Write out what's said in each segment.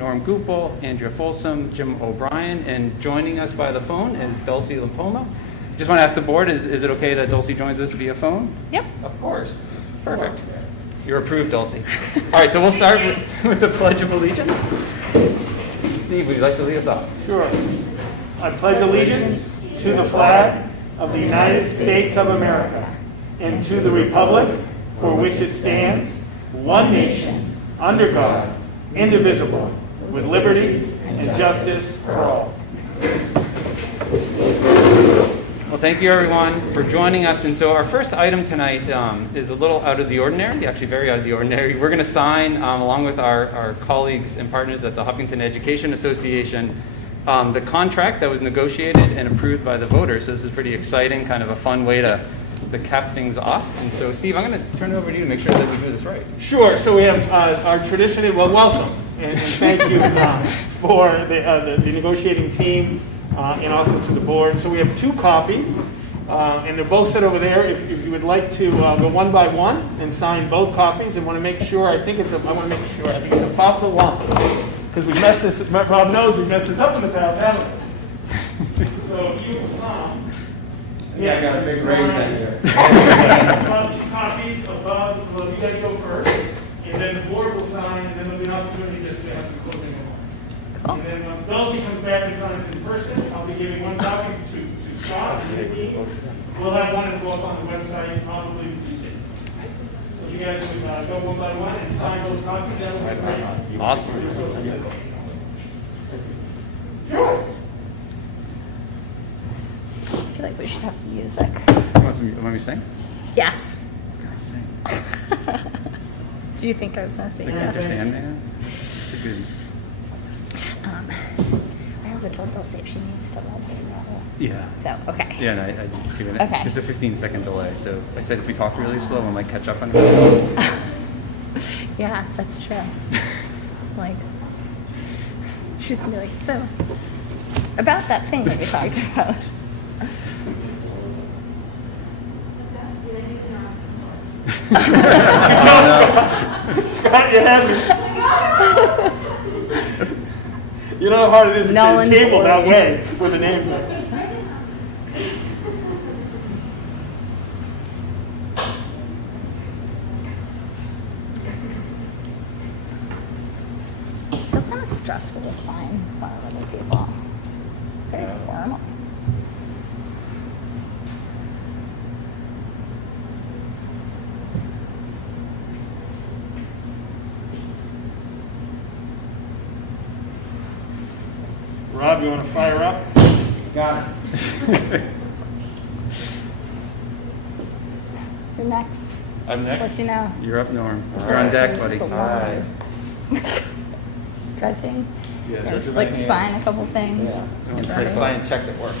Norm Goupel, Andrea Folsom, Jim O'Brien, and joining us by the phone is Dulcie Limpoma. Just want to ask the board, is it okay that Dulcie joins us via phone? Yep. Of course. Perfect. You're approved, Dulcie. All right, so we'll start with the Pledge of Allegiance. Steve, would you like to lead us off? Sure. I pledge allegiance to the flag of the United States of America and to the republic for which it stands, one nation, under God, indivisible, with liberty and justice for all. Well, thank you, everyone, for joining us. And so our first item tonight is a little out of the ordinary, actually very out of the ordinary. We're going to sign, along with our colleagues and partners at the Hopkinton Education Association, the contract that was negotiated and approved by the voters. So this is pretty exciting, kind of a fun way to cap things off. And so, Steve, I'm going to turn it over to you to make sure that we do this right. Sure. So we have our tradition. Well, welcome and thank you for the negotiating team and also to the board. So we have two copies, and they're both set over there. If you would like to go one by one and sign both copies, and want to make sure, I think it's above the line. Because we messed this, Rob knows we messed this up in the past, haven't we? So if you yeah, I got a big raise that year. Bunch copies above. Well, you guys go first, and then the board will sign, and then there'll be an opportunity just to have some closing remarks. Cool. And then once Dulcie comes back and signs in person, I'll be giving one copy to Scott and his team. We'll have one and go up on the website probably Tuesday. So you guys would go one by one and sign those copies. That would be great. Awesome. Sure. I feel like we should have music. Want me to sing? Yes. Can I sing? Do you think I was going to say Like that? Enter Sandman? It's a good... I also told Dulcie if she needs to let us know. Yeah. So, okay. Yeah, and I see what Okay. it's a 15-second delay. So I said if we talk really slow, I might catch up on it. Yeah, that's true. Like, she's going to be like, so, about that thing that we talked about. Scott, you had me. You know how hard it is to Null get a and table void. that way with a name. Feels kind of stressful to sign in front of other people. It's very formal. Rob, you want to fire up? Got it. You're next. I'm Just next. let you know. You're up, Norm. You're on deck, buddy. All right. Stretching. Yeah, Just stretch like my hand. sign a couple things. Yeah. Get Like ready. signing checks at work.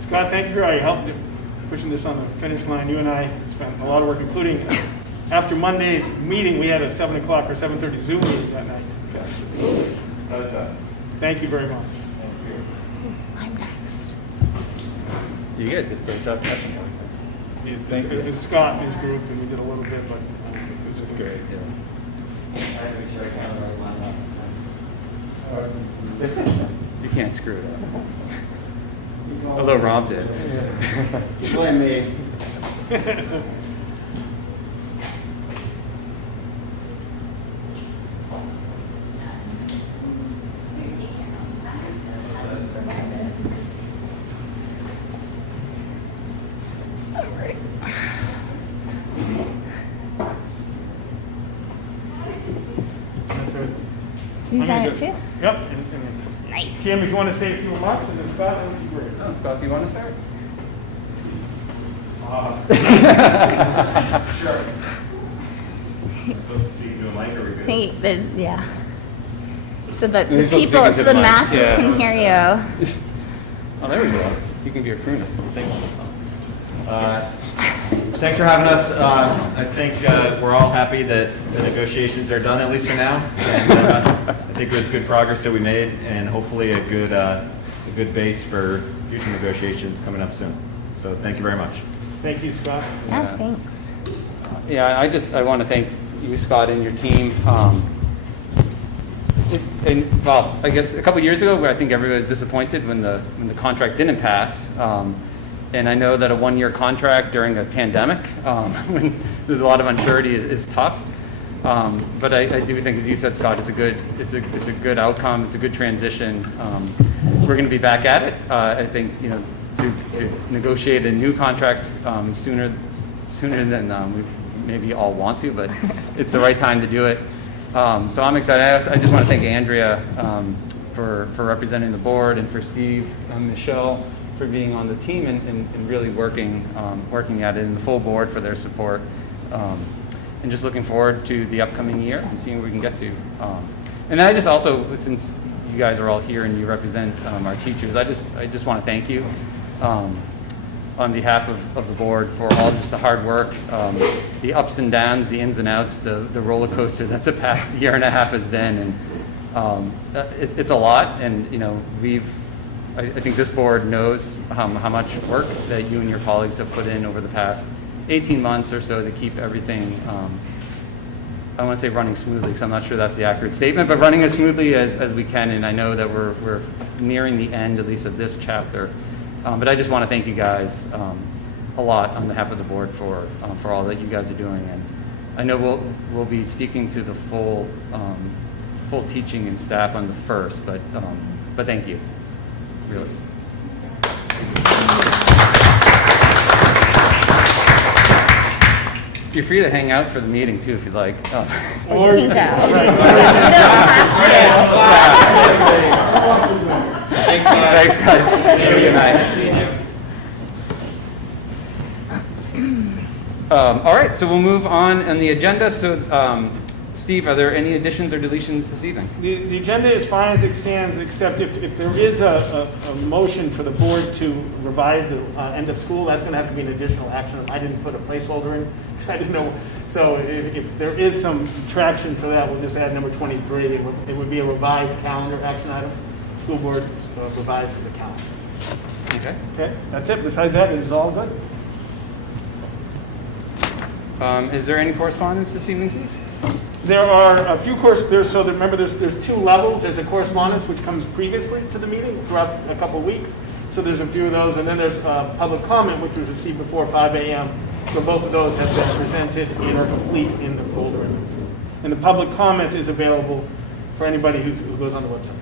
Scott, thank you for all your help pushing this on the finish line. You and I spent a lot of work, including after Monday's meeting, we had a 7 o'clock or 7:30 Zoom meeting that night. Thank you very much. I'm next. You guys did a great job catching it. It was Scott and his group, and we did a little bit, but it was just Great, yeah. I had to make sure I counted the right line. You can't screw it up. Although Rob did. You blame me. All right. That's it. You I'm sign gonna it go- too? Yep. Nice. Tim, if you want to say a few remarks, and then Scott, that would be great. Oh, Scott, do you want to start? Sure. Supposed to speak to a mic, or we good? Think there's, yeah. So that You're the supposed to people, speak so into the the mic. masses Yeah. can hear you. Oh, there we go. You can be a crooner. Thanks for having us. I think we're all happy that the negotiations are done, at least for now. And, I think it was good progress that we made, and hopefully a good base for future negotiations coming up soon. So thank you very much. Thank you, Scott. Yeah, thanks. Yeah, I want to thank you, Scott, and your team. Well, I guess a couple years ago, I think everybody was disappointed when the contract didn't pass. And I know that a one-year contract during a pandemic, when there's a lot of uncertainty, is tough. But I do think, as you said, Scott, it's a good outcome. It's a good transition. We're going to be back at it. I think to negotiate a new contract sooner than we maybe all want to, but it's the right time to do it. So I'm excited. I just want to thank Andrea for representing the board, and for Steve and Michelle for being on the team and really working at it, and the full board for their support. And just looking forward to the upcoming year and seeing where we can get to. And I just also, since you guys are all here and you represent our teachers, I just want to thank you on behalf of the board for all just the hard work, the ups and downs, the ins and outs, the roller coaster that the past year and a half has been. And it's a lot. And I think this board knows how much work that you and your colleagues have put in over the past 18 months or so to keep everything, I want to say running smoothly, because I'm not sure that's the accurate statement, but running as smoothly as we can. And I know that we're nearing the end, at least of this chapter. But I just want to thank you guys a lot on behalf of the board for all that you guys are doing. And I know we'll be speaking to the full teaching and staff on the 1st, but thank you, really. You're free to hang out for the meeting too, if you'd like. Or, You can go. Thanks, guys. Have a good night. All right, so we'll move on the agenda. So, Steve, are there any additions or deletions this evening? The agenda is fine as it stands, except if there is a motion for the board to revise the end of school, that's going to have to be an additional action. I didn't put a placeholder in because I didn't know. So if there is some traction for that, we'll just add number 23. It would be a revised calendar action item. School board revises the calendar. Okay. Okay, that's it. Besides that, it is all good. Is there any correspondence this evening, Steve? There are a few remember there's 2 levels. There's a correspondence which comes previously to the meeting throughout a couple of weeks. So there's a few of those, and then there's public comment which was received before 5 a.m. So both of those have been presented and are complete in the folder. And the public comment is available for anybody who goes on the website.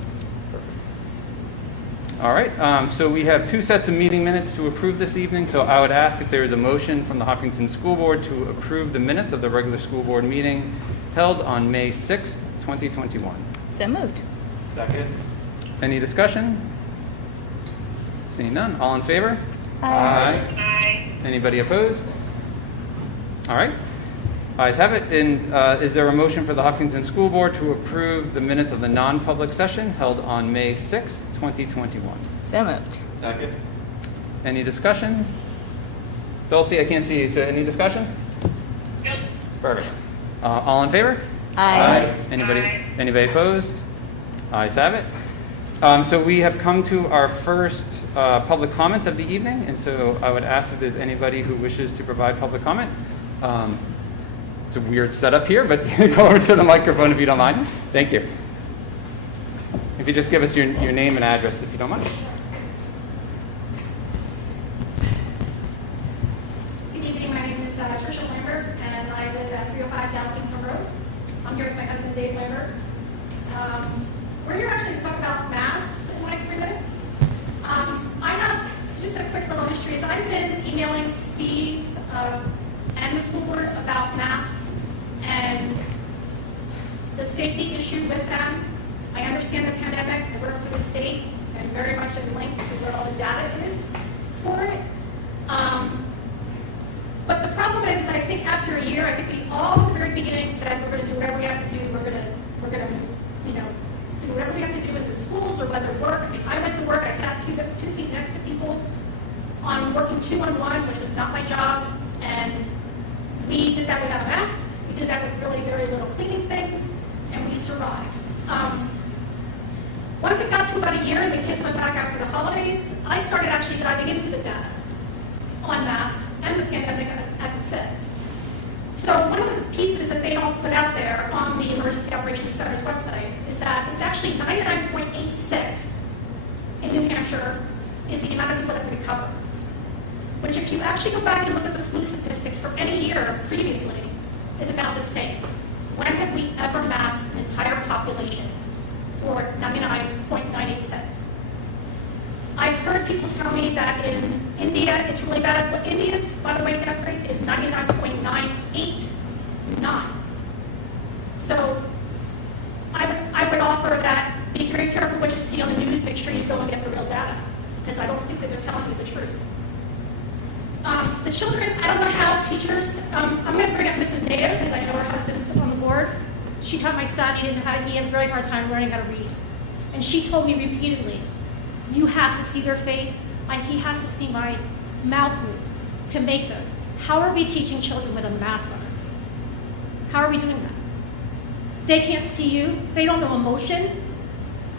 All right, so we have 2 sets of meeting minutes to approve this evening. So I would ask if there is a motion from the Hopkinton School Board to approve the minutes of the regular school board meeting held on May 6th, 2021. So moved. Second. Any discussion? Seeing none. All in favor? Aye. Anybody opposed? All right. Ayes have it. And is there a motion for the Hopkinton School Board to approve the minutes of the non-public session held on May 6th, 2021? So moved. Second. Any discussion? Dulcie, I can't see you, so any discussion? Nope. Perfect. All in favor? Aye. Anybody opposed? Ayes have it. So we have come to our first public comment of the evening, and so I would ask if there's anybody who wishes to provide public comment. It's a weird setup here, but go over to the microphone if you don't mind. Thank you. If you just give us your name and address, if you don't mind. Good evening. My name is Tricia Lambert, and I live at 305 Hopkinton Road. I'm here with my husband, Dave Lambert. We're here actually to talk about masks in like 3 minutes. I have just a quick little history. As I've been emailing Steve and the school board about masks and the safety issue with them. I understand the pandemic. I work for the state and very much in link to where all the data is for it. But the problem is I think after a year, I think we all at the very beginning said we're going to do whatever we have to do. We're going to do whatever we have to do in the schools or whether work. I mean, I went to work. I sat 2 feet next to people on working 2-on-1, which was not my job, and we did that without a mask. We did that with really very little cleaning things, and we survived. Once it got to about a year and the kids went back after the holidays, I started actually diving into the data on masks, and end the pandemic as it says. So one of the pieces that they don't put out there on the Emergency Operations Center's website is that it's actually 99.86 in New Hampshire is the amount of people that recover. Which if you actually go back and look at the flu statistics for any year previously, is about the same. When have we ever masked an entire population for 99.986? I've heard people tell me that in India it's really bad. Well, India's, by the way, death rate is 99.989. So I would offer that be very careful what you see on the news. Make sure you go and get the real data, because I don't think that they're telling you the truth. The children, I don't know how teachers, I'm going to bring up Mrs. Nader because I know her husband's on the board. She taught my son, he had a very hard time learning how to read. And she told me repeatedly, you have to see their face, he has to see my mouth move to make those. How are we teaching children with a mask on their face? How are we doing that? They can't see you, they don't know emotion.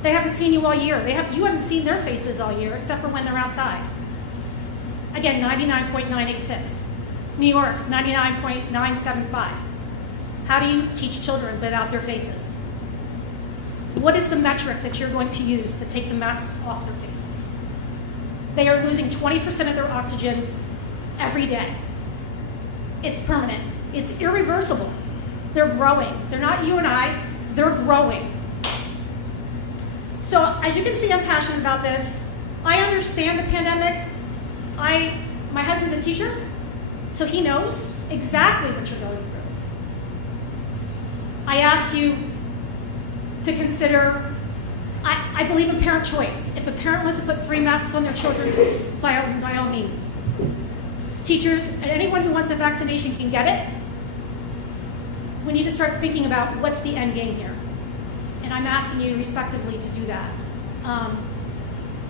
They haven't seen you all year. You haven't seen their faces all year except for when they're outside. Again, 99.986. New York, 99.975. How do you teach children without their faces? What is the metric that you're going to use to take the masks off their faces? They are losing 20% of their oxygen every day. It's permanent. It's irreversible. They're growing. They're not you and I, they're growing. So as you can see, I'm passionate about this. I understand the pandemic. My husband's a teacher, so he knows exactly what you're going through. I ask you to consider, I believe in parent choice. If a parent wants to put 3 masks on their children, by all means. Teachers and anyone who wants a vaccination can get it. We need to start thinking about what's the end game here. And I'm asking you respectively to do that.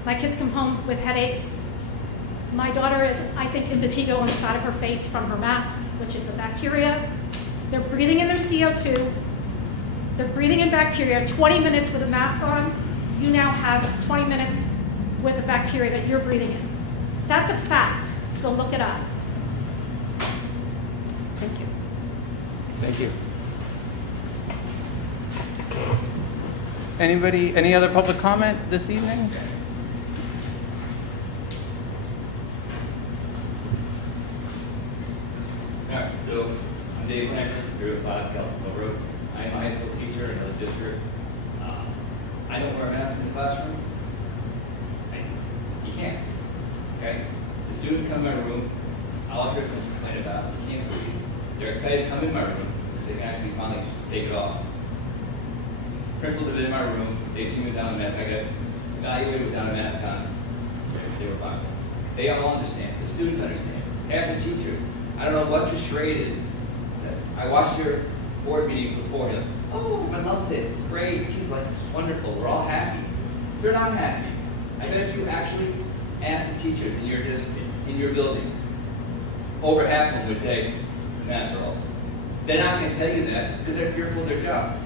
My kids come home with headaches. My daughter is, I think, impetigo on the side of her face from her mask, which is a bacteria. They're breathing in their CO2. They're breathing in bacteria. 20 minutes with a mask on, you now have 20 minutes with a bacteria that you're breathing in. That's a fact. Go look it up. Thank you. Thank you. Anybody, any other public comment this evening? All right, so I'm Dave Lambert, 305 Gallup Road. I am a high school teacher in another district. I don't wear a mask in the classroom. You can't, okay? The students come in my room, I'll hear them complain about, you can't breathe. They're excited to come in my room, because they can actually finally take it off. Principals have been in my room, they've seen me without a mask, I got evaluated without a mask on, they were fine. They all understand, the students understand, half the teachers. I don't know what the charade is. I watched your board meetings before, you're like, oh, I loved it, it's great, kids like, it's wonderful, we're all happy. They're not happy. I bet if you actually ask the teachers in your district, in your buildings, over half of them would say, masks are off. They're not going to tell you that because they're fearful of their job.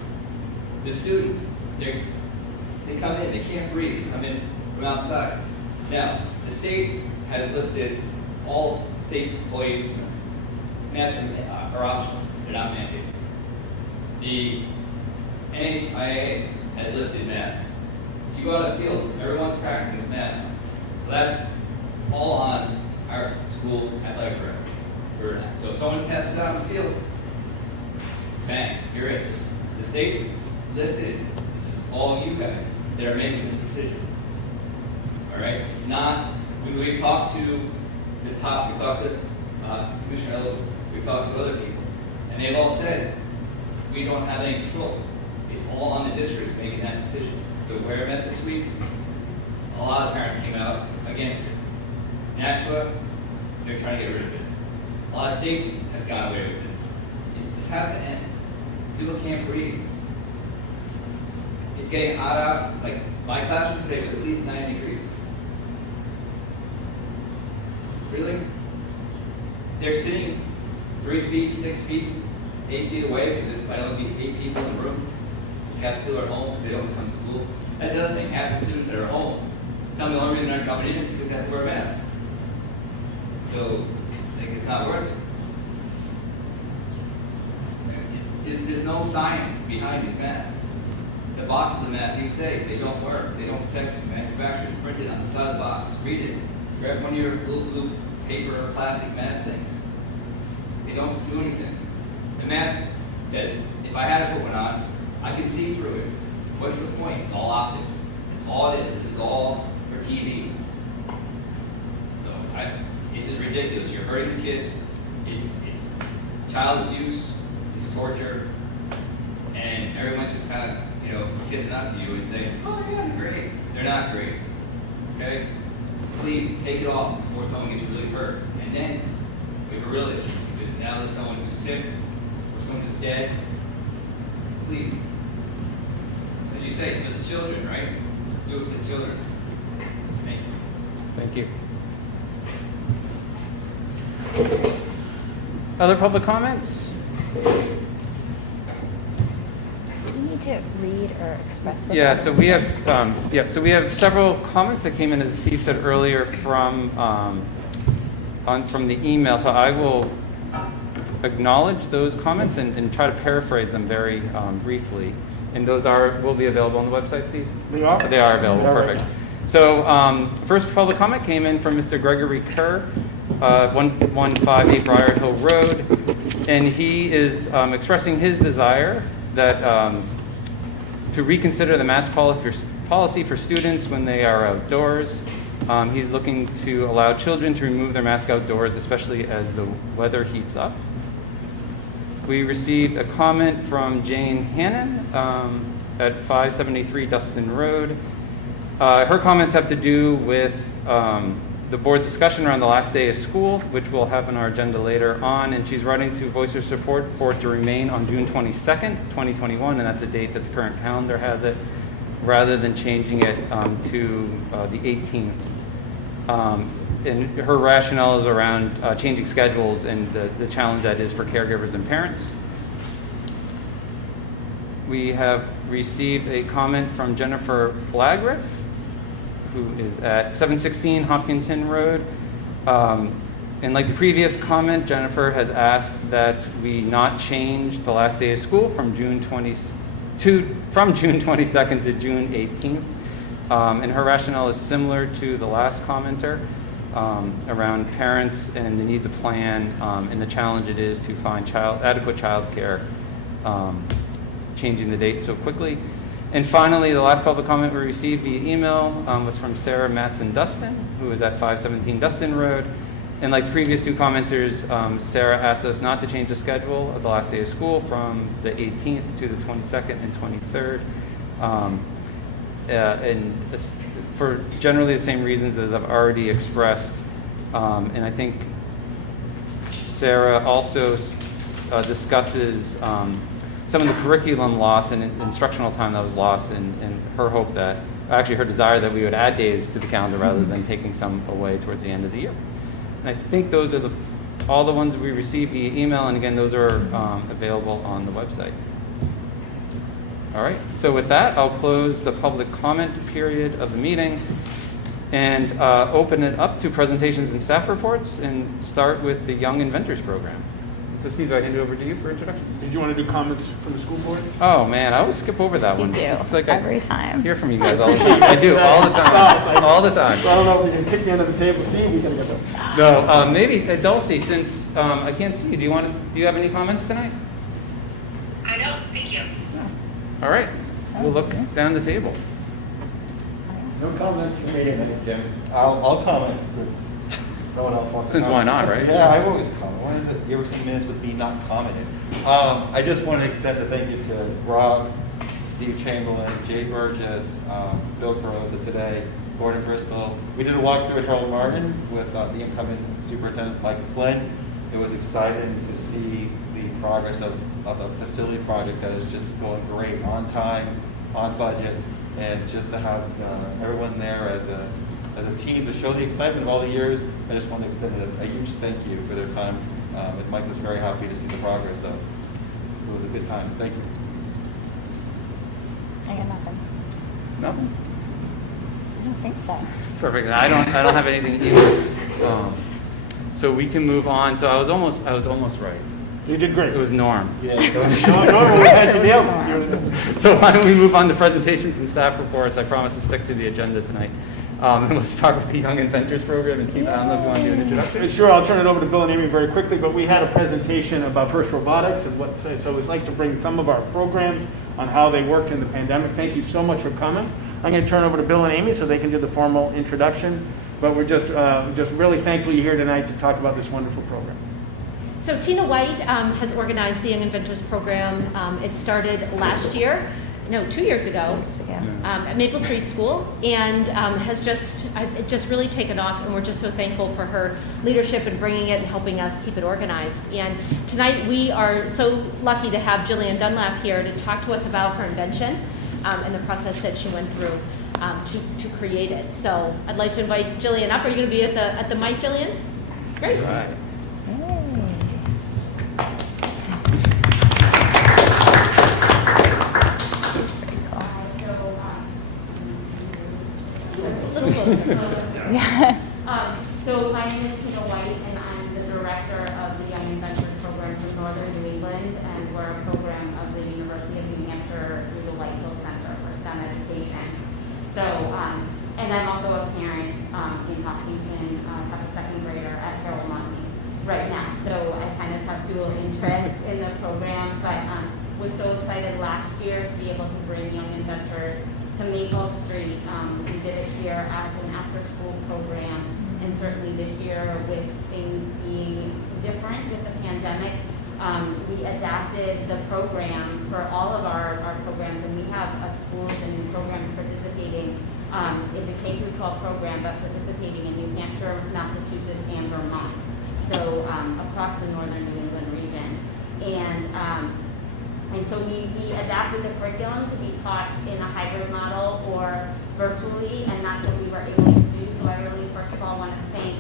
The students, they come in, they can't breathe, they come in from outside. Now, the state has lifted all state employees, masks are optional, they're not mandated. The NHIA has lifted masks. If you go out in the field, everyone's practicing with masks on. So that's all on our school athletic director. So if someone passes out in the field, bang, you're in. The state's lifted it. This is all you guys that are making this decision. All right? It's not, we've talked to the top, we talked to Commissioner Elwood, we've talked to other people, and they've all said, we don't have any control. It's all on the districts making that decision. So where I met this week, a lot of parents came out against it. Nashua, they're trying to get rid of it. A lot of states have got away with it. This has to end. People can't breathe. It's getting hot out. It's like my classroom today was at least 90 degrees. Really? They're sitting 3 feet, 6 feet, 8 feet away because there's might only be 8 people in the room. These have to do at home because they don't come to school. That's the other thing. Half the students that are home, the only reason they're coming in is because they have to wear a mask. So, like I said, It's not worth it. There's no science behind these masks. The boxes of masks, you say, they don't work. They don't protect the manufacturers printed on the side of the box. Read it. Grab one of your little blue paper or plastic mask things. They don't do anything. The mask, that if I had to put one on, I can see through it. What's the point? It's all optics. It's all it is. This is all for TV. So it's just ridiculous. You're hurting the kids. It's child abuse. It's torture. And everyone's just kind of, kissing up to you and saying, oh yeah, they're great. They're not great. Okay? Please take it off before someone gets really hurt. And then we have a real issue. Because now there's someone who's sick or someone who's dead. Please. As you say, for the children, right? Let's do it for the children. Thank you. Thank you. Other public comments? Do you need to read or express what Yeah, they're so we saying? have we have several comments that came in, as Steve said earlier, from the email. So I will acknowledge those comments and try to paraphrase them very briefly. And those will be available on the website, Steve? They are? They are available, They are right perfect. So first public comment came in from Mr. Gregory Kerr, 1158 Briar Hill Road, and he is expressing his desire that to reconsider the mask policy for students when they are outdoors. He's looking to allow children to remove their mask outdoors, especially as the weather heats up. We received a comment from Jane Hannon at 573 Dustin Road. Her comments have to do with the board's discussion around the last day of school, which we'll have on our agenda later on, and she's writing to voice her support for it to remain on June 22nd, 2021, and that's a date that the current calendar has it, rather than changing it to the 18th. And her rationale is around changing schedules and the challenge that is for caregivers and parents. We have received a comment from Jennifer Blagriff, who is at 716 Hopkinton Road. And like the previous comment, Jennifer has asked that we not change the last day of school from June 22nd to June 18th. And her rationale is similar to the last commenter around parents and the need to plan and the challenge it is to find adequate child care, changing the date so quickly. And finally, the last public comment we received via email was from Sarah Matson-Dustin, who is at 517 Dustin Road. And like the previous two commenters, Sarah asked us not to change the schedule of the last day of school from the 18th to the 22nd and 23rd. And for generally the same reasons as I've already expressed. And I think Sarah also discusses some of the curriculum loss and instructional time that was lost, and her hope that, actually her desire that we would add days to the calendar rather than taking some away towards the end of the year. And I think those are all the ones we received via email, and again, those are available on the website. All right, so with that, I'll close the public comment period of the meeting and open it up to presentations and staff reports, and start with the Young Inventors program. So Steve, I hand it over to you for introductions. Did you want to do comments from the school board? Oh man, I always skip over that You one. do, It's like every I time. hear from you guys all the time. I do, all the time. All the time. So I don't know if you can kick me under the table. Steve, you can get them. No, maybe Dulcie, since I can't see you, do you have any comments tonight? I don't, thank you. All right, we'll look down the table. No comments from me, I think, Jim. I'll comment since no one else wants to Since why comment. not, right? Yeah, I always comment. Why is it you ever see minutes with me not commenting? I just want to extend a thank you to Rob, Steve Chamberlain, Jay Burgess, Bill Carosa today, Gordon Bristol. We did a walkthrough at Harold Martin with the incoming superintendent, Mike Flynn. It was exciting to see the progress of a facility project that is just going great, on time, on budget, and just to have everyone there as a team to show the excitement of all the years. I just want to extend a huge thank you for their time. And Mike was very happy to see the progress, so it was a good time. Thank you. I got nothing. Nothing? I don't think so. Perfect. And I don't have anything either. so we can move on. So I was almost right. You did great. It was Norm. No, we had you nailed it. So why don't we move on to presentations and staff reports? I promise to stick to the agenda tonight. And we'll start with the Young Inventors program. And Steve, I don't know if you want to do an introduction. Sure, I'll turn it over to Bill and Amy very quickly, but we had a presentation about FIRST Robotics, and what, so it's like to bring some of our programs on how they worked in the pandemic. Thank you so much for coming. I'm going to turn over to Bill and Amy so they can do the formal introduction, but we're just really thankful you're here tonight to talk about this wonderful program. So Tina White has organized the Young Inventors program. It started last year, 2 years ago, at Maple Street School, and has just really taken off, and we're just so thankful for her leadership in bringing it and helping us keep it organized. And tonight we are so lucky to have Jillian Dunlap here to talk to us about her invention and the process that she went through to create it. So I'd like to invite Jillian up. Are you going to be at the mic, Jillian? Great. All right. Yeah. So my name is Tina White, and I'm the director of the Young Inventors program from Northern New England, and we're a program of the University of New Hampshire through the Whitesville Center for STEM Education. So, and I'm also a parent in Hopkinton, have a second grader at Harold Martin right now. So I kind of have dual interest in the program, but was so excited last year to be able to bring Young Inventors to Maple Street. We did it here as an after-school program, and certainly this year with things being different with the pandemic, we adapted the program for all of our programs, and we have schools and programs participating. It's a K-12 program, but participating in New Hampshire, Massachusetts, and Vermont, so across the northern New England region. And so we adapted the curriculum to be taught in a hybrid model or virtually, and that's what we were able to do. So I really, first of all, want to thank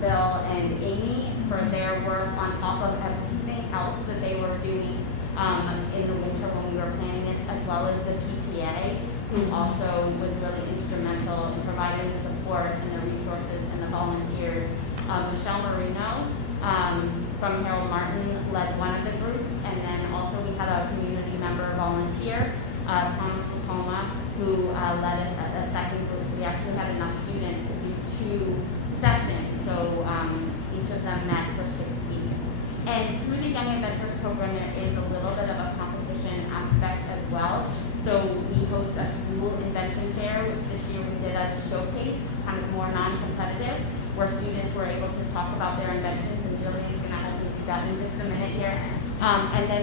Bill and Amy for their work on top of everything else that they were doing in the winter when we were planning this, as well as the PTA, who also was really instrumental in providing the support and the resources and the volunteers. Michelle Marino from Harold Martin led one of the groups, and then also we had a community member volunteer, Thomas Lacoma, who led a second group. So we actually had enough students to do 2 sessions, so each of them met for 6 weeks. And through the Young Inventors program, there is a little bit of a competition aspect as well. So we host a school invention fair, which this year we did as a showcase, kind of more non-competitive, where students were able to talk about their inventions, and Jillian's going to help me do that in just a minute here.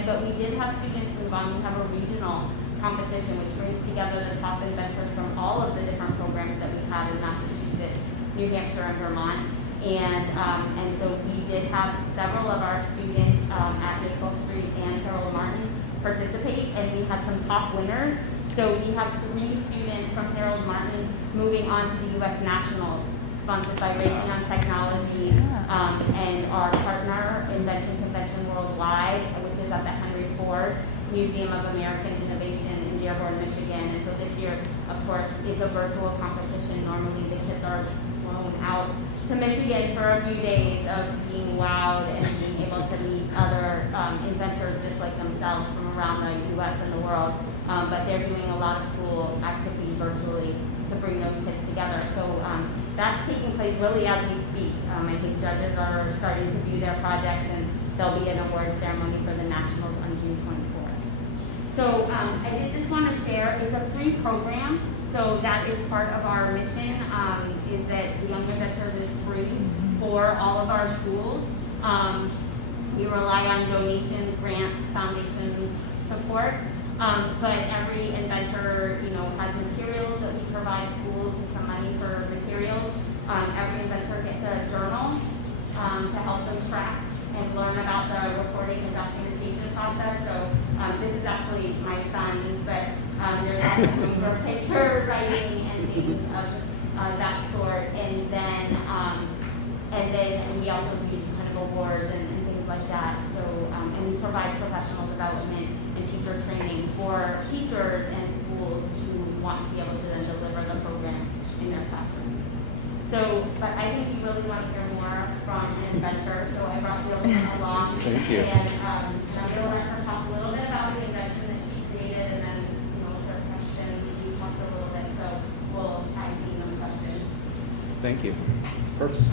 But we did have students move on. We have a regional competition, which brings together the top inventors from all of the different programs that we've had in Massachusetts, New Hampshire, and Vermont. And so we did have several of our students at Maple Street and Harold Martin participate, and we had some top winners. So we have 3 students from Harold Martin moving on to the U.S. Nationals, sponsored by Raytheon Technologies and our partner, Invention Convention Worldwide, which is at the Henry Ford Museum of American Innovation in Dearborn, Michigan. And so this year, of course, it's a virtual competition. Normally the kids are flown out to Michigan for a few days of being wowed and being able to meet other inventors just like themselves from around the U.S. and the world. But they're doing a lot of cool activities virtually to bring those kids together. So that's taking place really as we speak. I think judges are starting to view their projects, and there'll be an award ceremony for the Nationals on June 24th. So I did just want to share, it's a free program, so that is part of our mission, is that the Young Inventors is free for all of our schools. We rely on donations, grants, foundations, support. But every inventor, has materials that we provide schools with some money for materials. Every inventor gets a journal to help them track and learn about the recording and documentation process. So this is actually my son's, but there's also room for picture writing and things of that sort. And then we also do kind of awards and things like that. So and we provide professional development and teacher training for teachers and schools who want to be able to then deliver the program in their classrooms. So, but I think we really want to hear more from an Thank you. And I'm going to let her talk a little bit about the invention that she created, and then, her questions, we talked a little bit, so we'll tag team those questions. Thank you. Perfect.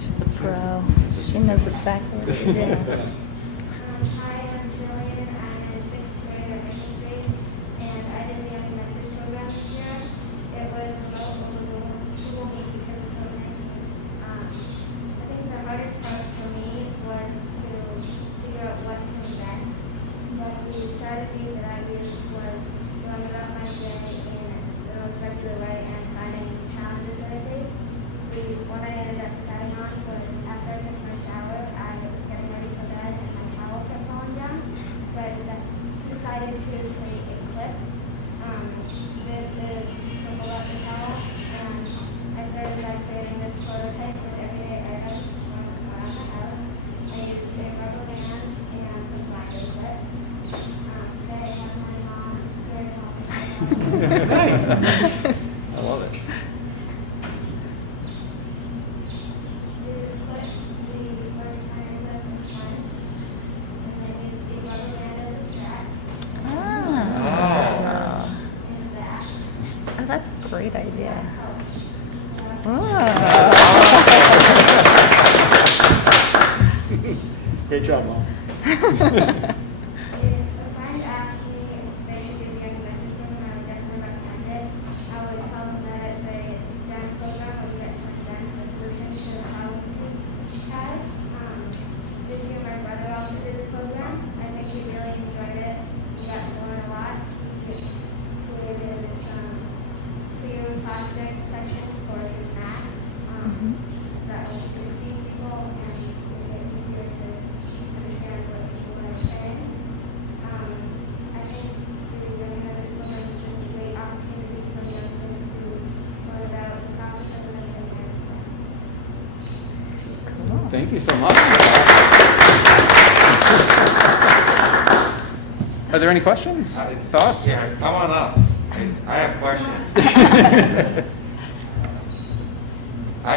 She's a pro. She knows exactly what she's doing. Hi, I'm Jillian. I'm in 6th grade at Maple Street, and I did the Inventors program this year. It was remote Google Meet because of COVID-19. I think the hardest part for me was to figure out what to invent. But the strategy that I used was going about my day in the most regular way and finding challenges that I faced. What I ended up deciding on was after I took my shower, I was getting ready for bed and my towel kept falling down. So I decided to create a clip. This is to pull up the towel, and I started by creating this prototype with everyday items from around the house. I used a rubber band and some blanket clips. Today I have my mom very helpful. Nice. I love it. Oh, that's a great idea. Great job, Mom. If a friend asked me if they should do the Inventors program, I would definitely recommend it. I would tell them that it's a STEM program where we get to invent a solution to the problems we have. This year, my brother also did the program. I think he really enjoyed it. He got to learn a lot. He created some clear plastic sections for his snacks. So that way he could see people and make it easier to understand what people are saying. I think the Inventors program is just a great opportunity for young kids to learn about the process of making things. Thank you so much. Are there any questions? Thoughts? Yeah, come on up. I have questions.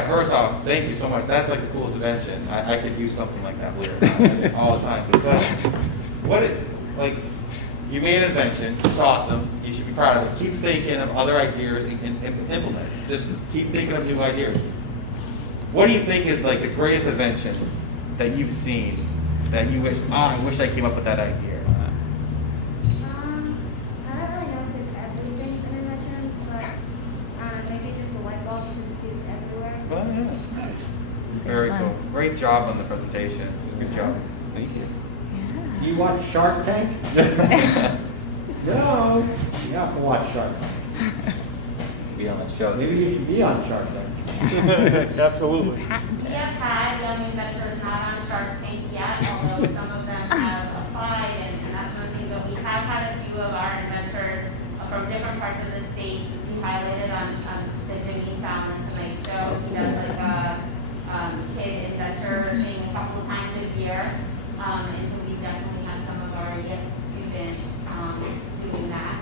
First off, thank you so much. That's like the coolest invention. I could use something like that later all the time. But you made an invention. It's awesome. You should be proud of it. Keep thinking of other ideas and implement it. Just keep thinking of new ideas. What do you think is like the greatest invention that you've seen that you wish, I wish I came up with that idea? I don't really know if it's everything's an invention, but maybe just the light bulb because it's used everywhere. Well, yeah. Nice. Very cool. Great job on the presentation. Good job. Thank you. Do you watch Shark Tank? No. You have to watch Shark Tank. Be on that show. Maybe you should be on Shark Tank. Absolutely. We have had young inventors not on Shark Tank yet, although some of them have applied, and that's something that we have had a few of our inventors from different parts of the state. We highlighted on the Janine Fallon Tonight Show. He does like a kid inventor thing a couple of times a year, and so we definitely had some of our young students doing that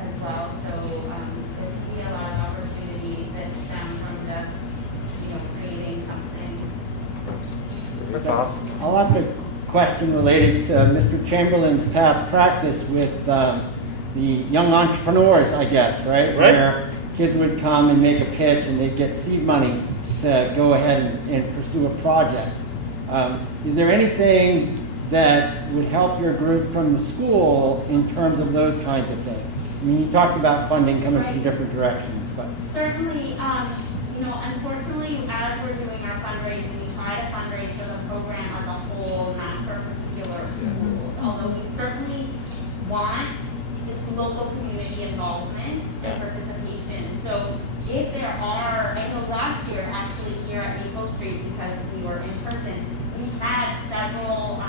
as well. So there's be a lot of opportunities that stem from just creating something. That's awesome. I'll ask a question related to Mr. Chamberlain's past practice with the young entrepreneurs, I guess, right? Right. Where kids would come and make a pitch and they'd get seed money to go ahead and pursue a project. Is there anything that would help your group from the school in terms of those kinds of things? I mean, you talked about funding coming from different directions, but Certainly, unfortunately, as we're doing our fundraising, we try to fundraise for the program as a whole, not for particular schools. Although we certainly want local community involvement and participation. So if there are, I know last year actually here at Maple Street, because we were in person, we had several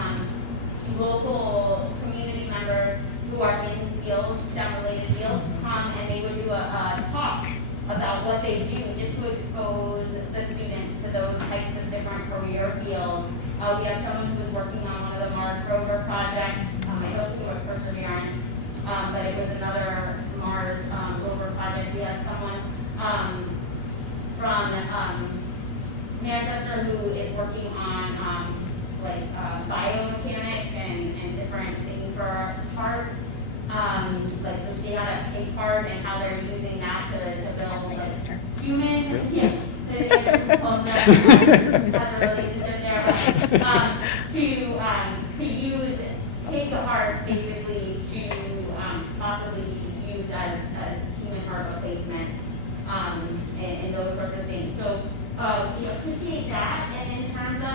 local community members who are in fields, STEM-related fields, come and they would do a talk about what they do just to expose the students to those types of different career fields. We had someone who was working on one of the Mars rover projects. I don't think it was Perseverance, but it was another Mars rover project. We had someone from Manchester who is working on biomechanics and different things for hearts. So she had a pig heart and how they're using that to build human. Really? Yeah. Has a relationship there, but to use pig hearts basically to possibly be used as human heart replacements and those sorts of things. So appreciate that. And in terms of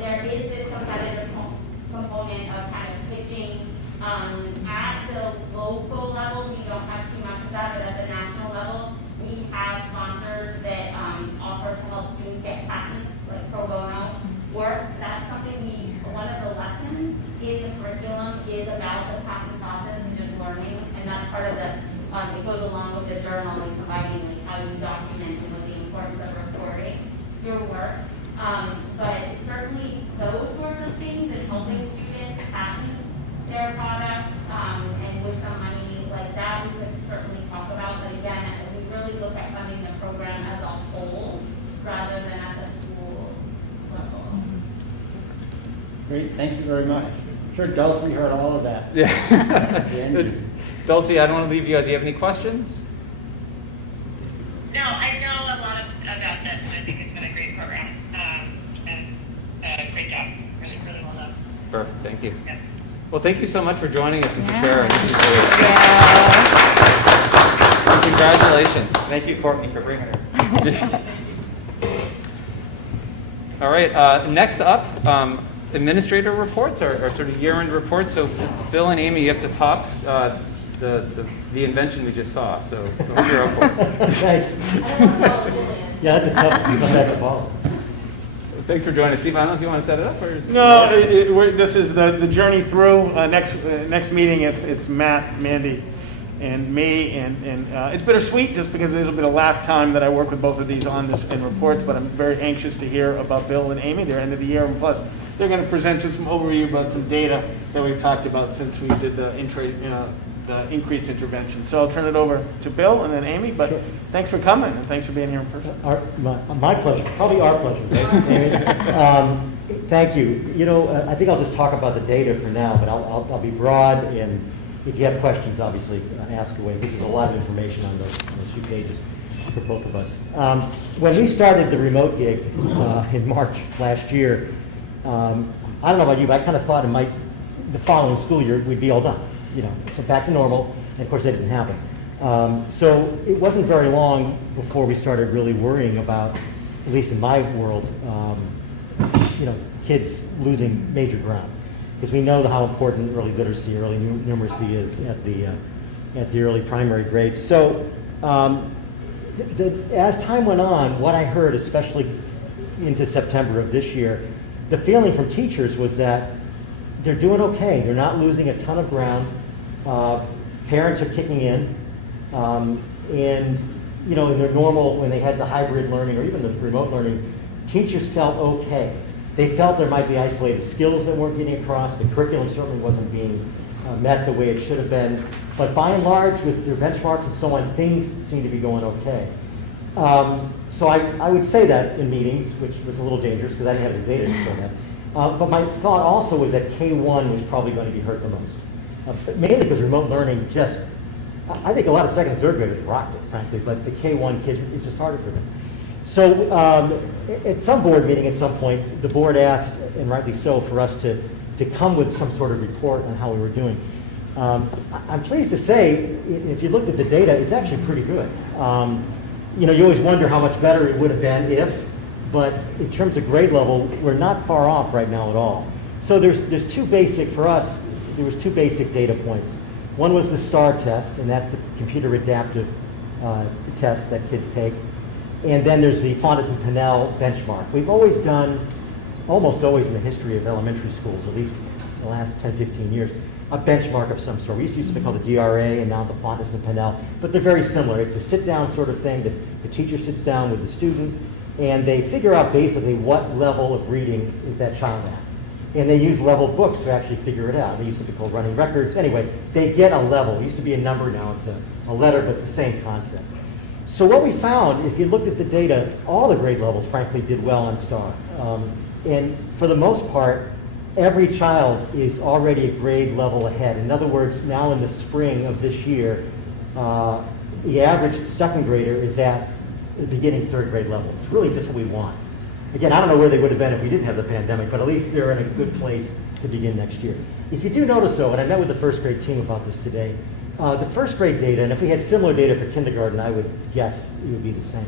there is this competitive component of kind of pitching at the local level. We don't have too much of that, but at the national level, we have sponsors that offer to help students get patents, like pro bono work. That's something one of the lessons in the curriculum is about the patent process and just learning, and that's part of it goes along with the journal and providing how you document and the importance of recording your work. But certainly those sorts of things and helping students patent their products and with some money like that, we could certainly talk about. But again, we really look at funding the program as a whole rather than at the school level. Great, thank you very much. I'm sure Dulcie heard all of that. Yeah. Dulcie, I don't want to leave you guys. Do you have any questions? No, I know a lot about this, and I think it's been a great program. And great job. Really, really well done. Perfect, thank you. Yeah. Well, thank you so much for joining us and for sharing. Congratulations. Thank you, Courtney, for bringing her. All right, next up, administrator reports or sort of year-end reports. So Bill and Amy, you have to top the invention we just saw. So I hope you're up for it. Thanks. Yeah, that's a tough one. Come back to follow. Thanks for joining us. Steve, I don't know if you want to set it up or... No, this is the journey through. Next meeting, it's Matt, Mandy, and me, and it's bittersweet just because this will be the last time that I work with both of these on this in reports. But I'm very anxious to hear about Bill and Amy. They're end of the year, and plus they're going to present just some overview about some data that we've talked about since we did the increased intervention. So I'll turn it over to Bill and then Amy. But Sure. Thanks for coming and thanks for being here in person. My pleasure. Probably our pleasure, right? Amy? Thank you. I think I'll just talk about the data for now, but I'll be broad, and if you have questions, obviously, ask away, because there's a lot of information on those few pages for both of us. When we started the remote gig in March last year, I don't know about you, but I kind of thought the following school year we'd be all done, so back to normal, and of course that didn't happen. So it wasn't very long before we started really worrying about, at least in my world, kids losing major ground, because we know how important early literacy, early numeracy is at the early primary grades. So as time went on, what I heard, especially into September of this year, the feeling from teachers was that they're doing okay. They're not losing a ton of ground. Parents are kicking in. And, in their normal, when they had the hybrid learning or even the remote learning, teachers felt okay. They felt there might be isolated skills that weren't getting across. The curriculum certainly wasn't being met the way it should have been. But by and large, with their benchmarks and so on, things seem to be going okay. So I would say that in meetings, which was a little dangerous because I didn't have the data to show that. But my thought also was that K-1 was probably going to be hurt the most. Mainly because remote learning I think a lot of second and third graders rocked it, frankly, but the K-1 kids, it's just harder for them. So at some board meeting at some point, the board asked, and rightly so, for us to come with some sort of report on how we were doing. I'm pleased to say, if you looked at the data, it's actually pretty good. You always wonder how much better it would have been if, but in terms of grade level, we're not far off right now at all. So there's two basic, for us, there was two basic data points. One was the STAR test, and that's the computer adaptive test that kids take. And then there's the Fontes and Pinnell benchmark. We've always done, almost always in the history of elementary schools, at least the last 10, 15 years, a benchmark of some sort. We used to use something called the DRA and now the Fontes and Pinnell, but they're very similar. It's a sit-down sort of thing that the teacher sits down with the student, and they figure out basically what level of reading is that child at. And they use level books to actually figure it out. They used to be called running records. Anyway, they get a level. It used to be a number, now it's a letter, but it's the same concept. So what we found, if you looked at the data, all the grade levels, frankly, did well on STAR. And for the most part, every child is already a grade level ahead. In other words, now in the spring of this year, the average second grader is at the beginning third grade level. It's really just what we want. Again, I don't know where they would have been if we didn't have the pandemic, but at least they're in a good place to begin next year. If you do notice, though, and I met with the first grade team about this today, the first grade data, and if we had similar data for kindergarten, I would guess it would be the same.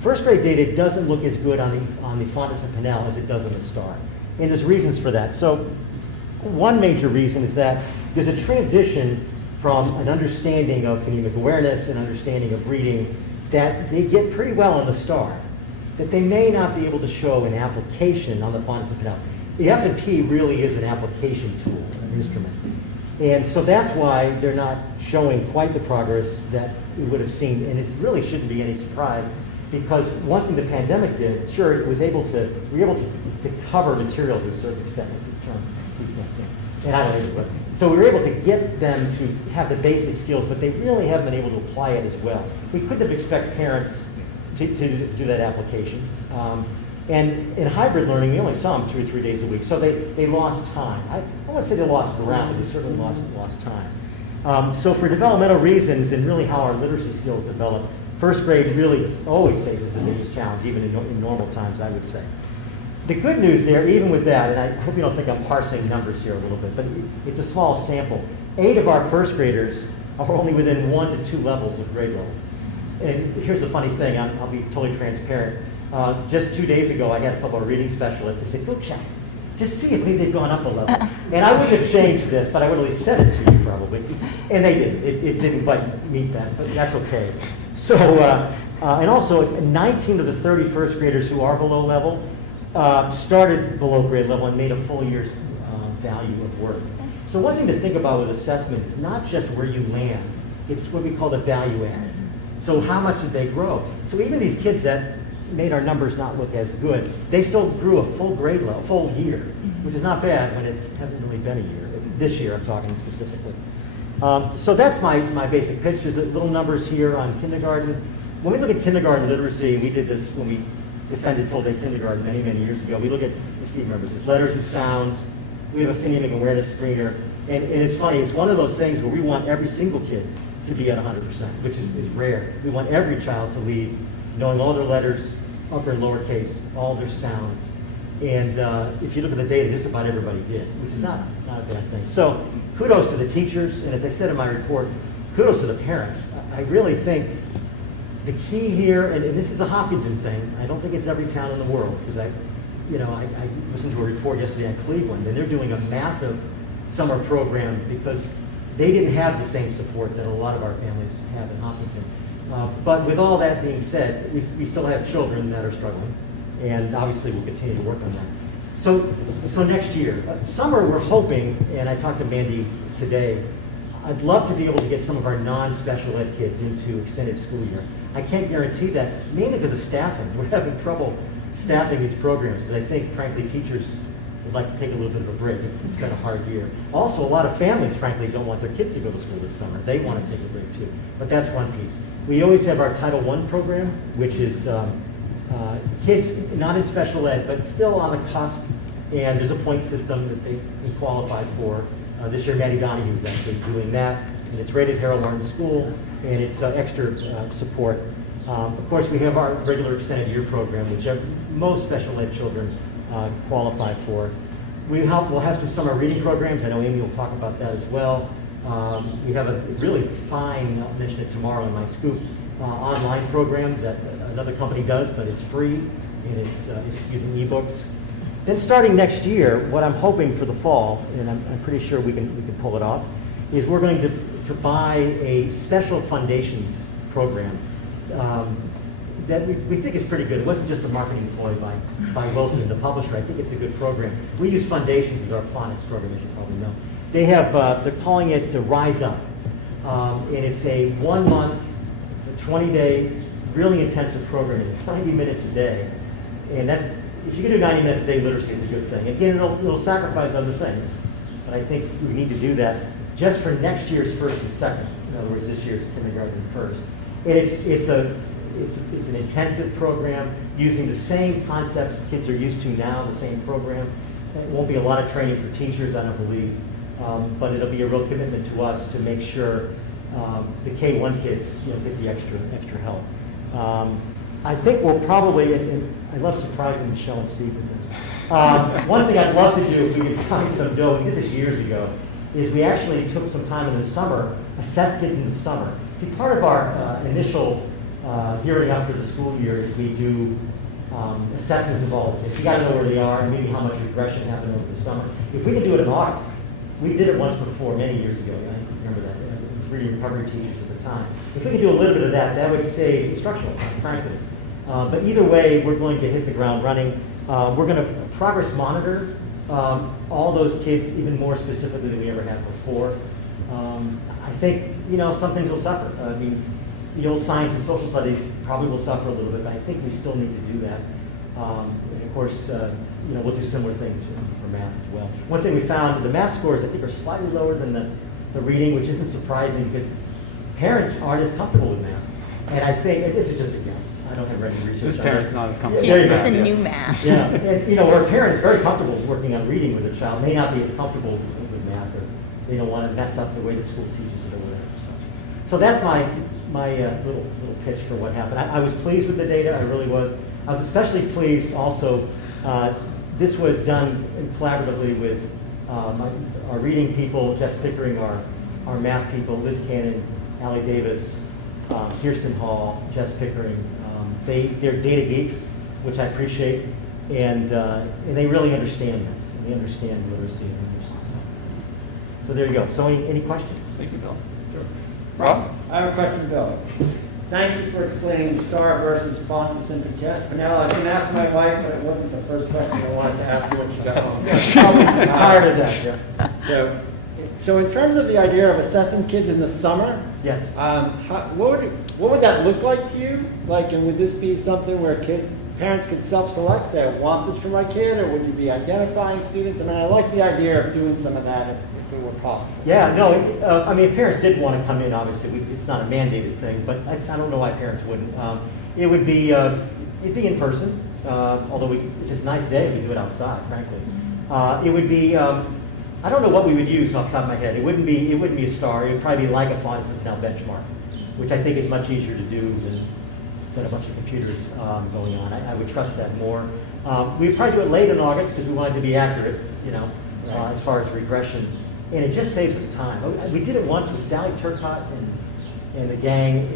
First grade data doesn't look as good on the Fontes and Pinnell as it does on the STAR. And there's reasons for that. So one major reason is that there's a transition from an understanding of phonemic awareness and understanding of reading that they get pretty well on the STAR, that they may not be able to show an application on the Fontes and Pinnell. The F&P really is an application tool, an instrument. And so that's why they're not showing quite the progress that we would have seen. And it really shouldn't be any surprise, because one thing the pandemic did, sure, we were able to cover material to a certain extent. And I don't know, but so we were able to get them to have the basic skills, but they really haven't been able to apply it as well. We couldn't have expected parents to do that application. And in hybrid learning, we only saw them 2 or 3 days a week, so they lost time. I don't want to say they lost ground, but they certainly lost time. So for developmental reasons and really how our literacy skills develop, first grade really always faces the biggest challenge, even in normal times, I would say. The good news there, even with that, and I hope you don't think I'm parsing numbers here a little bit, but it's a small sample. 8 of our first graders are only within 1 to 2 levels of grade level. And here's the funny thing, I'll be totally transparent. Just 2 days ago, I had a couple of reading specialists. They said, go check, just see if maybe they've gone up a level. And I wouldn't have changed this, but I would at least said it to you probably. And they didn't. It didn't quite meet that, but that's okay. So, and also 19 of the 30 first graders who are below level started below grade level and made a full year's value of worth. So one thing to think about with assessment is not just where you land, it's what we call the value added. So how much did they grow? So even these kids that made our numbers not look as good, they still grew a full grade level, full year, which is not bad when it hasn't really been a year. This year I'm talking specifically. So that's my basic pitch. There's little numbers here on kindergarten. When we look at kindergarten literacy, we did this when we defended full-day kindergarten many, many years ago. We look at, Steve remembers this, letters and sounds. We have a phonemic awareness screener. And it's funny, it's one of those things where we want every single kid to be at 100%, which is rare. We want every child to leave knowing all their letters, upper and lowercase, all their sounds. And if you look at the data, just about everybody did, which is not a bad thing. So kudos to the teachers, and as I said in my report, kudos to the parents. I really think the key here, and this is a Hopkinton thing, I don't think it's every town in the world, because I listened to a report yesterday on Cleveland, and they're doing a massive summer program because they didn't have the same support that a lot of our families have in Hopkinton. But with all that being said, we still have children that are struggling, and obviously we'll continue to work on that. So next year, summer we're hoping, and I talked to Mandy today, I'd love to be able to get some of our non-special ed kids into extended school year. I can't guarantee that, mainly because of staffing. We're having trouble staffing these programs, because I think, frankly, teachers would like to take a little bit of a break. It's been a hard year. Also, a lot of families, frankly, don't want their kids to go to school this summer. They want to take a break, too. But that's one piece. We always have our Title I program, which is kids not in special ed, but still on the cusp, and there's a point system that they qualify for. This year, Maddie Donahue is actually doing that, and it's rated Harold Martin School, and it's extra support. Of course, we have our regular extended year program, which most special ed children qualify for. We'll have some summer reading programs. I know Amy will talk about that as well. We have a really fine, I'll mention it tomorrow in my scoop, online program that another company does, but it's free, and it's using ebooks. Then starting next year, what I'm hoping for the fall, and I'm pretty sure we can pull it off, is we're going to buy a special foundations program that we think is pretty good. It wasn't just a marketing ploy by Wilson, the publisher. I think it's a good program. We use Foundations as our phonics program, as you probably know. They have, they're calling it Rise Up. And it's a 1 month, 20-day, really intensive program. It's 90 minutes a day. And that's, if you can do 90 minutes a day literacy, it's a good thing. Again, it'll sacrifice other things. But I think we need to do that just for next year's first and second. In other words, this year's kindergarten first. And it's an intensive program using the same concepts kids are used to now, the same program. It won't be a lot of training for teachers, I don't believe, but it'll be a real commitment to us to make sure the K-1 kids get the extra help. I think we'll probably, and I love surprising Michelle and Steve with this. One thing I'd love to do, if we could find some dough, we did this years ago, is we actually took some time in the summer, assess kids in the summer. See, part of our initial gearing up for the school year is we do assessments of all the kids. You got to know where they are and maybe how much regression happened over the summer. If we can do it in August, we did it once before, many years ago. I remember that. Reading recovery teachers at the time. If we could do a little bit of that, that would save instructional time, frankly. But either way, we're going to hit the ground running. We're going to progress monitor all those kids even more specifically than we ever have before. I think, some things will suffer. I mean, the old science and social studies probably will suffer a little bit, but I think we still need to do that. And of course, we'll do similar things for math as well. One thing we found, the math scores I think are slightly lower than the reading, which isn't surprising because parents aren't as comfortable with math. And I think, and this is just a guess, I don't have any research This on parent's this. not as comfortable There with you go. It's the Yeah. new math. Yeah, and where a parent's very comfortable working on reading with a child may not be as comfortable with math, or they don't want to mess up the way the school teaches it or whatever. So that's my little pitch for what happened. I was pleased with the data, I really was. I was especially pleased also, this was done collaboratively with our reading people, Jess Pickering, our math people, Liz Cannon, Allie Davis, Kirsten Hall, Jess Pickering. They're data geeks, which I appreciate, and they really understand this. And they understand literacy and literacy. So there you go. So any questions? Thank you, Bill. Sure. Rob? I have a question, Bill. Thank you for explaining star versus Pontus and Pinella. I didn't ask my wife, but it wasn't the first question I wanted to ask you when she got home. I'm tired of that, yeah. So in terms of the idea of assessing kids in the summer, Yes. what would that look like to you? Like, and would this be something where parents could self-select, say, I want this for my kid, or would you be identifying students? I mean, I like the idea of doing some of that if it were possible. Yeah, no, if parents did want to come in, obviously, it's not a mandated thing, but I don't know why parents wouldn't. It would be, it'd be in person, although if it's a nice day, we do it outside, frankly. It would be, I don't know what we would use off the top of my head. It wouldn't be a star. It would probably be like a Fonts and Now benchmark, which I think is much easier to do than a bunch of computers going on. I would trust that more. We'd probably do it late in August because we wanted to be accurate, as far as regression. And it just saves us time. We did it once with Sally Turcott and the gang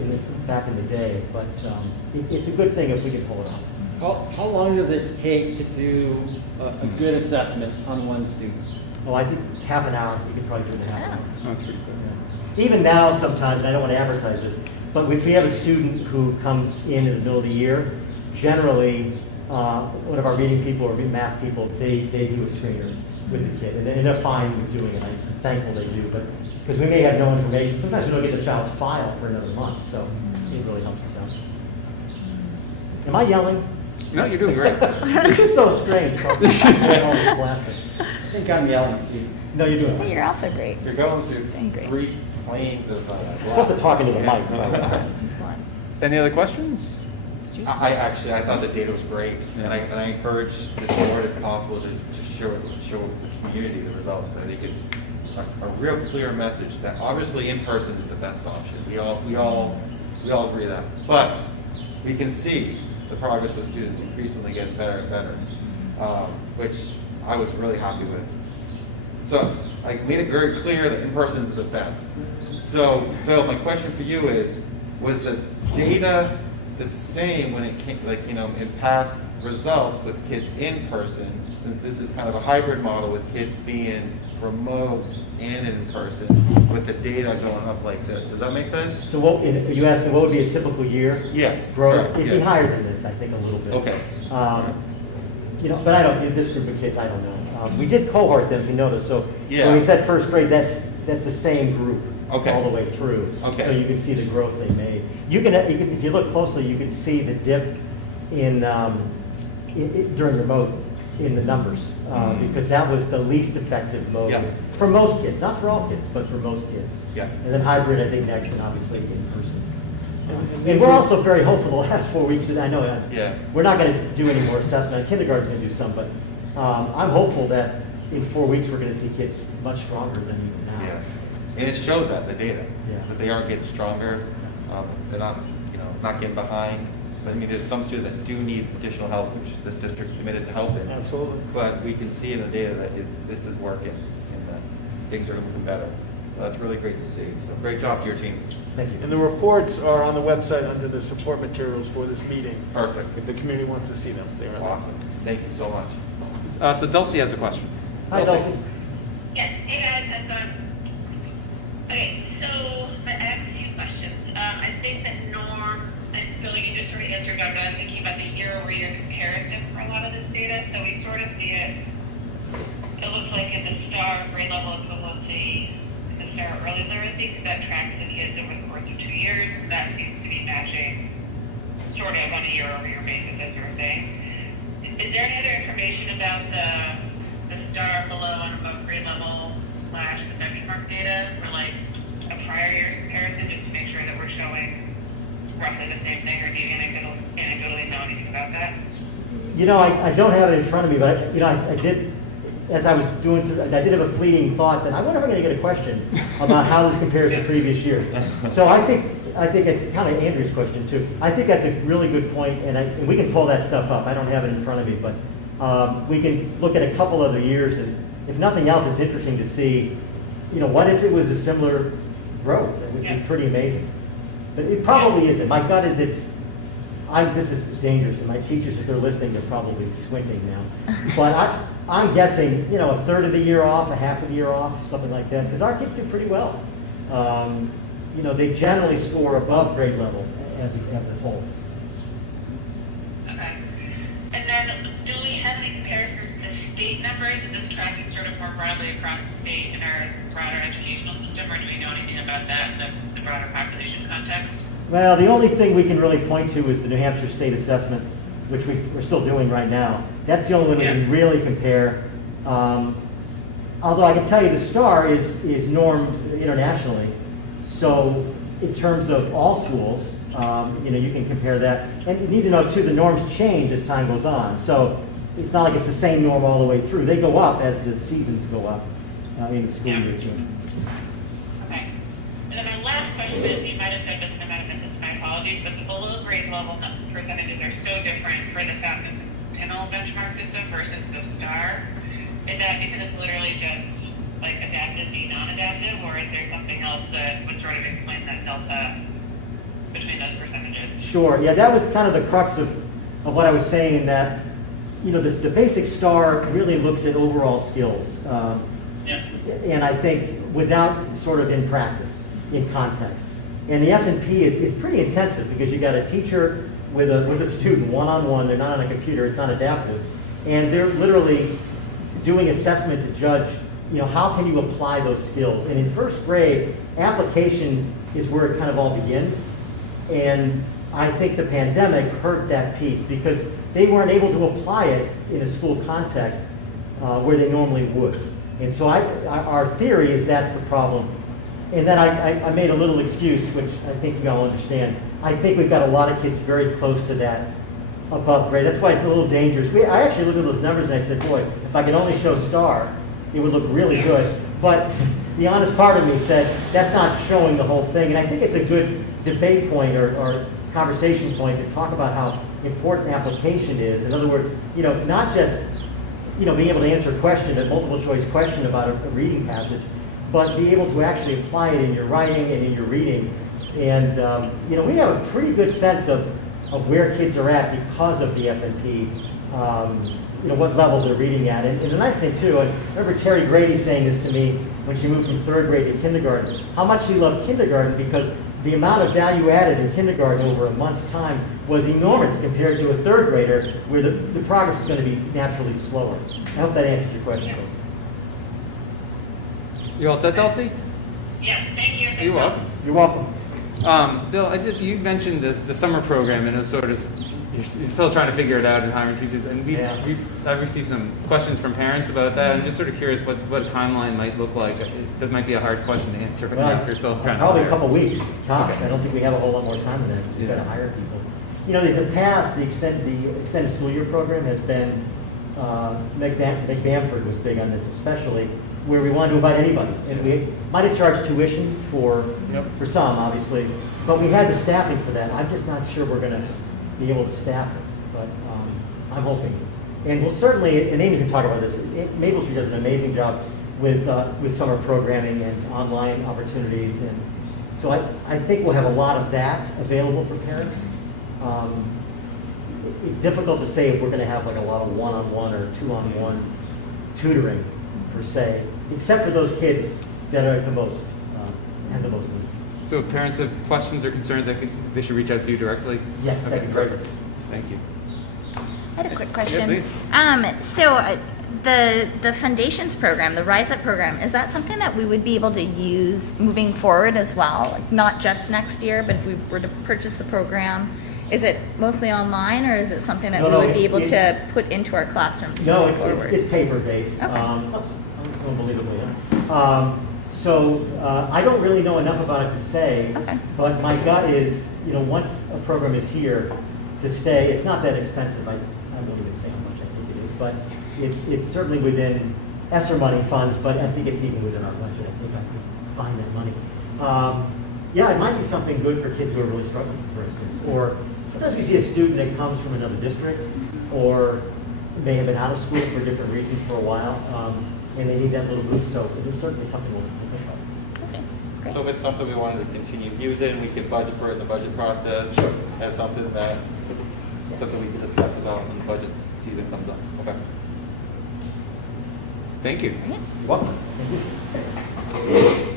back in the day, but it's a good thing if we can pull it off. How long does it take to do a good assessment on one student? Oh, I think half an hour. You could probably do it in half an hour. Oh, that's pretty good. Even now, sometimes, and I don't want to advertise this, but if we have a student who comes in the middle of the year, generally, one of our reading people or math people, they do a screener with the kid, and they're fine with doing it. I'm thankful they do, but because we may have no information. Sometimes we don't get the child's file for another month, so it really helps us out. Am I yelling? No, you're doing great. This is so strange. I think I'm yelling, Steve. No, you're doing it. You're also great. You're going through Doing great. 3 planes of You're supposed to talk into the mic. It's fun. Any other questions? I thought the data was great, and I encourage this board, if possible, to show the community the results, because I think it's a real clear message that obviously in person is the best option. We all agree that, but we can see the progress of students increasingly getting better and better, which I was really happy with. So I made it very clear that in person is the best. So Bill, my question for you is, was the data the same when it came, in past results with kids in person, since this is kind of a hybrid model with kids being remote and in person, with the data going up like this? Does that make sense? So are you asking what would be a typical year? Yes. Growth? Correct, It'd be yeah. higher than this, I think, a little bit. Okay. But I don't, this group of kids, I don't know. We did cohort them, if you notice, so Yeah. when we said first grade, that's the same group Okay. all the way through. Okay. So you can see the growth they made. You can, if you look closely, you can see the dip during remote in the numbers, because that was the least effective mode Yeah. for most kids, not for all kids, but for most kids. Yeah. And then hybrid, I think, next, and obviously in person. And we're also very hopeful the last 4 weeks, I know Yeah. we're not going to do any more assessment. Kindergarten's going to do some, but I'm hopeful that in 4 weeks we're going to see kids much stronger than even now. Yeah. And it shows that, the data, Yeah. that they are getting stronger. They're not, not getting behind. But I mean, there's some students that do need additional help, which this district's committed to helping. Absolutely. But we can see in the data that this is working and that things are moving better. So that's really great to see. So great job to your team. Thank you. And the reports are on the website under the support materials for this meeting. Perfect. If the community wants to see them, they're on there. Awesome. Thank you so much. So Dulcie has a question. Hi, Dulcie. Yes. Hey guys, how's it going? Okay, so I have a few questions. I think that Norm, I feel like you just sort of answered that, but I was thinking about the year-over-year comparison for a lot of this data. So we sort of see it. It looks like in the STAR grade level equivalency, in the STAR early literacy, because that tracks the kids over the course of 2 years, and that seems to be matching sort of on a year-over-year basis, as you were saying. Is there any other information about the STAR below and above grade level / the benchmark data for like a prior year comparison, just to make sure that we're showing roughly the same thing, or do you anecdotally know anything about that? I don't have it in front of me, but I did, as I was doing, I did have a fleeting thought that I wonder if I'm going to get a question about how this compares to previous years. So I think it's kind of Andrew's question too. I think that's a really good point, and we can pull that stuff up. I don't have it in front of me, but we can look at a couple other years, and if nothing else, it's interesting to see, what if it was a similar growth? It would be pretty amazing. But it probably isn't. My gut is this is dangerous, and my teachers, if they're listening, they're probably squinting now. But I'm guessing, a third of the year off, a half of the year off, something like that, because our kids do pretty well. They generally score above grade level as a whole. Okay. And then, do we have any comparisons to state numbers? Is this tracking sort of more broadly across the state in our broader educational system, or do we know anything about that in the broader population context? Well, the only thing we can really point to is the New Hampshire State Assessment, which we're still doing right now. That's the only one we can really compare. Although I can tell you the STAR is normed internationally. So in terms of all schools, you can compare that. And you need to know, too, the norms change as time goes on. So it's not like it's the same norm all the way through. They go up as the seasons go up in the school year, too. Okay. And then my last question is, you might have said this and I might have missed this, my apologies, but the below grade level percentages are so different for the FAPNIS Pinel benchmark system versus the STAR. Is that because it's literally just like adaptive v non-adaptive, or is there something else that would sort of explain that delta between those percentages? Sure. Yeah, that was kind of the crux of what I was saying, in that, the basic STAR really looks at overall skills. And I think without sort of in practice, in context. And the F&P is pretty intensive, because you got a teacher with a student one-on-one. They're not on a computer. It's not adaptive. And they're literally doing assessment to judge, how can you apply those skills? And in first grade, application is where it kind of all begins. And I think the pandemic hurt that piece, because they weren't able to apply it in a school context where they normally would. And so our theory is that's the problem. And then I made a little excuse, which I think you all understand. I think we've got a lot of kids very close to that above grade. That's why it's a little dangerous. I actually looked at those numbers and I said, boy, if I could only show STAR, it would look really good. But the honest part of me said, that's not showing the whole thing. And I think it's a good debate point or conversation point to talk about how important application is. In other words, not just being able to answer a question, a multiple choice question about a reading passage, but be able to actually apply it in your writing and in your reading. And we have a pretty good sense of where kids are at because of the F&P, what level they're reading at. And the nice thing too, I remember Terry Grady saying this to me when she moved from third grade to kindergarten, how much she loved kindergarten, because the amount of value added in kindergarten over a month's time was enormous compared to a third grader, where the progress is going to be naturally slower. I hope that answers your question. You all set, Dulcie? Yes, thank you. You're welcome. You're welcome. Bill, you mentioned the summer program, and it was sort of you're still trying to figure it out in hiring teachers. And I've received some questions from parents about that. I'm just sort of curious what a timeline might look like. That might be a hard question to answer, but if you're still trying probably to a couple weeks tops. Okay. I don't think we have a whole lot more time than that. We've got to hire people. You know, in the past, the extended school year program has been, Meg Bamford was big on this especially, where we wanted to invite anybody. And we might have charged tuition for some, obviously, but we had the staffing for that. I'm just not sure we're going to be able to staff it, but I'm hoping. And we'll certainly, and Amy can talk about this, Maple Street does an amazing job with summer programming and online opportunities. And so I think we'll have a lot of that available for parents. It's difficult to say if we're going to have like a lot of one-on-one or two-on-one tutoring per se, except for those kids that are the most have the most need. So if parents have questions or concerns, they should reach out to you directly? Yes, Okay, that'd be perfect. great. Thank you. I had a quick question. Yeah, please. So the Foundations program, the Rise Up program, is that something that we would be able to use moving forward as well? Like not just next year, but if we were to purchase the program, is it mostly online, or is it something that we would be able to put into our classrooms moving forward? It's paper-based, Okay. unbelievably. So I don't really know enough about it to say, but my gut is, you know, once a program is here to stay, it's not that expensive. I won't even say how much I think it is, but it's certainly within ESSER money funds, but I think it's even within our budget. I think I could find that money. Yeah, it might be something good for kids who are really struggling, for instance, or sometimes we see a student that comes from another district or may have been out of school for different reasons for a while, and they need that little boost. So it's certainly something we'll think about. Okay, great. So if it's something we wanted to continue using, we can budget for it in the budget process as something we can discuss about when the budget season comes up. Okay. Thank you. You're welcome. Thank you.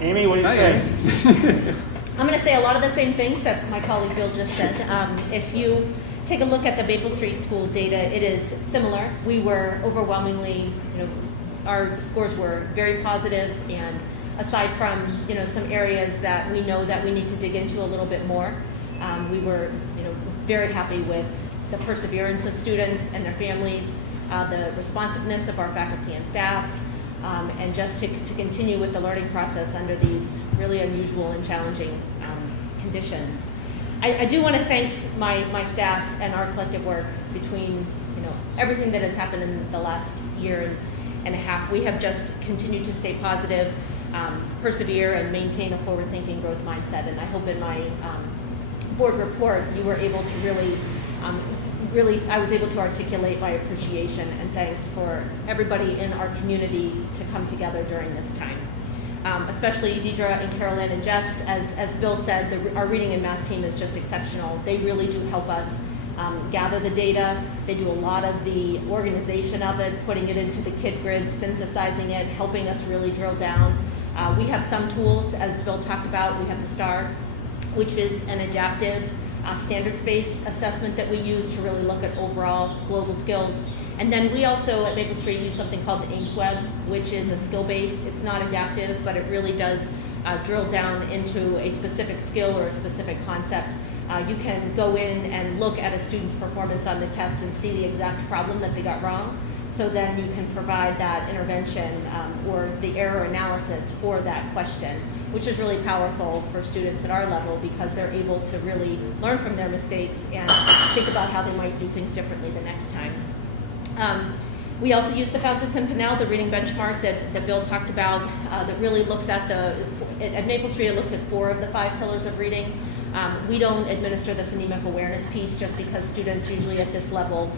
Amy, what do you say? I'm going to say a lot of the same things that my colleague Bill just said. If you take a look at the Maple Street School data, it is similar. We were overwhelmingly, our scores were very positive, and aside from, some areas that we know that we need to dig into a little bit more, we were, very happy with the perseverance of students and their families, the responsiveness of our faculty and staff, and just to continue with the learning process under these really unusual and challenging conditions. I do want to thank my staff and our collective work between everything that has happened in the last year and a half. We have just continued to stay positive, persevere, and maintain a forward-thinking growth mindset. And I hope in my board report you were able to really, I was able to articulate my appreciation and thanks for everybody in our community to come together during this time. Especially Deidre and Carolyn and Jess, as Bill said, our reading and math team is just exceptional. They really do help us gather the data. They do a lot of the organization of it, putting it into the kid grids, synthesizing it, helping us really drill down. We have some tools, as Bill talked about. We have the STAR, which is an adaptive standards-based assessment that we use to really look at overall global skills. And then we also at Maple Street use something called the Ames Web, which is a skill-based. It's not adaptive, but it really does drill down into a specific skill or a specific concept. You can go in and look at a student's performance on the test and see the exact problem that they got wrong. So then you can provide that intervention or the error analysis for that question, which is really powerful for students at our level because they're able to really learn from their mistakes and think about how they might do things differently the next time. We also use the Fountas and Pinnell, the reading benchmark that Bill talked about, that really looks at at Maple Street, it looked at 4 of the 5 pillars of reading. We don't administer the phonemic awareness piece just because students usually at this level,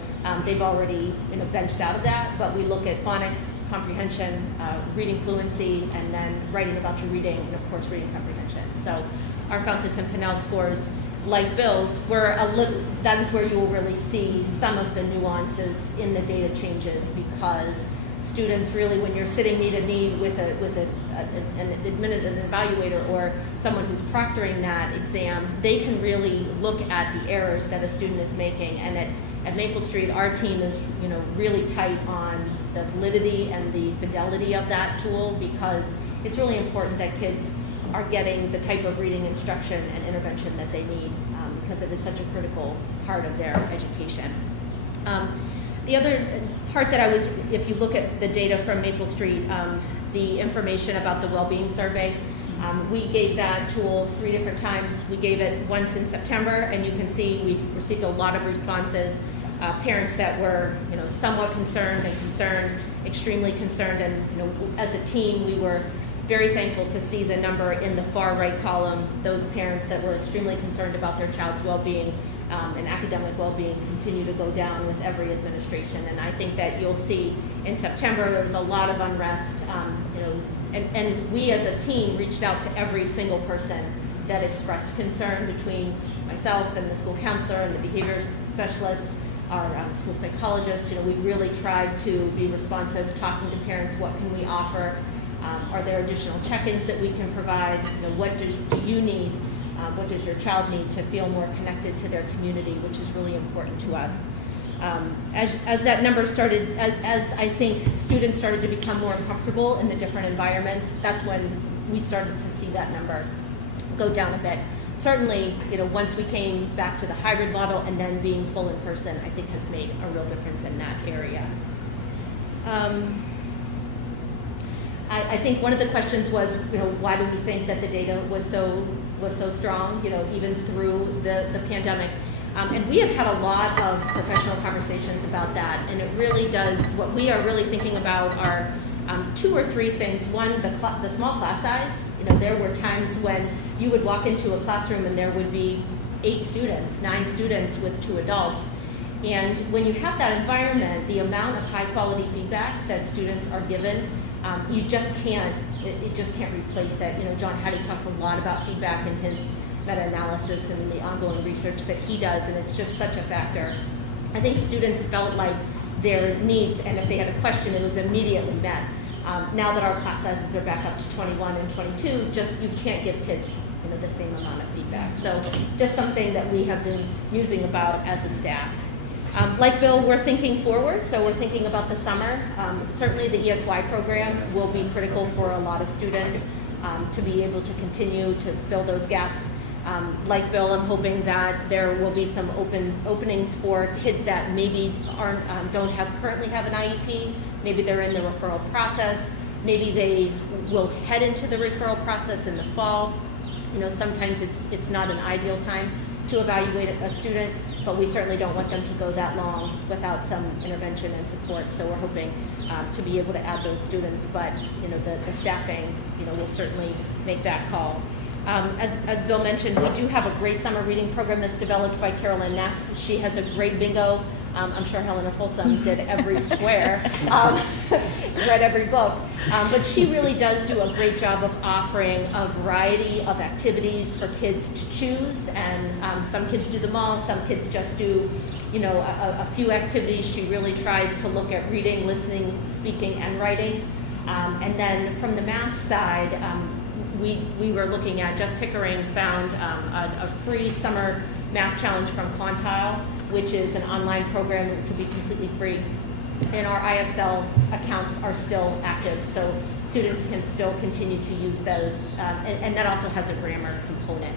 they've already benched out of that, but we look at phonics, comprehension, reading fluency, and then writing about your reading, and of course reading comprehension. So our Fountas and Pinnell scores, like Bill's, that is where you will really see some of the nuances in the data changes because students really, when you're sitting knee to knee with an evaluator or someone who's proctoring that exam, they can really look at the errors that a student is making. And at Maple Street, our team is really tight on the validity and the fidelity of that tool because it's really important that kids are getting the type of reading instruction and intervention that they need because it is such a critical part of their education. The other part that I was, if you look at the data from Maple Street, the information about the well-being survey, we gave that tool 3 different times. We gave it once in September, and you can see we received a lot of responses. Parents that were, somewhat concerned and concerned, extremely concerned, and as a team, we were very thankful to see the number in the far right column. Those parents that were extremely concerned about their child's well-being and academic well-being continue to go down with every administration. And I think that you'll see in September there was a lot of unrest, and we as a team reached out to every single person that expressed concern, between myself and the school counselor and the behavior specialist, our school psychologist. We really tried to be responsive, talking to parents, what can we offer? Are there additional check-ins that we can provide? What do you need? What does your child need to feel more connected to their community, which is really important to us. As that number started, as I think students started to become more comfortable in the different environments, that's when we started to see that number go down a bit. Certainly, once we came back to the hybrid model and then being full in person, I think has made a real difference in that area. I think one of the questions was, why do we think that the data was so strong, even through the pandemic? And we have had a lot of professional conversations about that, and it really does, what we are really thinking about are 2 or 3 things. One, the small class size. There were times when you would walk into a classroom and there would be 8 students, 9 students with 2 adults. And when you have that environment, the amount of high quality feedback that students are given, you just can't, it just can't replace that. John Hattie talks a lot about feedback in his meta-analysis and the ongoing research that he does, and it's just such a factor. I think students felt like their needs, and if they had a question, it was immediately met. Now that our class sizes are back up to 21 and 22, you can't give kids the same amount of feedback. So just something that we have been musing about as a staff. Like Bill, we're thinking forward, so we're thinking about the summer. Certainly the ESY program will be critical for a lot of students to be able to continue to fill those gaps. Like Bill, I'm hoping that there will be some openings for kids that maybe don't currently have an IEP. Maybe they're in the referral process. Maybe they will head into the referral process in the fall. Sometimes it's not an ideal time to evaluate a student, but we certainly don't want them to go that long without some intervention and support. So we're hoping to be able to add those students, but the staffing will certainly make that call. As Bill mentioned, we do have a great summer reading program that's developed by Carolyn Neff. She has a great bingo. I'm sure Helena Folsom did every square, read every book. But she really does do a great job of offering a variety of activities for kids to choose. And some kids do them all. Some kids just do, a few activities. She really tries to look at reading, listening, speaking, and writing. And then from the math side, we were looking at, Jess Pickering found a free summer math challenge from Quantile, which is an online program that could be completely free. And our IXL accounts are still active, so students can still continue to use those, and that also has a grammar component.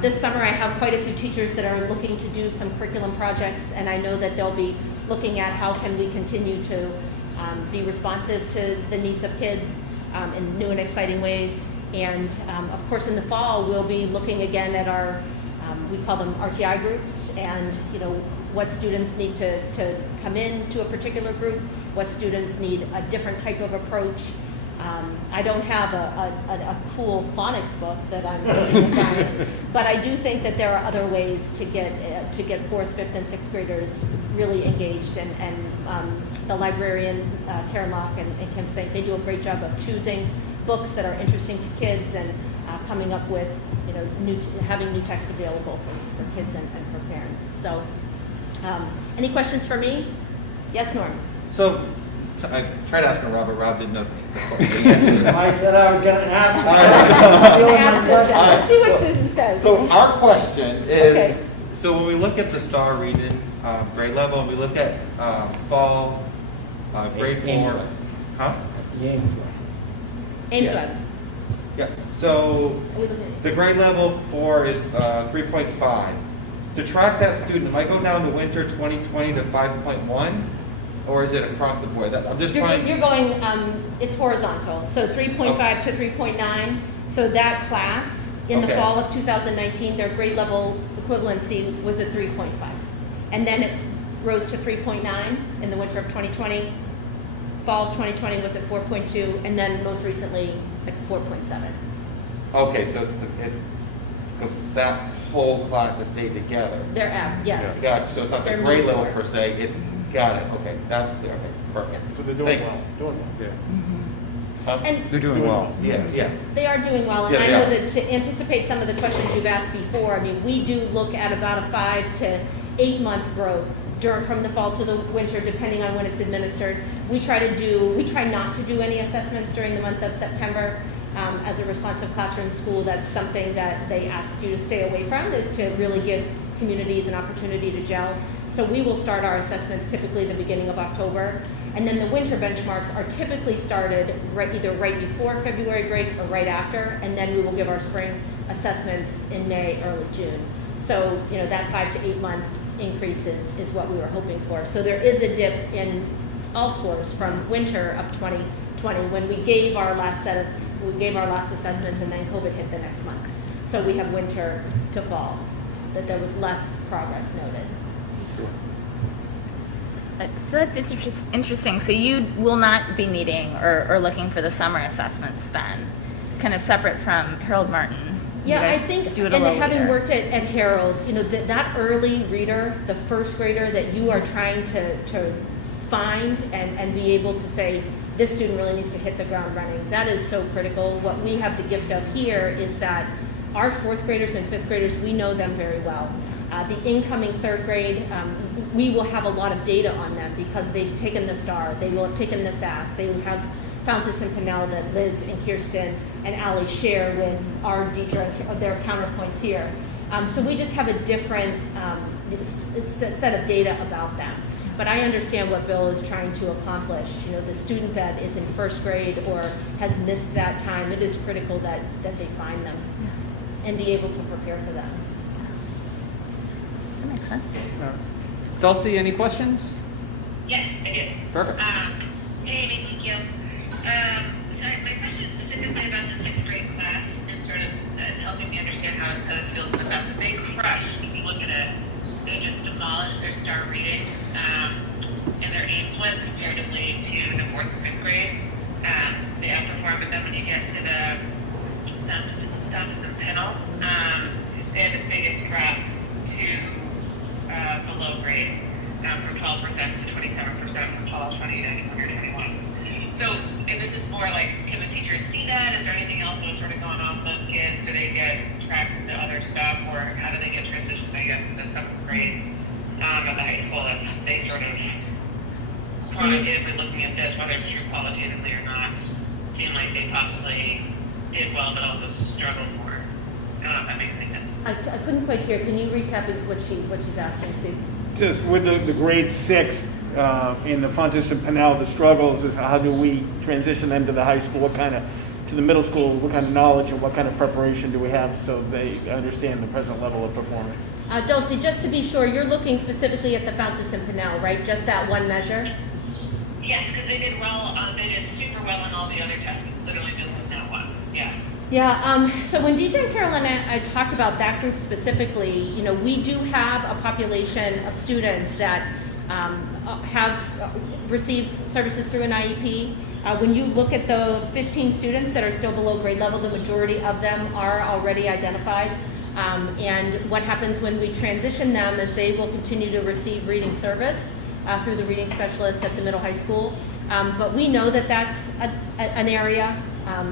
This summer I have quite a few teachers that are looking to do some curriculum projects, and I know that they'll be looking at how can we continue to be responsive to the needs of kids in new and exciting ways. And of course in the fall we'll be looking again at our, we call them RTI groups, and what students need to come in to a particular group, what students need a different type of approach. I don't have a cool phonics book that I'm looking to find, but I do think that there are other ways to get 4th, 5th, and 6th graders really engaged. And the librarian, Karen Locke and Kim Sink, they do a great job of choosing books that are interesting to kids and coming up with having new text available for kids and for parents. So any questions for me? Yes, Norm? So I tried asking Rob, but Rob didn't know the question. I said I was going to ask. Let's see what Susan says. So our question is, Okay. so when we look at the star reading grade level, we look at fall grade 4, huh? Ames Yeah. Web. Yeah. So Are we looking at the grade level 4 is 3.5. to track that student, am I going down to winter 2020 to 5.1, or is it across the board? I'm just trying. You're going, it's horizontal, so 3.5 to 3.9. So that class in the Okay. fall of 2019, their grade level equivalency was at 3.5. And then it rose to 3.9 in the winter of 2020. Fall of 2020 was at 4.2, and then most recently at 4.7. Okay, so that whole class has stayed together. They're at, yes. Got it. So it's not the Their grade mean level score. per se. It's got it. Okay, that's clear. Okay, perfect. So they're doing Thank well. Doing well. Huh? And They're doing well. Yeah, yeah. they are doing well, and Yeah, I they know are. that to anticipate some of the questions you've asked before, I mean, we do look at about a 5 to 8 month growth from the fall to the winter, depending on when it's administered. We try not to do any assessments during the month of September. As a responsive classroom school, that's something that they ask you to stay away from, is to really give communities an opportunity to gel. So we will start our assessments typically the beginning of October. And then the winter benchmarks are typically started either right before February break or right after, and then we will give our spring assessments in May, early June. So, that 5 to 8 month increase is what we were hoping for. So there is a dip in all scores from winter of 2020 when we gave our last assessments, and then COVID hit the next month. So we have winter to fall, that there was less progress noted. So that's interesting. So you will not be needing or looking for the summer assessments then, kind of separate from Harold Martin. You Yeah, I guys think, do it a and little having later. worked at Harold, that early reader, the first grader that you are trying to find and be able to say, this student really needs to hit the ground running, that is so critical. What we have the gift of here is that our fourth graders and fifth graders, we know them very well. The incoming third grade, we will have a lot of data on them because they've taken the STAR, they will have taken the SAS, they will have Fountas and Pinnell that Liz and Kirsten and Allie share with our Deidre, their counterpoints here. So we just have a different set of data about them. But I understand what Bill is trying to accomplish. The student that is in first grade or has missed that time, it is critical that they find them and be able to prepare for them. That makes sense. Dulcie, any questions? Yes, I do. Perfect. Hey, thank you. So my question is specifically about the sixth grade class and sort of helping me understand how this feels in the past. They crushed. If you look at it, they just demolished their STAR reading and their aim split comparatively to the fourth and fifth grade. They outperformed, but then when you get to the Thomas and Pinnell, they had the biggest drop to below grade, from 12% to 27% from fall 20 to 21. So, and this is more like, can the teachers see that? Is there anything else that was sort of going on with those kids? Do they get tracked into other stuff, or how do they get transitioned, I guess, in the seventh grade at the high school that they sort of quantitatively looking at this, whether it's true qualitatively or not, seem like they possibly did well but also struggled more? I don't know if that makes any sense. I couldn't quite hear. Can you recap what she's asking, Steve? Just with the grade 6 in the Fountas and Pinnell, the struggles is how do we transition them to the high school? To the middle school, what kind of knowledge and what kind of preparation do we have so they understand the present level of performance? Dulcie, just to be sure, you're looking specifically at the Fountas and Pinnell, right? Just that one measure? Yes, because they did well. They did super well on all the other tests. It's literally just that one. Yeah. Yeah, so when Deidre and Carolyn and I talked about that group specifically, we do have a population of students that have received services through an IEP. When you look at the 15 students that are still below grade level, the majority of them are already identified. And what happens when we transition them is they will continue to receive reading service through the reading specialists at the middle high school. But we know that that's an area,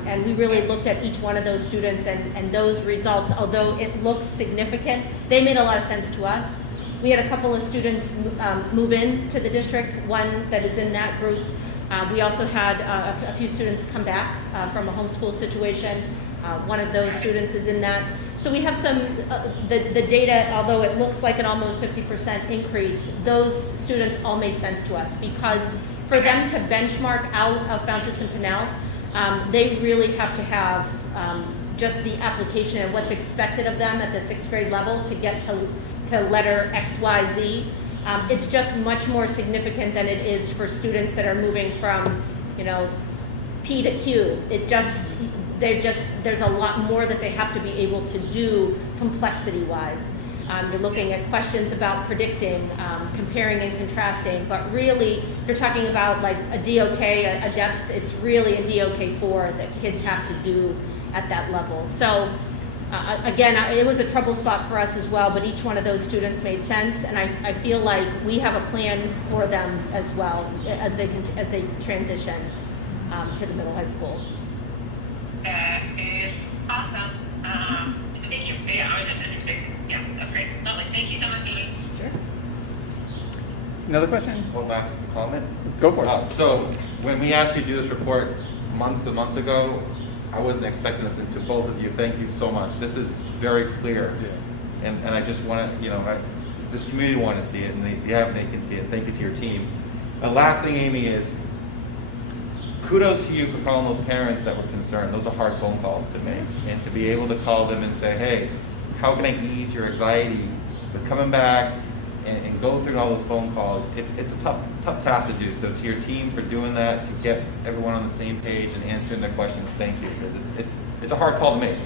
and we really looked at each one of those students and those results, although it looks significant, they made a lot of sense to us. We had a couple of students move in to the district, one that is in that group. We also had a few students come back from a homeschool situation. One of those students is in that. So we have some, the data, although it looks like an almost 50% increase, those students all made sense to us because for them to benchmark out of Fountas and Pinnell, they really have to have just the application and what's expected of them at the sixth grade level to get to to letter XYZ. It's just much more significant than it is for students that are moving from, P to Q. There's a lot more that they have to be able to do complexity-wise. You're looking at questions about predicting, comparing and contrasting, but really, you're talking about like a DOK, a depth, it's really a DOK4 that kids have to do at that level. So, again, it was a trouble spot for us as well, but each one of those students made sense, and I feel like we have a plan for them as well as they transition to the middle high school. That is awesome. Thank you. Yeah, I was just interested. Yeah, that's great. Lovely. Thank you so much, Amy. Sure. Another question? One last comment. Go for it. So when we asked you to do this report months and months ago, I wasn't expecting this, and to both of you, thank you so much. This is very clear. Yeah. And I just want to, this community want to see it, and they can see it. Thank you to your team. The last thing, Amy, is kudos to you for calling those parents that were concerned. Those are hard phone calls to make. And to be able to call them and say, hey, how can I ease your anxiety with coming back and go through all those phone calls? It's a tough task to do. So to your team for doing that, to get everyone on the same page and answering their questions, thank you. Because it's a hard call to make.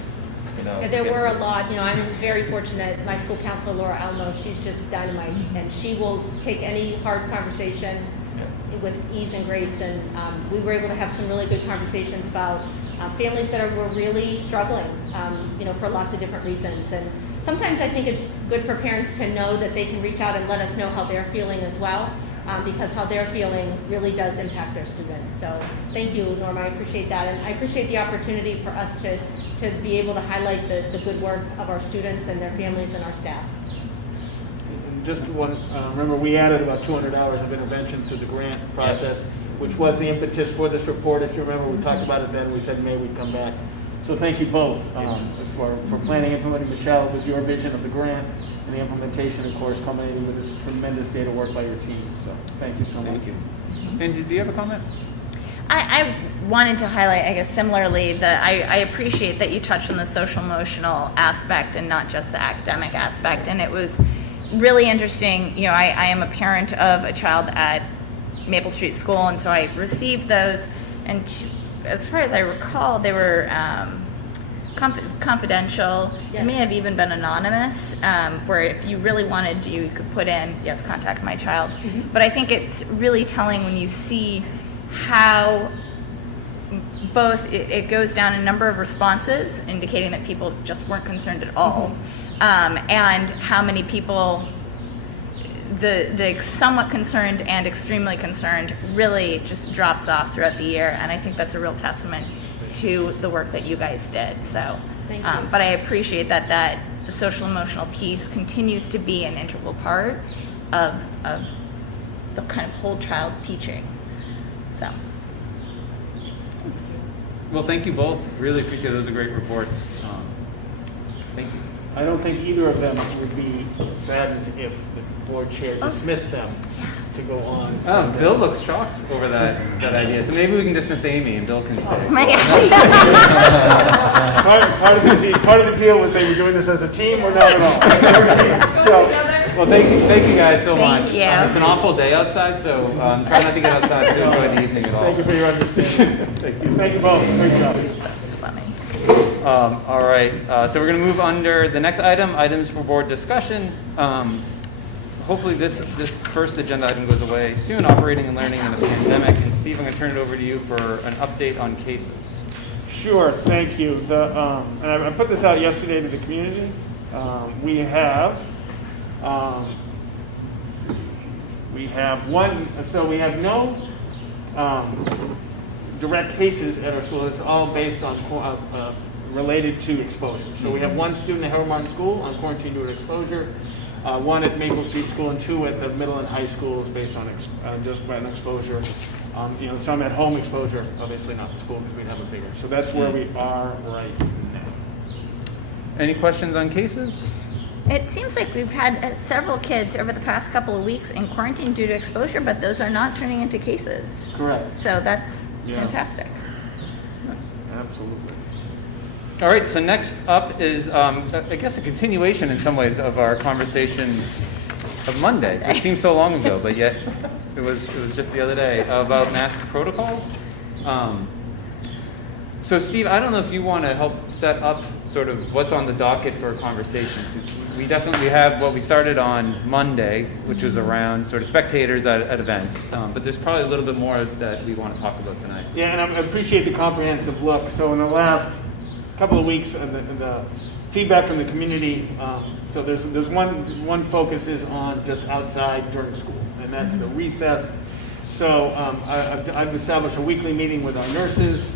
Yeah, there were a lot. I'm very fortunate. My school counselor, Laura Almo, she's just dynamite, and she will take any hard conversation with ease and grace. And we were able to have some really good conversations about families that were really struggling, for lots of different reasons. And sometimes I think it's good for parents to know that they can reach out and let us know how they're feeling as well, because how they're feeling really does impact their students. So thank you, Norma. I appreciate that. And I appreciate the opportunity for us to be able to highlight the good work of our students and their families and our staff. And just one, remember we added about 200 hours of intervention to the grant process, which was the impetus for this report. If you remember, we talked about it then. We said May we'd come back. So thank you both for planning and implementing. Michelle, it was your vision of the grant, and the implementation, of course, culminating with this tremendous data work by your team. So thank you so much. Thank you. And do you have a comment? I wanted to highlight, I guess, similarly, that I appreciate that you touched on the social emotional aspect and not just the academic aspect. And it was really interesting. I am a parent of a child at Maple Street School, and so I received those. And as far as I recall, they were confidential. Yeah. It may have even been anonymous, where if you really wanted to, you could put in, yes, contact my child. Mm-hmm. But I think it's really telling when you see how both it goes down a number of responses indicating that people just weren't concerned at all, and how many people, the somewhat concerned and extremely concerned, really just drops off throughout the year. And I think that's a real testament to the work that you guys did. So Thank you. But I appreciate that the social emotional piece continues to be an integral part of the kind of whole child teaching. So, Well, thank you both. Really appreciate it. Those are great reports. Thank you. I don't think either of them would be saddened if the board chair dismissed them to go on. Oh, Bill looks shocked over that idea. So maybe we can dismiss Amy and Bill can stay. my God. Part of the deal was they were doing this as a team or not at all. So, Well, thank you guys so Thank much. you. It's an awful day outside, so try not to get outside to enjoy the evening at all. thank you for your understanding. Thank you both. Great job. That's funny. All right, so we're going to move under the next item, items for board discussion. Hopefully this first agenda item goes away soon, operating and learning in the pandemic. And Steve, I'm going to turn it over to you for an update on cases. Sure, thank you. And I put this out yesterday to the community. We have one. So we have no direct cases at our school. It's all based on related to exposure. So we have one student at Harold Martin School on quarantine due to exposure, one at Maple Street School, and two at the middle and high schools based on just by an exposure. Some at home exposure, obviously not in school because we'd have a bigger. So that's where we are right now. Any questions on cases? It seems like we've had several kids over the past couple of weeks in quarantine due to exposure, but those are not turning into cases. Correct. So that's Yeah. fantastic. Absolutely. All right, so next up is, I guess, a continuation in some ways of our conversation of Monday. It seems so long ago, but yet it was just the other day about mask protocols. So, Steve, I don't know if you want to help set up sort of what's on the docket for a conversation. 'Cause we definitely have what we started on Monday, which was around sort of spectators at events. But there's probably a little bit more that we want to talk about tonight. Yeah, and I appreciate the comprehensive look. So in the last couple of weeks, the feedback from the community, so there's one focus is on just outside during school, and that's the recess. So I've established a weekly meeting with our nurses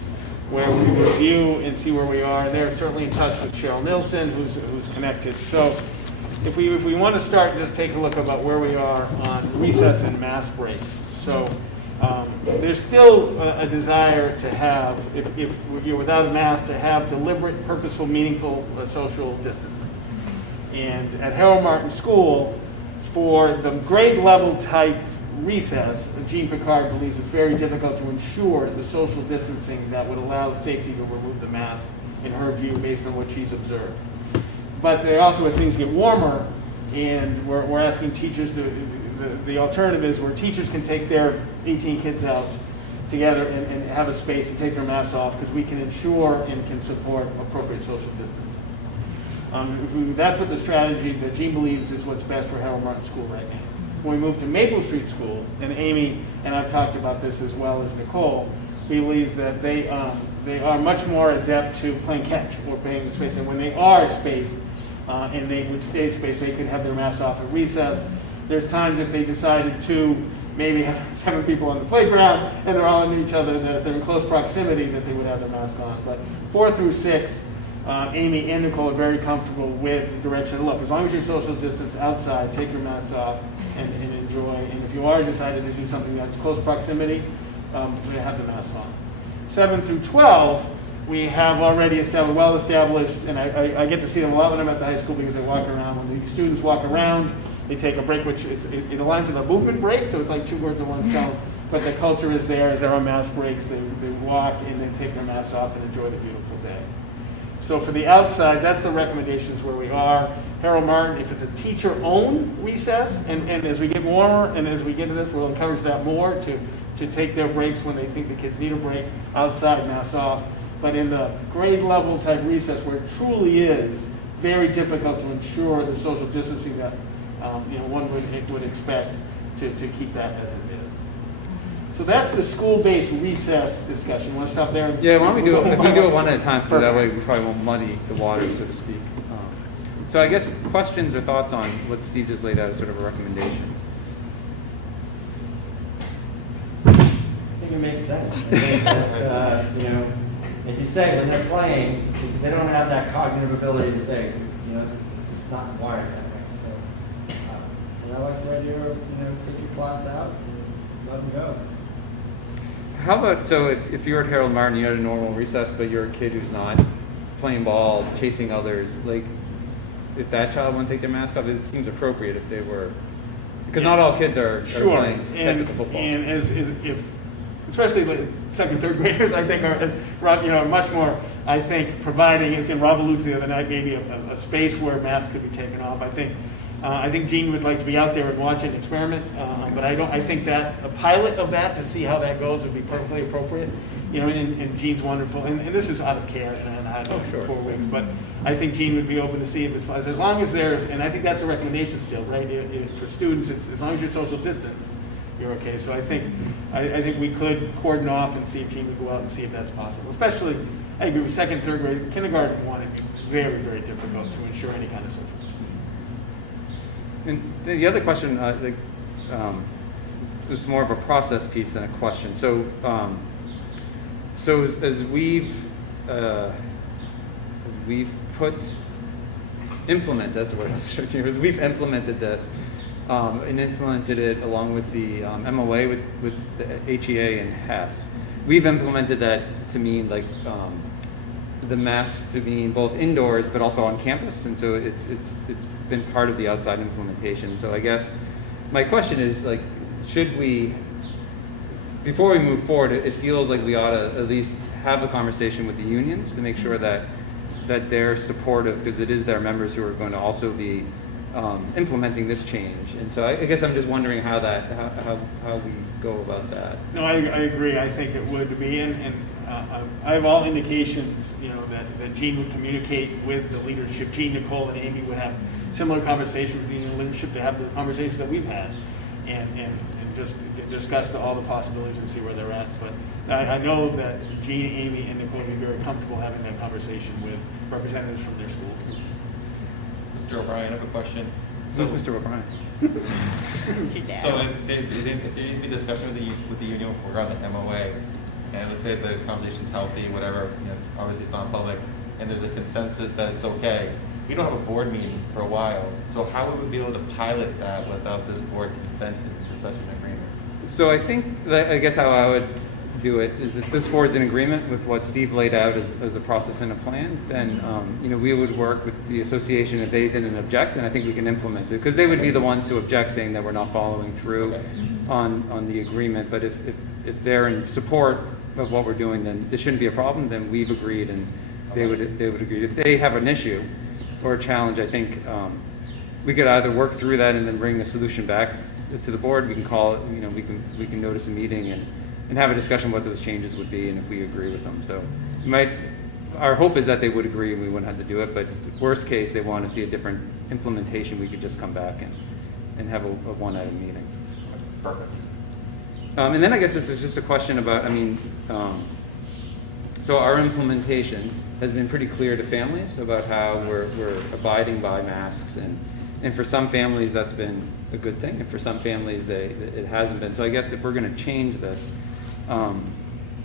where we review and see where we are. They're certainly in touch with Cheryl Nilsson, who's connected. So if we want to start, just take a look about where we are on recess and mask breaks. So there's still a desire to have, if you're without a mask, to have deliberate, purposeful, meaningful social distancing. And at Harold Martin School, for the grade level type recess, Jean Picard believes it's very difficult to ensure the social distancing that would allow safety to remove the mask, in her view, based on what she's observed. But there also, as things get warmer, and we're asking teachers the alternative is where teachers can take their 18 kids out together and have a space and take their masks off, because we can ensure and can support appropriate social distancing. That's what the strategy that Jean believes is what's best for Harold Martin School right now. When we moved to Maple Street School, and Amy and I've talked about this as well as Nicole, believes that they are much more adept to playing catch or playing space. And when they are spaced and they would stay spaced, they could have their masks off at recess. There's times if they decided to maybe have 7 people on the playground and they're all under each other, that if they're in close proximity, that they would have their mask on. But 4 through 6, Amy and Nicole are very comfortable with the direction. Look, as long as you're social distance outside, take your masks off and enjoy. And if you are decided to do something that's close proximity, we have the masks on. 7 through 12, we have already well established, and I get to see them a lot when I'm at the high school because they walk around. When the students walk around, they take a break, which it aligns with a movement break, so it's like 2 birds with 1 stone. But the culture is there are mask breaks. They walk and then take their masks off and enjoy the beautiful day. So for the outside, that's the recommendations where we are. Harold Martin, if it's a teacher-owned recess, and as we get warmer and as we get into this, we'll encourage that more to take their breaks when they think the kids need a break, outside, masks off. But in the grade level type recess, where it truly is very difficult to ensure the social distancing that one would expect to keep that as it is. So that's the school-based recess discussion. You want to stop there? Yeah, why don't we do it? If we do it one at a time, so that way we probably won't muddy the water, so to speak. So I guess questions or thoughts on what Steve just laid out as sort of a recommendation. I think it makes sense. I think that, as you say, when they're playing, they don't have that cognitive ability to say, it's not wired that way. So, and I like the idea of, take your class out and let them go. How about, so if you're at Harold Martin, you had a normal recess, but you're a kid who's not playing ball, chasing others, like, if that child wouldn't take their mask off, it seems appropriate if they were, because not all kids are playing technical football. And if especially the 2nd, 3rd graders, I think are much more, I think, providing, as Rob alluded to the other night, maybe a space where masks could be taken off. I think Jean would like to be out there and watch an experiment, but I think that a pilot of that to see how that goes would be perfectly appropriate. And Jean's wonderful, and this is out of care and out of 4 weeks, but I think Jean would be open to see if it's as long as there's, and I think that's the recommendation still, right? For students, it's as long as you're social distance, you're okay. So I think we could cordon off and see if Jean would go out and see if that's possible. Especially, I agree with 2nd, 3rd grade, kindergarten 1, it'd be very, very difficult to ensure any kind of social distancing. And the other question, it's more of a process piece than a question. So, as we've implemented, that's the word I was searching for, as we've implemented this, and implemented it along with the MOA with the HEA and HES. We've implemented that to mean like the masks to mean both indoors but also on campus, and so it's been part of the outside implementation. So I guess my question is, like, should we, before we move forward, it feels like we ought to at least have a conversation with the unions to make sure that that they're supportive, because it is their members who are going to also be implementing this change. And so I guess I'm just wondering how we go about that. No, I agree. I think it would be, and I have all indications, that Jean would communicate with the leadership. Jean, Nicole, and Amy would have similar conversations with the union leadership to have the conversations that we've had, and just discuss all the possibilities and see where they're at. But I know that Jean, Amy, and Nicole would be very comfortable having that conversation with representatives from their schools. Mr. O'Brien, I have a question. Who's Mr. O'Brien? So if there needs to be discussion with the union regarding the MOA, and let's say the conversation's healthy, whatever, it's obviously it's non-public, and there's a consensus that it's okay, we don't have a board meeting for a while, so how would we be able to pilot that without this board consenting to such an agreement? So I think that, I guess how I would do it is if this board's in agreement with what Steve laid out as a process and a plan, then we would work with the association if they didn't object, and I think we can implement it, because they would be the ones who object, saying that we're not following through on the agreement. But if they're in support of what we're doing, then this shouldn't be a problem. Then we've agreed, and they would agree. If they have an issue or a challenge, I think we could either work through that and then bring the solution back to the board. We can call it, we can notice a meeting and have a discussion what those changes would be, and if we agree with them. So our hope is that they would agree and we wouldn't have to do it, but worst case, they want to see a different implementation, we could just come back and have a one-item meeting. Perfect. And then I guess this is just a question about, so our implementation has been pretty clear to families about how we're abiding by masks, and for some families that's been a good thing, and for some families it hasn't been. So I guess if we're going to change this, I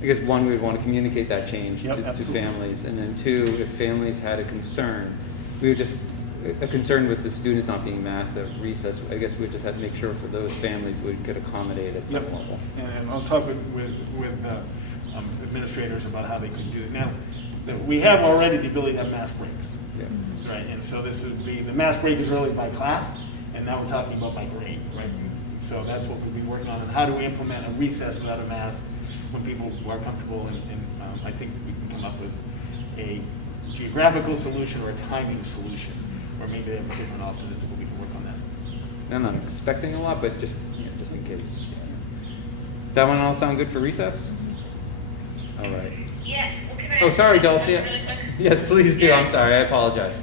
guess one, we would want to communicate that change to families, and then two, if families had a concern, a concern with the students not being masked at recess, I guess we just have to make sure for those families we could accommodate at some level. And I'll talk with administrators about how they could do it. Now, we have already the ability to have mask breaks, right? And so this would be, the mask break is really by class, and now we're talking about by grade, right? So that's what we'll be working on, and how do we implement a recess without a mask when people are comfortable, and I think we can come up with a geographical solution or a timing solution, or maybe they have different alternates, but we can work on that. I'm not expecting a lot, but just in case. That one all sound good for recess? All right. Yeah. Well, can I Oh, sorry, ask Dulcie. really quick? Yes, please do. I'm sorry. I apologize.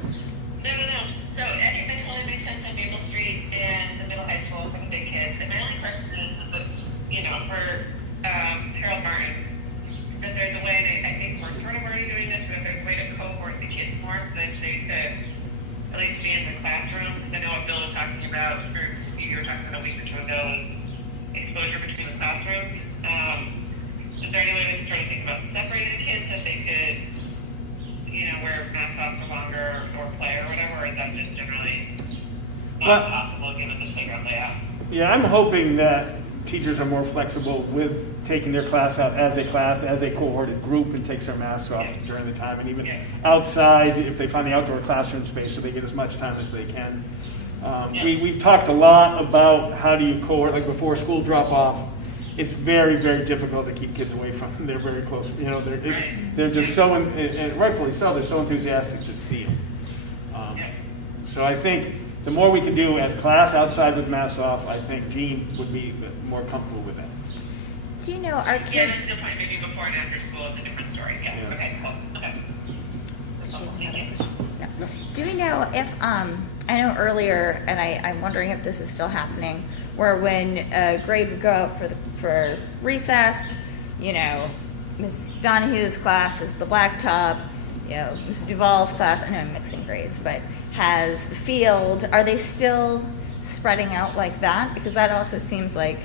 No. So I think that totally makes sense on Maple Street and the middle high school for the big kids. And my only question is that, for Harold Martin, that there's a way, and I think we're sort of already doing this, but there's a way to cohort the kids more so that they could at least be in the classroom. Because I know what Bill was talking about, or Steve, you were talking about a week or two ago, is exposure between the classrooms. Is there any way to start to think about separating the kids that they could, wear masks off for longer or play or whatever, or is that just generally not possible given the playground layout? Yeah, I'm hoping that teachers are more flexible with taking their class out as a cohorted group, and takes their masks off during the time, and even outside if they find the outdoor classroom space, so they get as much time as they can. We've talked a lot about how do you cohort, like before school drop off. It's very, very difficult to keep kids away from them. They're very close. They're just so, and rightfully so, they're so enthusiastic to see them. So I think the more we can do as class outside with masks off, I think Jean would be more comfortable with that. Do you know our kids? Yeah, that's a good point. Maybe before and after school is a different story. Yeah. Okay, cool. Okay. No. Do we know if, I know earlier, and I'm wondering if this is still happening, where when a grade would go out for recess, Ms. Donahue's class is the blacktop, Ms. Duvall's class, I know I'm mixing grades, but has the field. Are they still spreading out like that? Because that also seems like,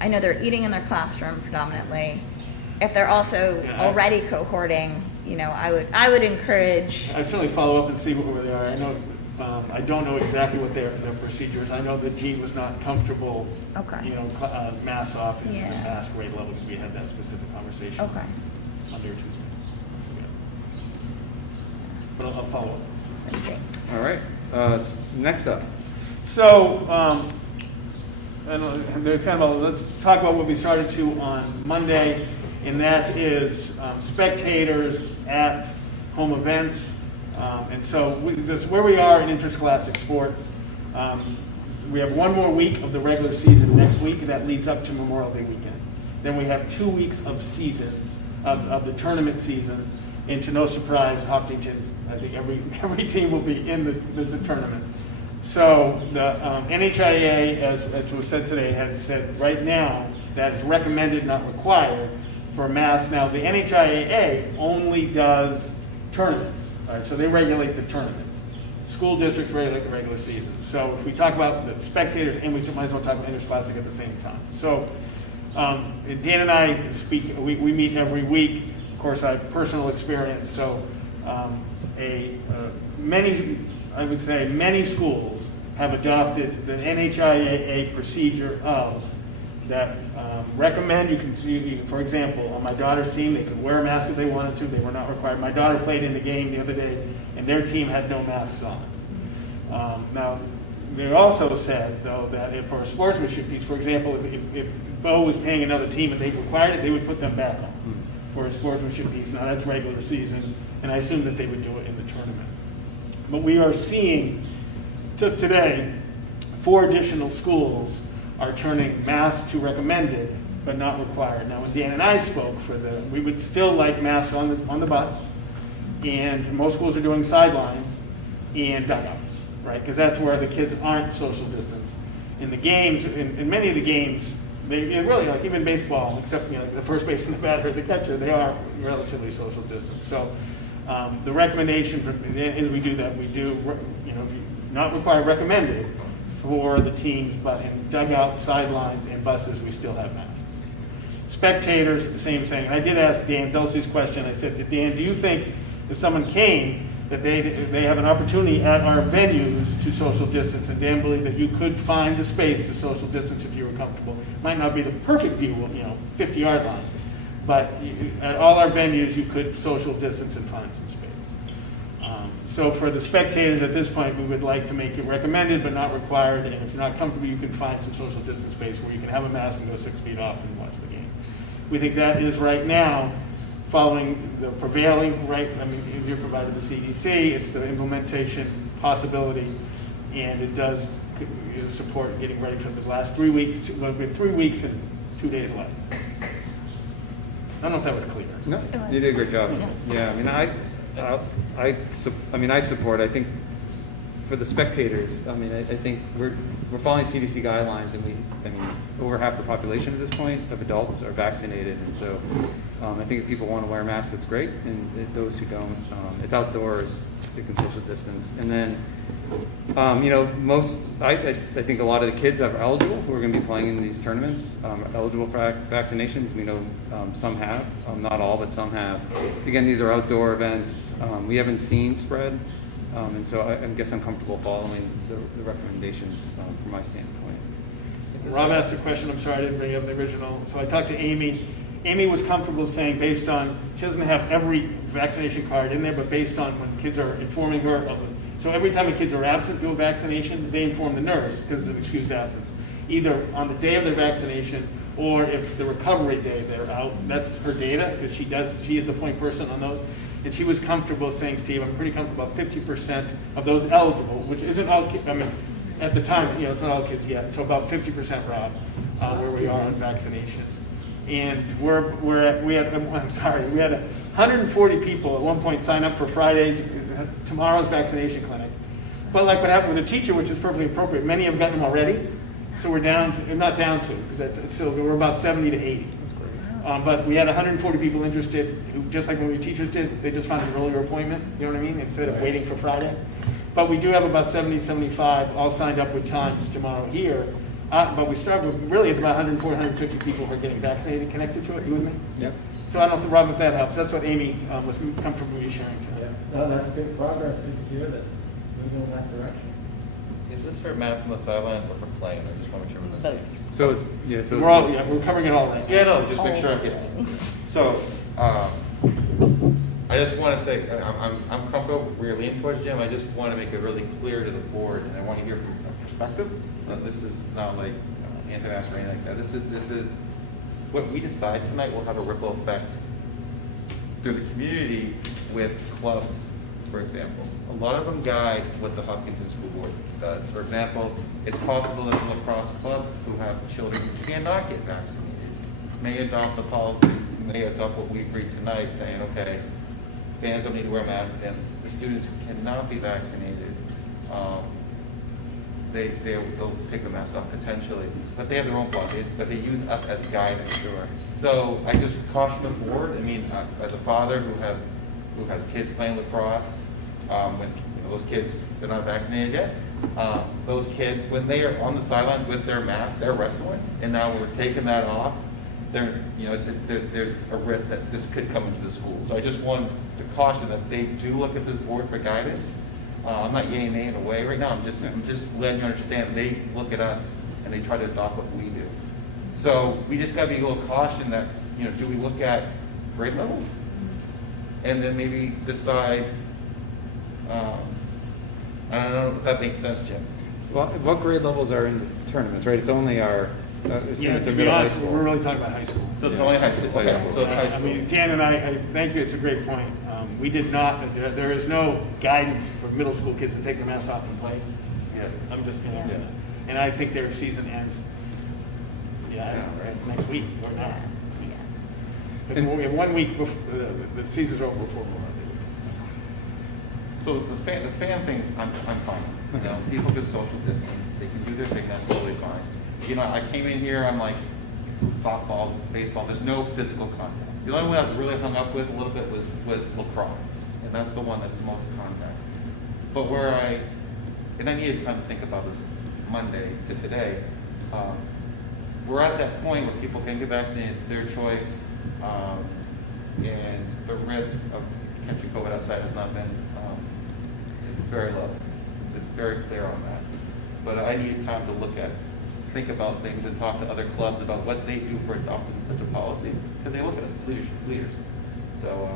I know they're eating in their classroom predominantly. If they're also already cohorting, I would encourage. I'd certainly follow up and see where they are. I know, I don't know exactly what their procedure is. I know that Jean was not comfortable, masks off in the mask grade level, because we had that specific conversation Monday or Tuesday. But I'll follow up. All right. Next up. So, let's talk about what we started to on Monday, and that is spectators at home events. And so that's where we are in interscholastic sports. We have one more week of the regular season next week, and that leads up to Memorial Day weekend. Then we have 2 weeks of seasons, of the tournament season, and to no surprise, Hopkinton, I think every team will be in the tournament. So the NHIAA, as was said today, had said right now that it's recommended, not required, for masks. Now, the NHIAA only does tournaments, right? So they regulate the tournaments. School districts regulate the regular season. So if we talk about the spectators, and we might as well talk about interscholastic at the same time. So Dan and I speak, we meet every week. Of course, I have personal experience. So many schools have adopted the NHIAA procedure of that recommend you can, for example, on my daughter's team, they could wear a mask if they wanted to. They were not required. My daughter played in the game the other day, and their team had no masks on. Now, they also said, though, that if for a sportsmanship piece, for example, if Bo was paying another team and they required it, they would put them back on for a sportsmanship piece. Now, that's regular season, and I assume that they would do it in the tournament. But we are seeing, just today, 4 additional schools are turning masks to recommended, but not required. Now, when Dan and I spoke we would still like masks on the bus, and most schools are doing sidelines and dugouts, right? Because that's where the kids aren't social distance. In the games, in many of the games, they really, like even baseball, except the first base and the batter, the catcher, they are relatively social distance. So the recommendation is we do that. We do, not required, recommended for the teams, but in dugout, sidelines, and buses, we still have masks. Spectators, the same thing. And I did ask Dan Dulce's question. I said to Dan, do you think if someone came that they have an opportunity at our venues to social distance? And Dan believed that you could find the space to social distance if you were comfortable. Might not be the perfect view, 50-yard line, but at all our venues you could social distance and find some space. So for the spectators at this point, we would like to make it recommended but not required. And if you're not comfortable, you can find some social distance space where you can have a mask and go 6 feet off and watch the game. We think that is right now following the prevailing, right? I mean, if you're provided the CDC, it's the implementation possibility, and it does support getting ready for the last 3 weeks. We have 3 weeks and 2 days left. I don't know if that was clear. No, you did a great job. Yeah, I support. I think for the spectators, I think we're following CDC guidelines, and over half the population at this point of adults are vaccinated, and so I think if people want to wear masks, that's great, and those who don't, it's outdoors, they can social distance, and then I think a lot of the kids are eligible who are going to be playing in these tournaments, eligible for vaccinations. We know some have, not all, but some have. Again, these are outdoor events. We haven't seen spread, and so I guess I'm comfortable following the recommendations from my standpoint. Rob asked a question, I'm sorry I didn't bring up the original. So I talked to Amy. Amy was comfortable saying based on, she doesn't have every vaccination card in there, but based on when kids are informing her of it. So every time the kids are absent to a vaccination, they inform the nurse because it's an excused absence. Either on the day of their vaccination or if the recovery day they're out. That's her data because she is the point person on those. And she was comfortable saying, Steve, I'm pretty comfortable about 50% of those eligible, which isn't all kids, at the time, it's not all kids yet. So about 50%, Rob, where we are on vaccination. And we had 140 people at one point sign up for tomorrow's vaccination clinic. But like what happened with the teacher, which is perfectly appropriate, many have gotten them already. So we're not down to, because it's still, we're about 70 to 80. But we had 140 people interested, who, just like when we teachers did, they just found an earlier appointment, you know what I mean, instead of waiting for Friday. But we do have about 70, 75 all signed up with times tomorrow here. But we start with, really, it's about 140, 150 people who are getting vaccinated, connected to it. You with me? Yep. So I don't know, Rob, if that helps. That's what Amy was comfortable sharing today. Yeah. No, that's good progress. Good to hear that it's moving in that direction. Is this for masks on the sidelines or for playing? I just want to make sure we're the same. We're covering it all right. Yeah, no, just make sure I get it. So, I just want to say, I'm comfortable, we're leaning towards Jim. I just want to make it really clear to the board, and I want to hear from a perspective. This is not like anti-mask or anything like that. This is what we decide tonight will have a ripple effect through the community with clubs for example. A lot of them guide what the Hopkinton School Board does. For example, it's possible that the lacrosse club who have children who cannot get vaccinated may adopt the policy, may adopt what we agreed tonight, saying, okay, fans don't need to wear masks, and the students who cannot be vaccinated, they'll take the mask off potentially, but they have their own policy, but they use us as guidance. Sure. So I just caution the board. I mean, as a father who has kids playing lacrosse, when those kids, they're not vaccinated yet. Those kids, when they are on the sidelines with their mask, they're wrestling, and now we're taking that off. There's a risk that this could come into the school. So I just want to caution that they do look at this board for guidance. I'm not yay nay in a way right now. I'm just letting you understand they look at us and they try to adopt what we do. So we just got to be a little caution that, do we look at grade levels and then maybe decide, I don't know if that makes sense, Jim. Well, what grade levels are in the tournaments, right? It's only our, Yeah, to be honest, we're really talking about high school. So it's only high school. It's high school. So it's high I school. mean, Dan and I thank you, it's a great point. We did not, there is no guidance for middle school kids to take their masks off and play. Yeah. I'm just, and I think their season ends, next week or now. Because we have 1 week before, the season's over before Memorial Day. So the fan thing, I'm fine. People can social distance. They can do their thing. That's totally fine. I came in here. I'm like softball, baseball. There's no physical contact. The only one I really hung up with a little bit was lacrosse, and that's the one that's most contact. But I needed time to think about this Monday to today. We're at that point where people can get vaccinated, their choice, and the risk of catching COVID outside has not been very low. It's very clear on that. But I needed time to think about things and talk to other clubs about what they do for adopting such a policy, because they look at us as leaders. So,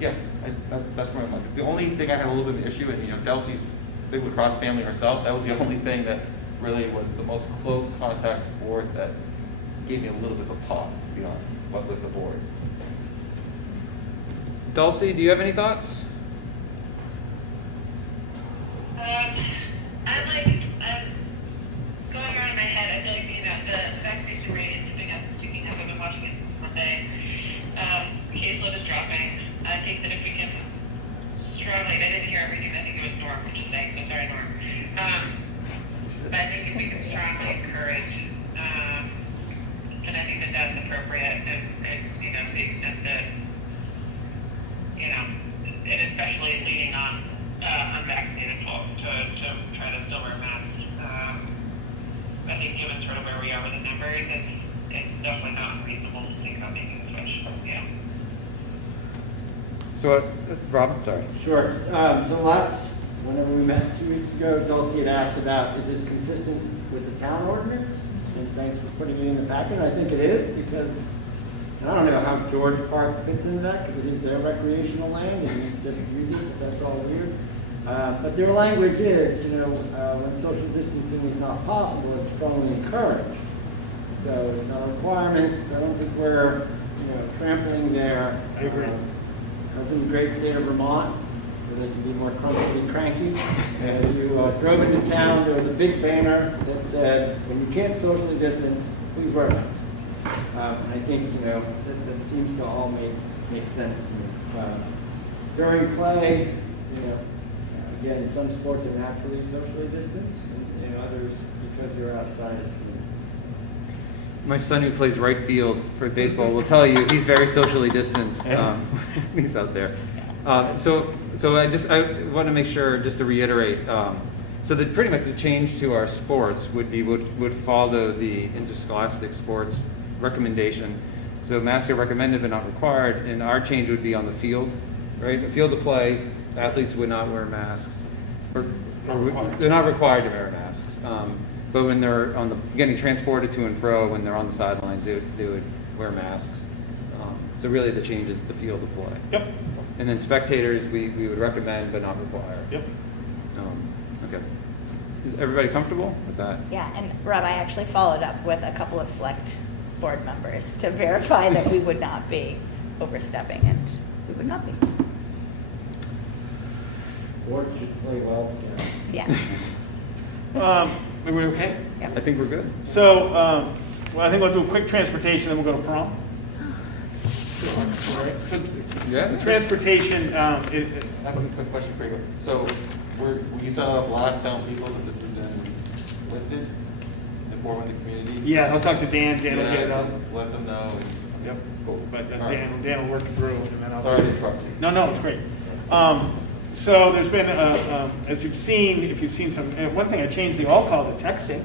that's where I'm like. The only thing I had a little bit of an issue, and Delsey's big lacrosse family herself, that was the only thing that really was the most close contact sport that gave me a little bit of a pause, to be honest, with the board. Dulcie, do you have any thoughts? Going around in my head, I feel like, the vaccination rate is ticking up. I've been watching it since Monday. Caseload is dropping. I think that if we can strongly, I didn't hear everything, I think it was Norm, I'm just saying, so sorry, Norm. But I think if we can strongly encourage, and I think that that's appropriate, and to the extent that, and especially leaning on unvaccinated folks to try to still wear masks. I think given sort of where we are with the numbers, it's definitely not unreasonable to think about making the switch. Yeah. So, Rob, sorry. Sure. Whenever we met 2 weeks ago, Dulcie had asked about, is this consistent with the town ordinance? And thanks for putting it in the packet. I think it is, because and I don't know how George Park fits into that, because it is their recreational land, and you just use it, but that's all weird. But their language is, when social distancing is not possible, it's strongly encouraged. So it's not a requirement, so I don't think we're, trampling their... I agree. I was in the great state of Vermont, where they can be more crunkily cranky. As you drove into town, there was a big banner that said, when you can't socially distance, please wear a mask. And I think, that seems to all make sense to me. During play, again, some sports are naturally socially distanced, and others, because you're outside, it's limited. My son, who plays right field for baseball, will tell you he's very socially distanced. He's out there. So I want to make sure, just to reiterate, so that pretty much the change to our sports would follow the interscholastic sports recommendation. So masks are recommended but not required, and our change would be on the field, right? The field of play, athletes would not wear masks, or they're not required to wear masks. But when they're getting transported to and fro, when they're on the sidelines, they would wear masks. So really, the change is the field of play. Yep. And then spectators, we would recommend but not require. Yep. Okay. Is everybody comfortable with that? Yeah, and Rob, I actually followed up with a couple of select board members to verify that we would not be overstepping, and we would not be. boards should play well together. Yeah. Are we okay? I think we're good. So, well, I think we'll do a quick transportation, then we'll go to prom. All right. So, Yeah, that's transportation, I have a quick question for you. So, will you set up last telling people that this has been lifted, informing the community? yeah, I'll talk to Dan. Dan will get it out. Just let them know. Yep. Cool. But All right. Dan will work through, and then I'll. Sorry to interrupt you. No, it's great. So there's been, as you've seen, if you've seen some, one thing I changed the all call to texting,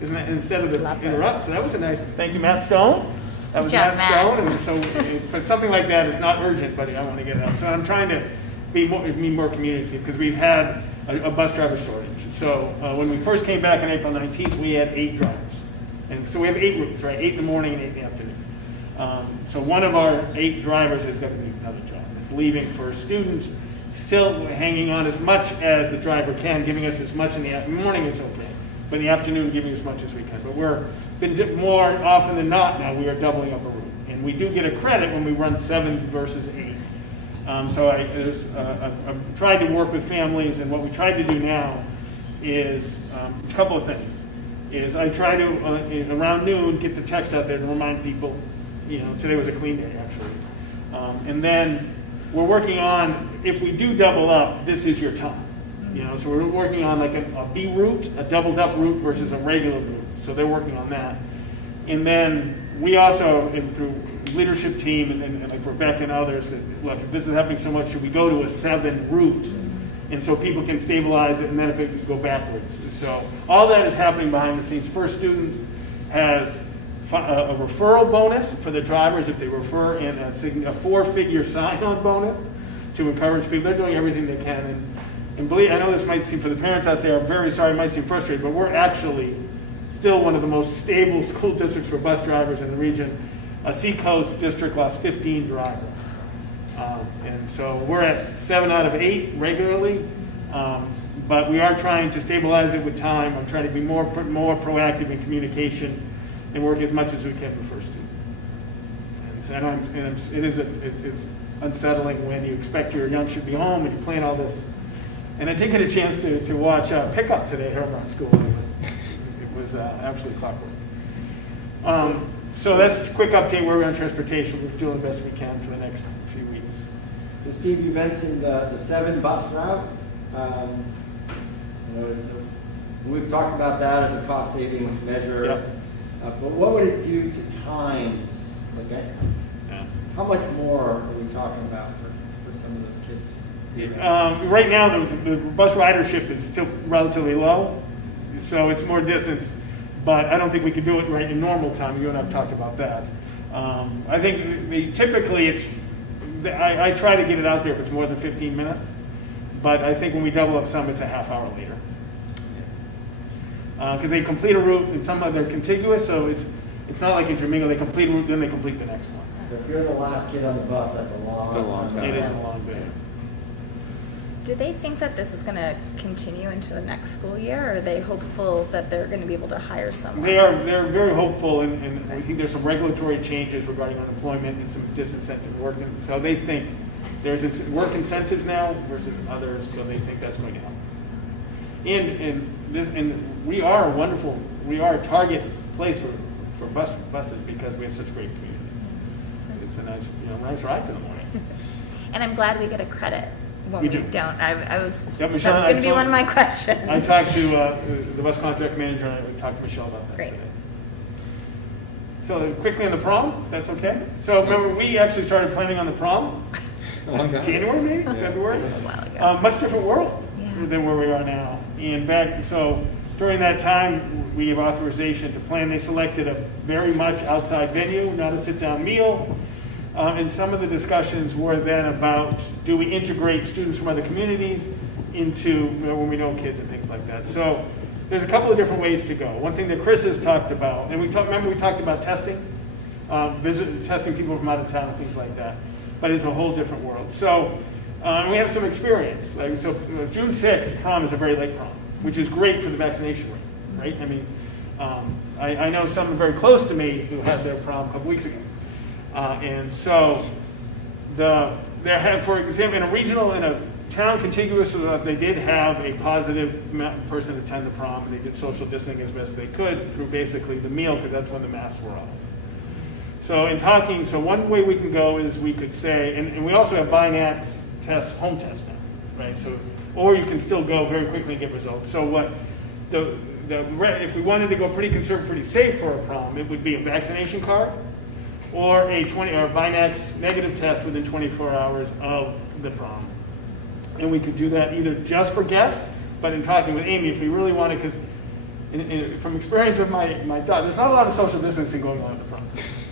isn't it, instead of the Love that. interrupt. So that was a nice, thank you, Matt Stone. That was Good job, Matt Stone. And so, but something like that is not urgent, but I want to get it out. So I'm trying to be more communicative because we've had a bus driver shortage. So when we first came back on April 19th, we had 8 drivers. And so we have 8 routes, right? 8 in the morning and 8 in the afternoon. So one of our 8 drivers has got to need another job. It's leaving for students, still hanging on as much as the driver can, giving us as much in the morning it's okay, but in the afternoon giving as much as we can. But we're been more often than not now we are doubling up a route, and we do get a credit when we run 7 versus 8. So I've tried to work with families, and what we tried to do now is a couple of things. Is I try to around noon get the text out there to remind people, today was a clean day actually, and then we're working on, if we do double up, this is your time. So we're working on like a B route, a doubled up route versus a regular route. So they're working on that. And then we also, through leadership team and like Rebecca and others, look, if this is happening so much, should we go to a 7 route? And so people can stabilize it, and then if it can go backwards. So all that is happening behind the scenes. First student has a referral bonus for the drivers if they refer, and a 4-figure sign-on bonus to encourage people. They're doing everything they can. And believe, I know this might seem, for the parents out there, I'm very sorry, it might seem frustrating, but we're actually still one of the most stable school districts for bus drivers in the region. A Seacoast district lost 15 drivers. And so we're at 7 out of 8 regularly, but we are trying to stabilize it with time. I'm trying to be more proactive in communication and work as much as we can with first student. It's unsettling when you expect your young should be home and you plan all this. And I did get a chance to watch pickup today here at school. It was absolutely clockwork. So that's a quick update where we're on transportation. We're doing the best we can for the next few weeks. So Steve, you mentioned the 7 bus route. We've talked about that as a cost savings measure. Yep. But what would it do to times? How much more are we talking about for some of those kids? Right now, the bus ridership is still relatively low, so it's more distance. But I don't think we could do it right in normal time. You and I have talked about that. I think typically I try to get it out there if it's more than 15 minutes. But I think when we double up some, it's a half hour later. Because they complete a route, and some of them are contiguous, so it's not like in Jamingo, they complete a route, then they complete the next one. So if you're the last kid on the bus, that's a long time. It is a long day. Do they think that this is going to continue into the next school year, or are they hopeful that they're going to be able to hire someone? They're very hopeful, and we think there's some regulatory changes regarding unemployment and some disincentive work. And so they think there's work incentives now versus others, so they think that's going to help. And we are a target place for buses because we have such great community. It's a nice rides in the morning. And I'm glad we get a credit when We we do. don't. Yep, Michelle, That was going to be one of my questions. I talked to the bus contract manager, and I talked to Michelle about that Great. today. So quickly on the prom, if that's okay. So remember, we actually started planning on the prom January, maybe February. A while ago. Much different world Yeah. than where we are now. And so during that time, we have authorization to plan. They selected a very much outside venue, not a sit-down meal. And some of the discussions were then about, do we integrate students from other communities into, when we know kids and things like that. So there's a couple of different ways to go. One thing that Chris has talked about, and remember we talked about testing, testing people from out of town and things like that. But it's a whole different world. So we have some experience. So June 6th, prom is a very late prom, which is great for the vaccination rate, right? I mean, I know some very close to me who had their prom a couple weeks ago. And so for example, in a regional and a town contiguous with us, they did have a positive person attend the prom, and they did social distancing as best they could through basically the meal, because that's when the masks were off. So in talking, so one way we can go is we could say, and we also have Binax tests, home test now, right? So, or you can still go very quickly and get results. So what if we wanted to go pretty conservative, pretty safe for a prom, it would be a vaccination card or a Binax negative test within 24 hours of the prom. And we could do that either just for guests, but in talking with Amy, if we really wanted, because from experience of my daughter, there's not a lot of social distancing going on at the prom.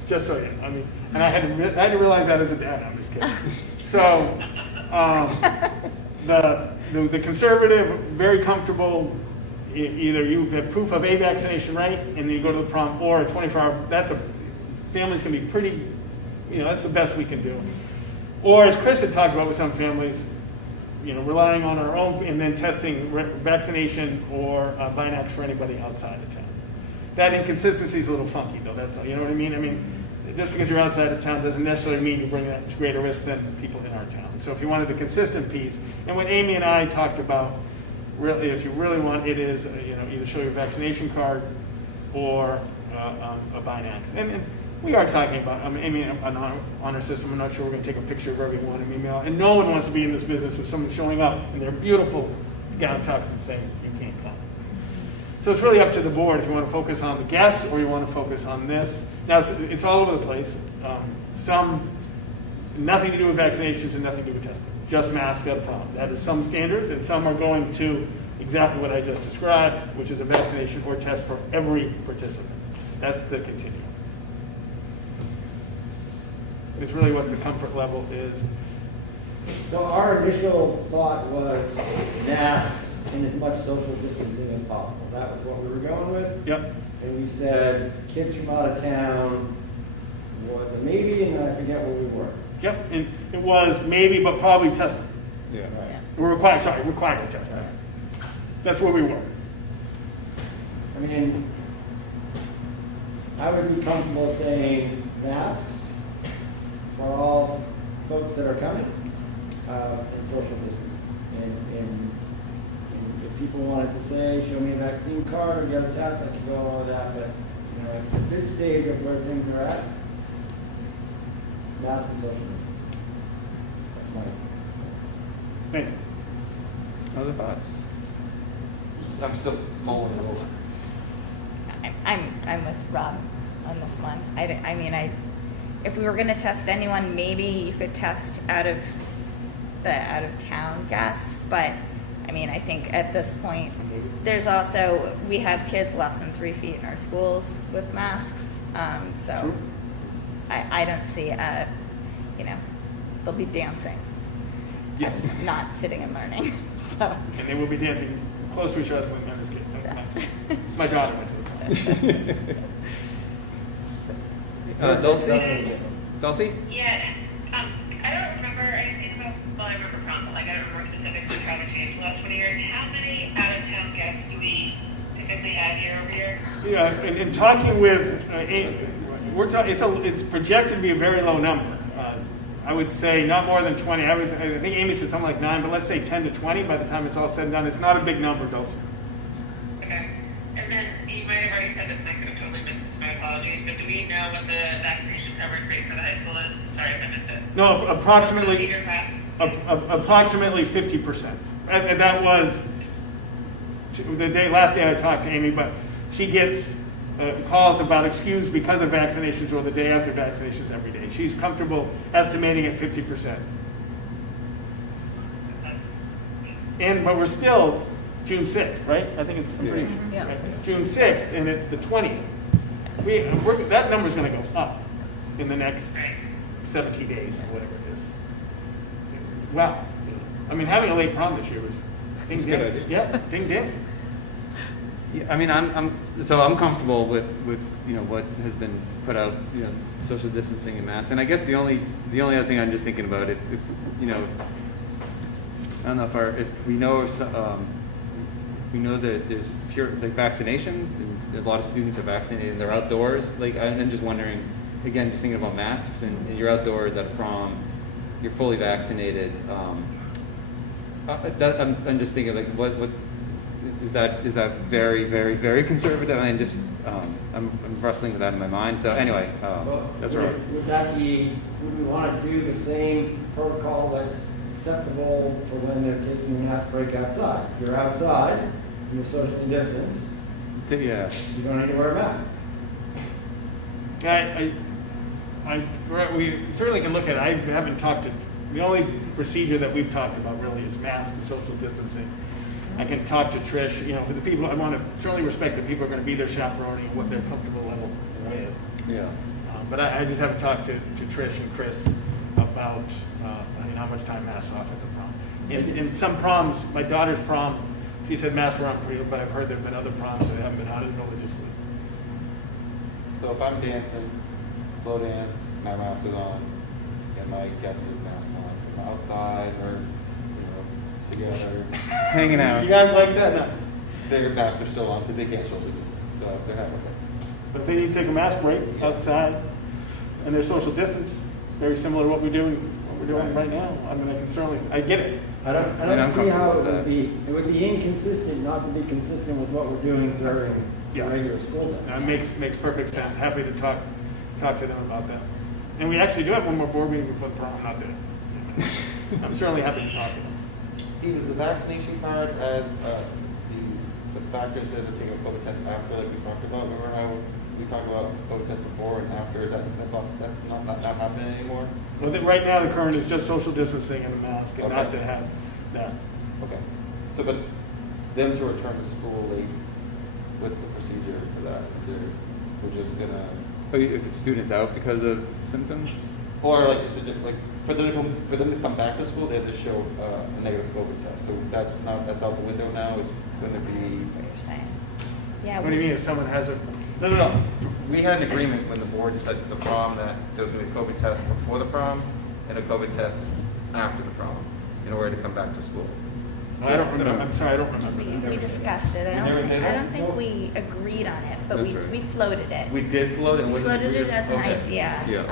Just so you know, I mean, and I had to realize that as a dad. I'm just kidding. So the conservative, very comfortable. Either you have proof of a vaccination, right, and then you go to the prom, or a 24-hour. That's a family's gonna be pretty. That's the best we can do. Or as Chris had talked about with some families, relying on our own and then testing vaccination or Binax for anybody outside of town. That inconsistency is a little funky, though. That's all. You know what I mean? I mean, just because you're outside of town doesn't necessarily mean you bring that to greater risk than people in our town. So if you wanted the consistent piece, and what Amy and I talked about, really, if you really want, it is either show your vaccination card or a Binax. And we are talking about, Amy, an honor system. I'm not sure we're going to take a picture of everyone and email. And no one wants to be in this business of someone showing up in their beautiful gown tux and saying you can't come. So it's really up to the board if you want to focus on the guests or you want to focus on this. Now, it's all over the place. Some, nothing to do with vaccinations and nothing to do with testing. Just masks at a prom. That is some standards, and some are going to exactly what I just described, which is a vaccination or test for every participant. That's the continuum. It's really what the comfort level is. So our initial thought was masks and as much social distancing as possible. That was what we were going with. Yep. And we said kids from out of town was a maybe, and then I forget where we were. Yep, and it was maybe, but probably testing. Yeah. Right. We're required to test. That's where we were. I mean, I would be comfortable saying masks for all folks that are coming, and social distancing. And if people wanted to say, show me a vaccine card or get a test, I could go along with that. But at this stage of where things are at, masks and social distancing. That's my sense. Thank you. Other thoughts? I'm still mulling it over. I'm with Rob on this one. I mean, if we were going to test anyone, maybe you could test out of town guests, but I mean, I think at this point, there's also, we have kids less than 3 feet in our schools with masks, so True. I don't see, they'll be dancing. Yes. And not sitting and learning, so. And they will be dancing close to each other when they're this kid. That's nice. My daughter went to the prom. Dulcie? Yeah, I don't remember anything about, well, I remember prom, but like I don't remember specifics of how it changed the last 20 years. How many out-of-town guests do we typically have year over year? Yeah, in talking with, it's projected to be a very low number. I would say not more than 20. I think Amy said something like 9, but let's say 10 to 20 by the time it's all said and done. It's not a big number, Dulcie. Okay. And then you might have already said this, and I could have totally missed this, my apologies, but do we know what the vaccination coverage rate for the high school is? Sorry if I missed it. No, approximately Senior class? approximately 50%. And that was the last day I talked to Amy, but she gets calls about excused because of vaccinations or the day after vaccinations every day. She's comfortable estimating at 50%. But we're still June 6th, right? I think it's pretty Yeah. right? June 6th, and it's the 20th. That number's going to go up in the next 17 days or whatever it is. Wow. I mean, having a late prom this year was ding ding. good idea. Yeah, ding ding. Yeah, I mean, I'm comfortable with what has been put out, social distancing and masks. And I guess the only other thing I'm just thinking about, if I don't know if we know we know that there's pure vaccinations and a lot of students are vaccinated and they're outdoors. I'm just wondering, again, just thinking about masks and you're outdoors at a prom, you're fully vaccinated. I'm just thinking, like, what is that very, very, very conservative? I mean, just, I'm wrestling with that in my mind. So anyway, that's right. Would that be, would we want to do the same protocol that's acceptable for when they're taking a mass break outside? If you're outside, you're socially distanced, Yeah. you don't need to wear a mask. We certainly can look at it. I haven't talked to, the only procedure that we've talked about really is masks and social distancing. I can talk to Trish, the people, I want to certainly respect that people are going to be there chaperoning and what their comfortable level is. Yeah. But I just haven't talked to Trish and Chris about how much time masks off at the prom. In some proms, my daughter's prom, she said masks were on for real, but I've heard there have been other proms that haven't been out of religiously. So if I'm dancing, slow dance, my mask is on, and my guest is mask on from outside or together, Hanging out. You guys like that? No. Their masks are still on because they can't social distance, so they're having it. But if they need to take a mask break outside and they're social distance, very similar to what we're doing right now. I mean, I get it. I don't see how it would be inconsistent not to be consistent with what we're doing during the regular school day. That makes perfect sense. Happy to talk to them about that. And we actually do have one more board meeting before the prom out there. I'm certainly happy to talk to them. Steve, is the vaccination card as the factors that are taking a COVID test after, like we talked about? Remember how we talked about COVID test before and after? That's not happening anymore? Well, right now, the current is just social distancing and a mask, and not to have that. Okay. So, but them to return to school late, what's the procedure for that? We're just gonna... If the student's out because of symptoms? Or like for them to come back to school, they have to show a negative COVID test. So that's out the window now. It's going to be. What you're saying? Yeah. What do you mean if someone has a? No. We had an agreement when the board said to the prom that there was going to be a COVID test before the prom and a COVID test after the prom in order to come back to school. I don't remember. I'm sorry, I don't remember. We discussed it. I don't think we agreed on it, but we floated it. We did float it. We floated it as an idea. Yeah.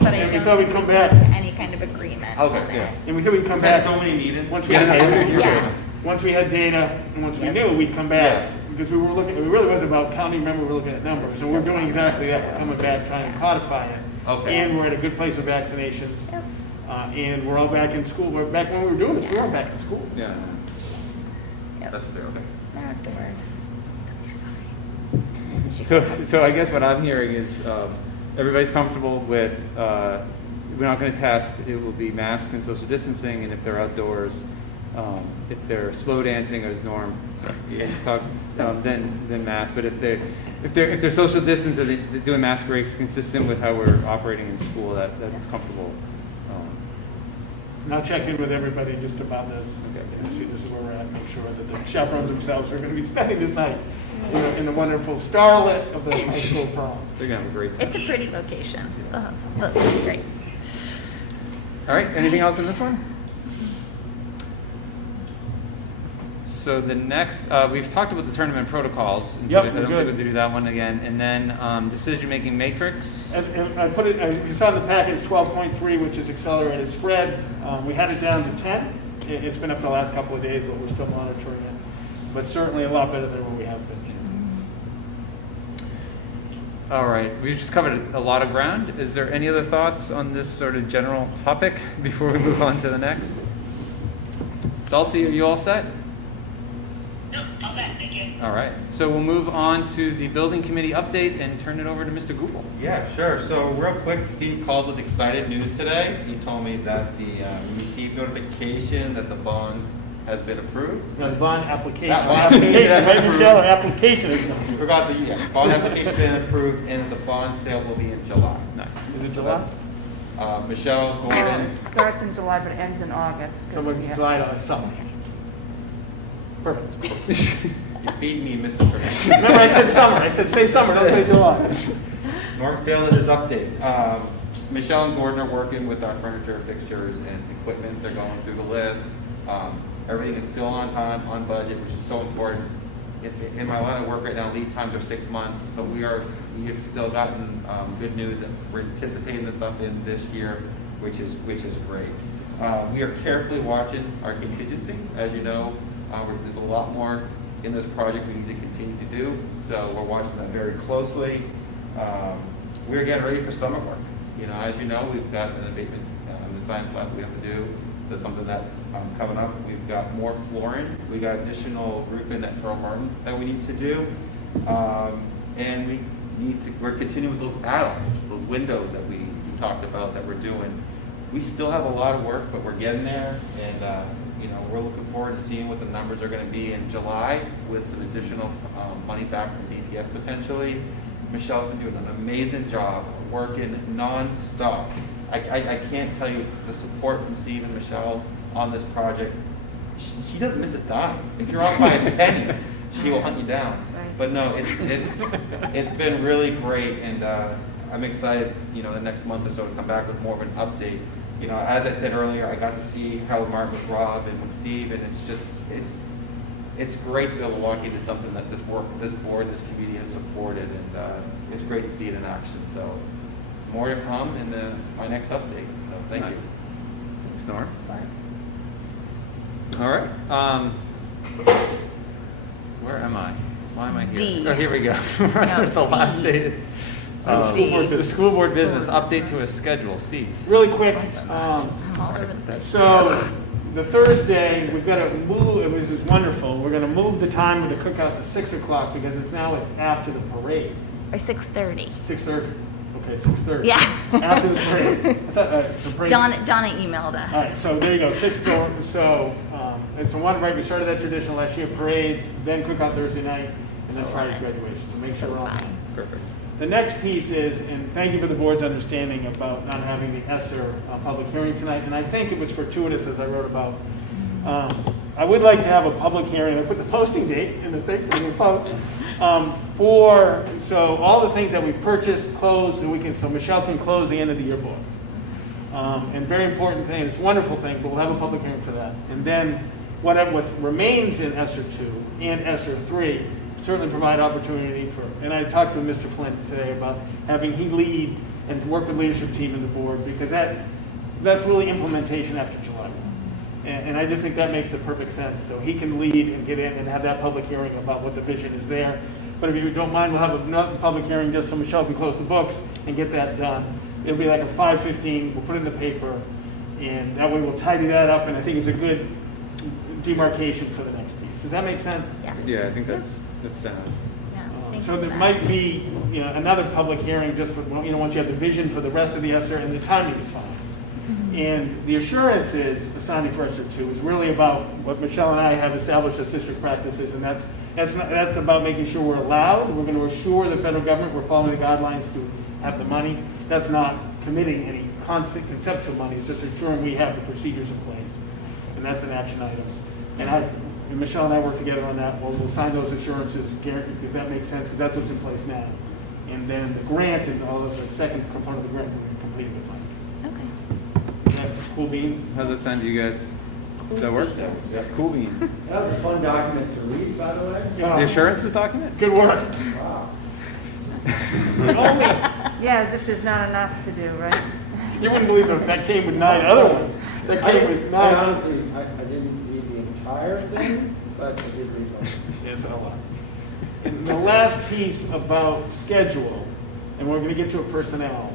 But I And we don't thought we'd think come we back. came to any kind of agreement on it. And we thought we'd come We've had back. so many meetings. Once we had Yeah. once we had data and once we knew, we'd come back. Because we were looking, it really was about counting, remember, we're looking at numbers. So we're doing exactly that. We're coming back, trying to codify it. Okay. And we're at a good place with vaccinations. And we're all back in school. We're back when we were doing this, we weren't back in school. Yeah. That's clear. Okay. Outdoors. So I guess what I'm hearing is everybody's comfortable with, we're not going to test, it will be mask and social distancing, and if they're outdoors, if they're slow dancing, as Norm talked, then mask. But if they're social distance or they're doing mask breaks consistent with how we're operating in school, that's comfortable. And I'll check in with everybody just about this. See, this is where we're at. Make sure that the chaperones themselves are going to be spending this night in the wonderful starlit of the high school prom. They're going to have a great time. It's a pretty location. Great. All right, anything else in this one? So the next, we've talked about the tournament protocols. And so I don't think we'll do that one again. And then decision-making matrix. And I put it, you saw in the packet, it's 12.3, which is accelerated spread. We had it down to 10. It's been up the last couple of days, but we're still monitoring it. But certainly a lot better than what we have been. All right, we've just covered a lot of ground. Is there any other thoughts on this sort of general topic before we move on to the next? Dulcie, are you all set? No, all set, thank you. All right, so we'll move on to the building committee update and turn it over to Mr. Google. Yeah, sure. So real quick, Steve called with excited news today. He told me that we received notification that the bond has been approved. No, the bond application. That bond application has been Right, Michelle, our application is done. We forgot the bond application has been approved, and the bond sale will be in July. Nice. Is it July? Michelle Gordon. It starts in July, but it ends in August. So we're July to summer. Perfect. You feed me, Mr. Turner. Remember, I said summer. I said say summer, don't say July. Norm failed at his update. Michelle and Gordon are working with our furniture, fixtures, and equipment. They're going through the list. Everything is still on time, on budget, which is so important. In my line of work right now, lead times are 6 months, but we have still gotten good news that we're anticipating the stuff in this year, which is great. We are carefully watching our contingency. As you know, there's a lot more in this project we need to continue to do, so we're watching that very closely. We're getting ready for summer work. As you know, we've got an abatement in the science lab we have to do. So something that's coming up. We've got more flooring. We got additional roofing at Pearl Martin that we need to do, and we're continuing with those add-ons, those windows that we talked about that we're doing. We still have a lot of work, but we're getting there, and we're looking forward to seeing what the numbers are going to be in July with some additional money back from BPS potentially. Michelle's been doing an amazing job working non-stop. I can't tell you the support from Steve and Michelle on this project. She doesn't miss a dime. If you're off by a penny, she will hunt you down. But no, it's been really great, and I'm excited. The next month or so to come back with more of an update. As I said earlier, I got to see how Mark with Rob and with Steve, and it's great to be able to walk into something that this board, this community has supported, and it's great to see it in action. So more to come in my next update. So thank you. Thanks, Nora. All right. Where am I? Why am I here? D. Oh, here we go. No, The last C. day. The school board business update to a schedule. Steve. Really quick, I'm all over the place. so the Thursday, we've got to move, this is wonderful, we're going to move the time of the cookout to 6 o'clock because it's after the parade. Or 6:30. 6:30. Okay, 6:30. Yeah. After the parade. I thought, the parade. Donna emailed us. All right, so there you go, 6 to, it's a one, right, we started that tradition last year, parade, then cookout Thursday night, and then Friday's graduation, so make sure we're all. Perfect. The next piece is, and thank you for the board's understanding about not having the ESSER public hearing tonight, and I think it was fortuitous, as I wrote about. I would like to have a public hearing, I put the posting date in the things in the post, so all the things that we purchased, closed, and so Michelle can close the end of the year books. And very important thing, it's a wonderful thing, but we'll have a public hearing for that. And then what remains in ESSER 2 and ESSER 3 certainly provide opportunity for, and I talked to Mr. Flint today about having he lead and work with leadership team in the board, because that's really implementation after July 1. And I just think that makes the perfect sense. So he can lead and get in and have that public hearing about what the vision is there. But if you don't mind, we'll have another public hearing just so Michelle can close the books and get that done. It'll be like a 5:15, we'll put it in the paper, and that way we'll tidy that up, and I think it's a good demarcation for the next piece. Does that make sense? Yeah, I think that's sound. So there might be, another public hearing just for, once you have the vision for the rest of the ESSER and the timing is fine. And the assurances assigned for ESSER 2 is really about what Michelle and I have established as district practices, and that's about making sure we're allowed. We're going to assure the federal government we're following the guidelines to have the money. That's not committing any conceptual money. It's just ensuring we have the procedures in place, and that's an action item. And Michelle and I work together on that. We'll sign those assurances, because that makes sense, because that's what's in place now. And then the grant and all of the second component of the grant will be completed with money. Okay. Is that cool beans? How's that sound to you guys? Does that work? Yeah. Cool beans. That was a fun document to read, by the way. Yeah. The assurances document? Good work. Wow. Only, Yeah, as if there's not enough to do, right? you wouldn't believe that came with 9 other ones. That came with 9. I honestly, I didn't read the entire thing, but I did read most. Yeah, it's a lot. And the last piece about schedule, and we're going to get to a personnel.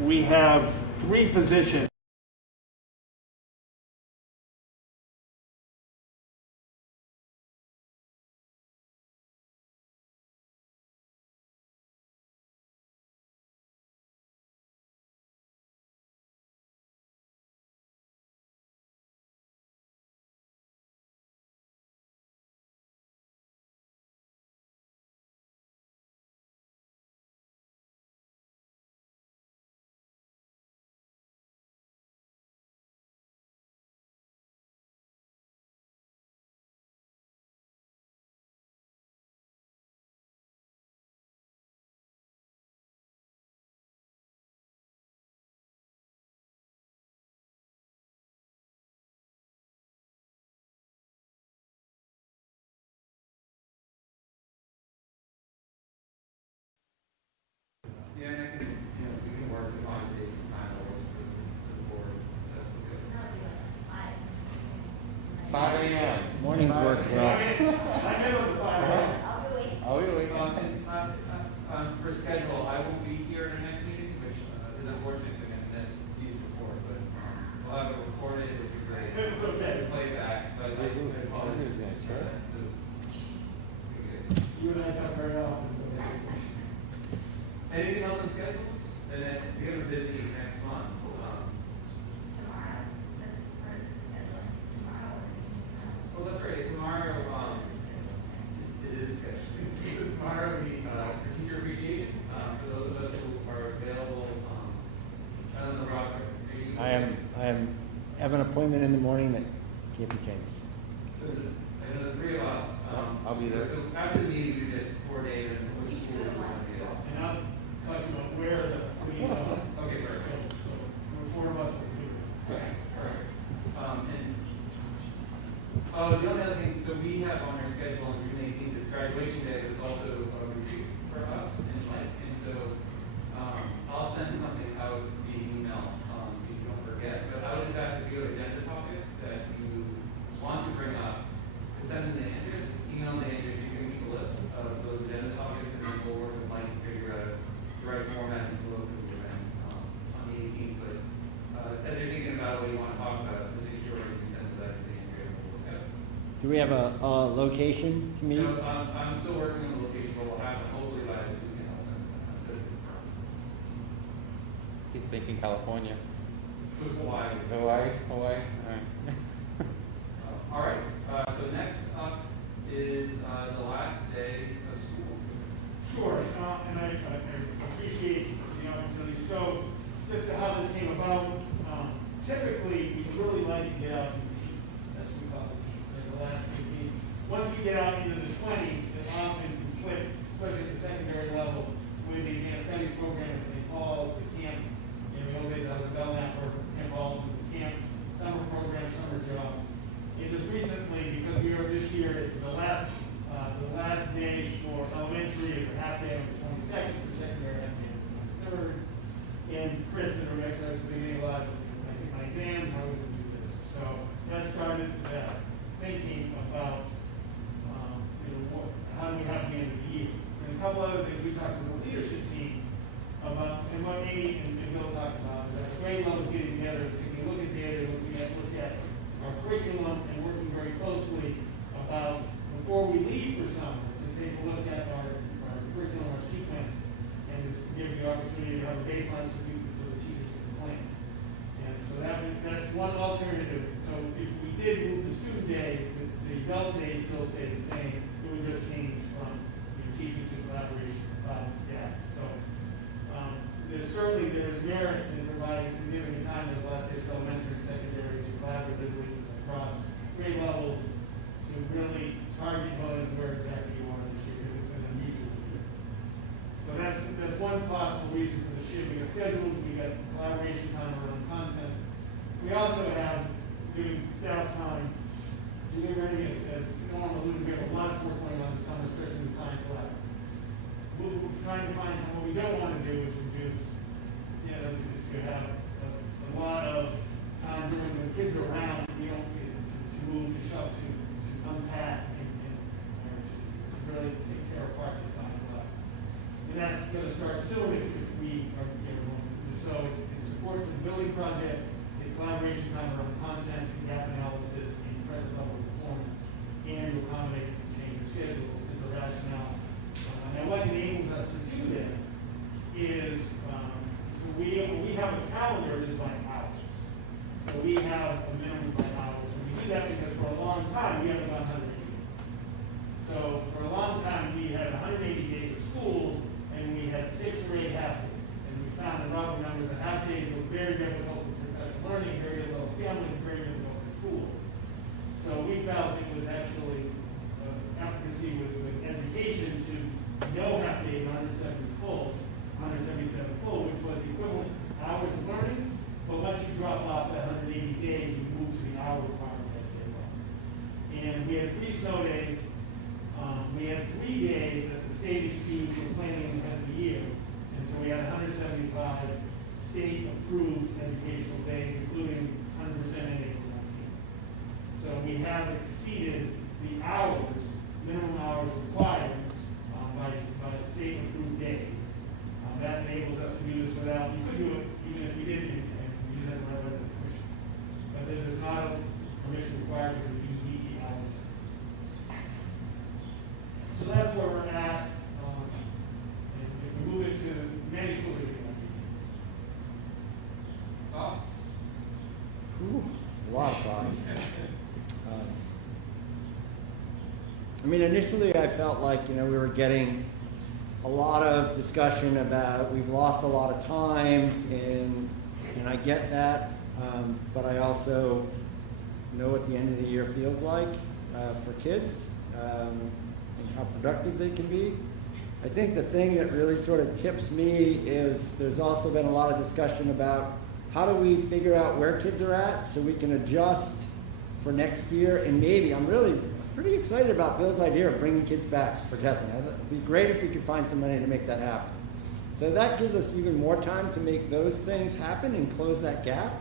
We have 3 positions 5 a.m. Mornings work well. I know the fire. Oh, really? For schedule, I won't be here in the next meeting, which is unfortunate because I'm going to miss Steve's report, but we'll have it recorded, which would be great. It's okay. Play back, but I apologize. You and I talk very often, so. Anything else on schedules? And then we have a busy next month. Tomorrow, that's part of the schedule. Tomorrow, Well, that's right. Tomorrow, it is a schedule. Tomorrow, the teacher appreciation for those of us who are available. I don't know, Rob. I have an appointment in the morning that can't be changed. So I know the three of us. I'll be there. So after the meeting, we just coordinate and which school we want to be at. And I'll talk about where the police are. Okay, perfect. So, the four of us will do it. Okay, perfect. The only other thing, so we have on our schedule on June 18th, it's graduation day, but it's also a retreat for us and Mike. And so I'll send something out via email so you don't forget. But I would just ask if you have agenda topics that you want to bring up, to send them to Andrew. Just email to Andrew, you can keep a list of those agenda topics, and then we'll work with Mike to figure out the right format and flow for the event on the 18th. But as you're thinking about what you want to talk about, just make sure you send that to Andrew. Okay. Do we have a location to meet? So, I'm still working on the location, but we'll have it hopefully by this weekend. I'll send it. He's thinking California. It was Hawaii. Hawaii? All right. All right. So next up is the last day of school. Sure, and I appreciate the opportunity. So, just to how this came about, typically, we really like to get out in teams. That's what we call the teens, like the last few teens. Once we get out into the 20s, it often conflicts, especially at the secondary level, with the advanced studies program at St. Paul's, the camps. In the old days, I was at Belknap, involved with the camps, summer programs, summer jobs. And just recently, because we are this year, it's the last day for elementary is a half day on the 22nd, for secondary half day on the 23rd. And Chris and Rebecca started beginning a lot of, I think, my exams, how we would do this. So that started thinking about, how do we have the end of the year? And a couple other things we talked as a leadership team about, and what Amy and Bill talked about, is that grade levels getting together, taking a look at data, look at our curriculum, and working very closely about, before we leave for summer, to take a look at our curriculum, our sequence, and just give the opportunity to have a baseline so the teachers can plan. And so that's one alternative. So if we did move the student day, the adult day still stayed the same. It would just change from teaching to collaboration So there's merits in providing significant time those last days of elementary and secondary to collaboratively across grade levels to really target where exactly you want to this year, because it's an unusual year. So that's one possible reason for the shift. We got schedules, we got collaboration time around content. We also have, doing staff time, delivering as Norm alluded, we have a lot of work going on this summer, especially in the science labs. We're trying to find something. What we don't want to do is reduce, to have a lot of time during when kids are around, we don't get to move, to shove, to unpack, and to really take care apart the science lab. And that's going to start soon if we are, so it's support for the building project, it's collaboration time around content, gap analysis, and present level performance, and to accommodate some change in schedules is the rationale. And what enables us to do this is, so we have a calendar is by hours. So we have a minimum by hours. And we do that because for a long time, we haven't done 180 days. So for a long time, we had 180 days of school, and we had 6 or 8 half days. And we found in rough numbers that half days were very difficult for professional learning, very difficult for families, and very difficult for school. So we felt it was actually efficacy with education to no half days, 177 full, which was the equivalent hours of learning. But once you drop off that 180 days, you move to the hour requirement by state law. And we had 3 snow days. We had 3 days that the state excused for planning ahead of the year. And so we had 175 state-approved educational days, including 100% in April 19th. So we have exceeded the hours, minimum hours required by state-approved days. That enables us to do this without, you could do it even if you didn't, and you didn't have the permission. But there's not a permission required for the meet the hours. So that's where we're at. And if we move into many schools are doing that. Thoughts? Ooh, a lot of thoughts. I mean, initially I felt like, we were getting a lot of discussion about we've lost a lot of time, and I get that, but I also know what the end of the year feels like for kids and how productive they can be. I think the thing that really sort of tips me is there's also been a lot of discussion about how do we figure out where kids are at so we can adjust for next year, and maybe I'm really pretty excited about Bill's idea of bringing kids back for testing. It'd be great if we could find some money to make that happen. So that gives us even more time to make those things happen and close that gap.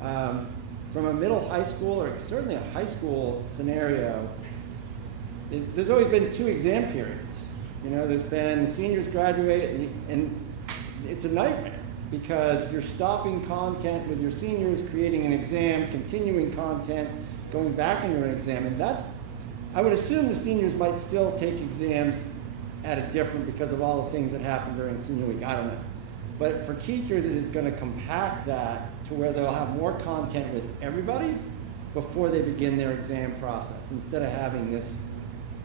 From a middle high school, or certainly a high school scenario, there's always been 2 exam periods. There's been seniors graduate, and it's a nightmare because you're stopping content with your seniors, creating an exam, continuing content, going back into an exam, and I would assume the seniors might still take exams at a different because of all the things that happen during senior week. I don't know. But for teachers, it is going to compact that to where they'll have more content with everybody before they begin their exam process, instead of having this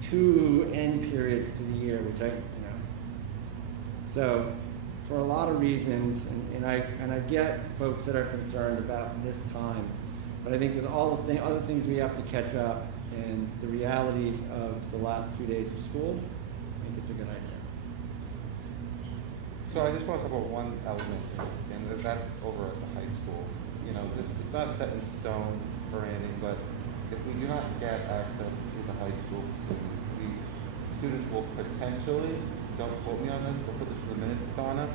2 end periods to the year, which So for a lot of reasons, and I get folks that are concerned about this time, but I think with all the other things we have to catch up and the realities of the last 2 days of school, I think it's a good idea. So I just want to talk about one element, and that's over at the high school. This is not set in stone or anything, but if we do not get access to the high school students will potentially, don't quote me on this, but put this in the minutes, Donna,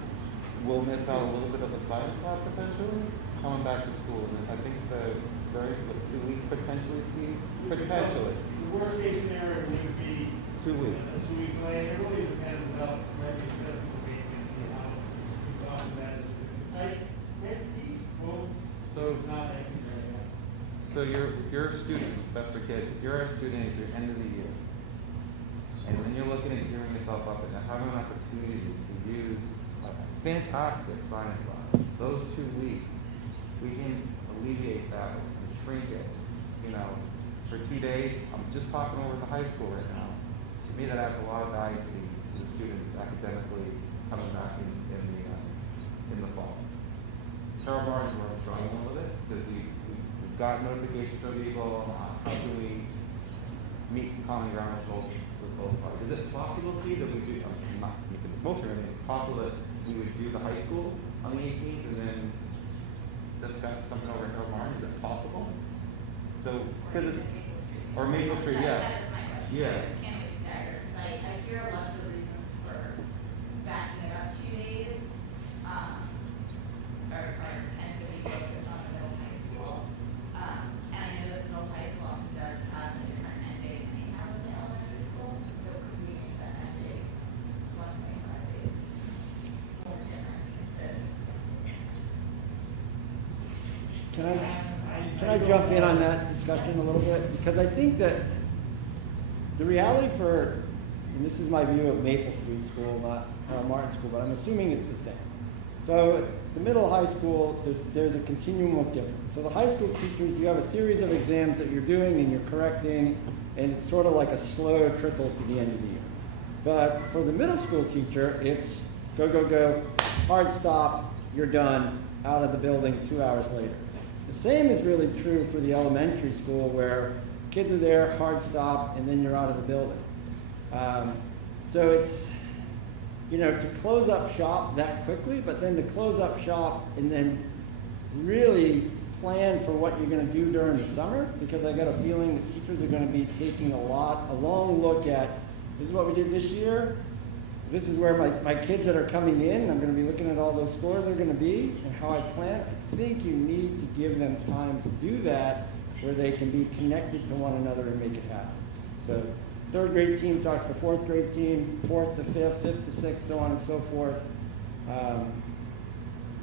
will miss out a little bit of a science lab potentially coming back to school. And I think the various 2 weeks potentially, Steve? Potentially. The worst case scenario would be 2 weeks. 2 weeks later. It really depends about where these tests are being and how exhausted that is. It's a tight, So it's not that very well. So you're a student, best for kids. If you're a student at the end of the year, and then you're looking at gearing yourself up and having an opportunity to use a fantastic science lab, those 2 weeks, we can alleviate that and shrink it. For 2 days, I'm just talking over the high school right now. To me, that adds a lot of value to the students academically coming back in the fall. Carol Barnes, we're struggling with it because we've got notifications from people. How can we meet common ground with both parties? Is it possible, Steve, that we do? I'm not making this motion or anything. Possible that we would do the high school on the 18th and then discuss something over in Carol Barnes? Is it possible? So, or Maple Street, yeah. That is my question. Yeah. Can we stagger? Because I hear a lot of the reasons for backing it up 2 days tend to be focused on the middle high school. And I know that middle high school often does have a different end date than they have in the elementary schools. And so could we make that end date 1.5 days or different instead of Can I jump in on that discussion a little bit? Because I think that the reality and this is my view of Maple Street School, not Martin School, but I'm assuming it's the same. So the middle high school, there's a continuum of difference. So the high school teachers, you have a series of exams that you're doing and you're correcting, and it's sort of like a slow trickle to the end of the year. But for the middle school teacher, it's go, go, go, hard stop, you're done, out of the building 2 hours later. The same is really true for the elementary school where kids are there, hard stop, and then you're out of the building. So it's, to close up shop that quickly, but then to close up shop and then really plan for what you're going to do during the summer, because I got a feeling that teachers are going to be taking a long look at, this is what we did this year, this is where my kids that are coming in, I'm going to be looking at all those scores are going to be and how I plan. I think you need to give them time to do that where they can be connected to one another and make it happen. So third grade team talks to fourth grade team, fourth to fifth, fifth to sixth, so on and so forth.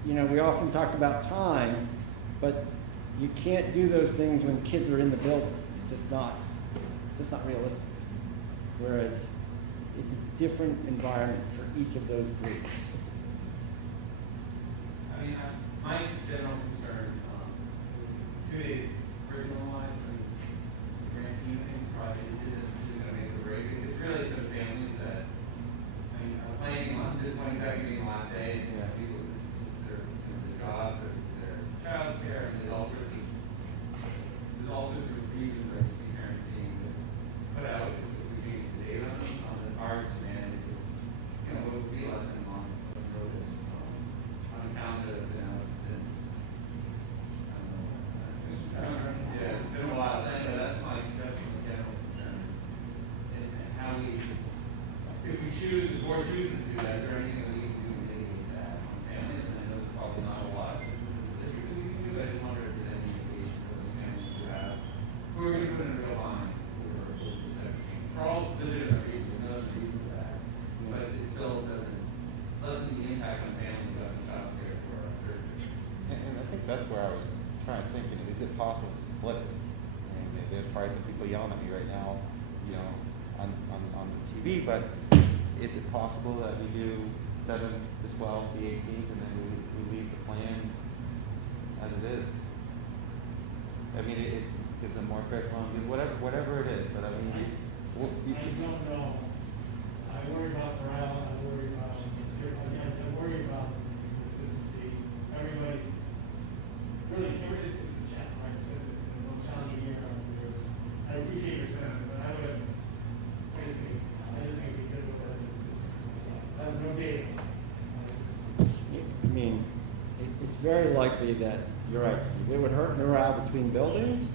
You know, we often talk about time, but you can't do those things when kids are in the building. It's just not realistic. Whereas it's a different environment for each of those groups. I mean, my general concern, 2 days curriculum-wise and the grand scheme of things probably isn't going to make or break it. It's really for the families that, I mean, are planning on this 22nd being the last day, and people, it's their, their jobs or it's their child care, and there's all sorts of reasons that I can see parents being just put out if we change the date on this hard, and you know, it would be less than a month of notice on a calendar that's been out since, I don't know, yeah, it's been a while, so anyway, that's my general concern. And how we, if we choose, the board chooses to do that, is there anything that we can do to mitigate that on families? And I know it's probably not a lot. This we can do, but I just wonder if there's any indication for the families who are going to put in a real line for all legitimate reasons, no reasons for that. But it still doesn't lessen the impact on families of child care for our third. And I think that's where I was trying to think, is it possible to split it? I mean, there's probably some people yelling at me right now, you know, on the TV, but is it possible that we do 7 to 12, the 18th, and then we leave the plan as it is? I mean, it gives them more curriculum, whatever it is, but I mean, I don't know. I worry about morale, I worry about consistency. Everybody's really, it's a challenge, right? It's the most challenging year of the year. I appreciate your sentiment, but I just think it'd be good with that consistency. I have no data. I mean, it's very likely that, you're right, Steve, it would hurt morale between buildings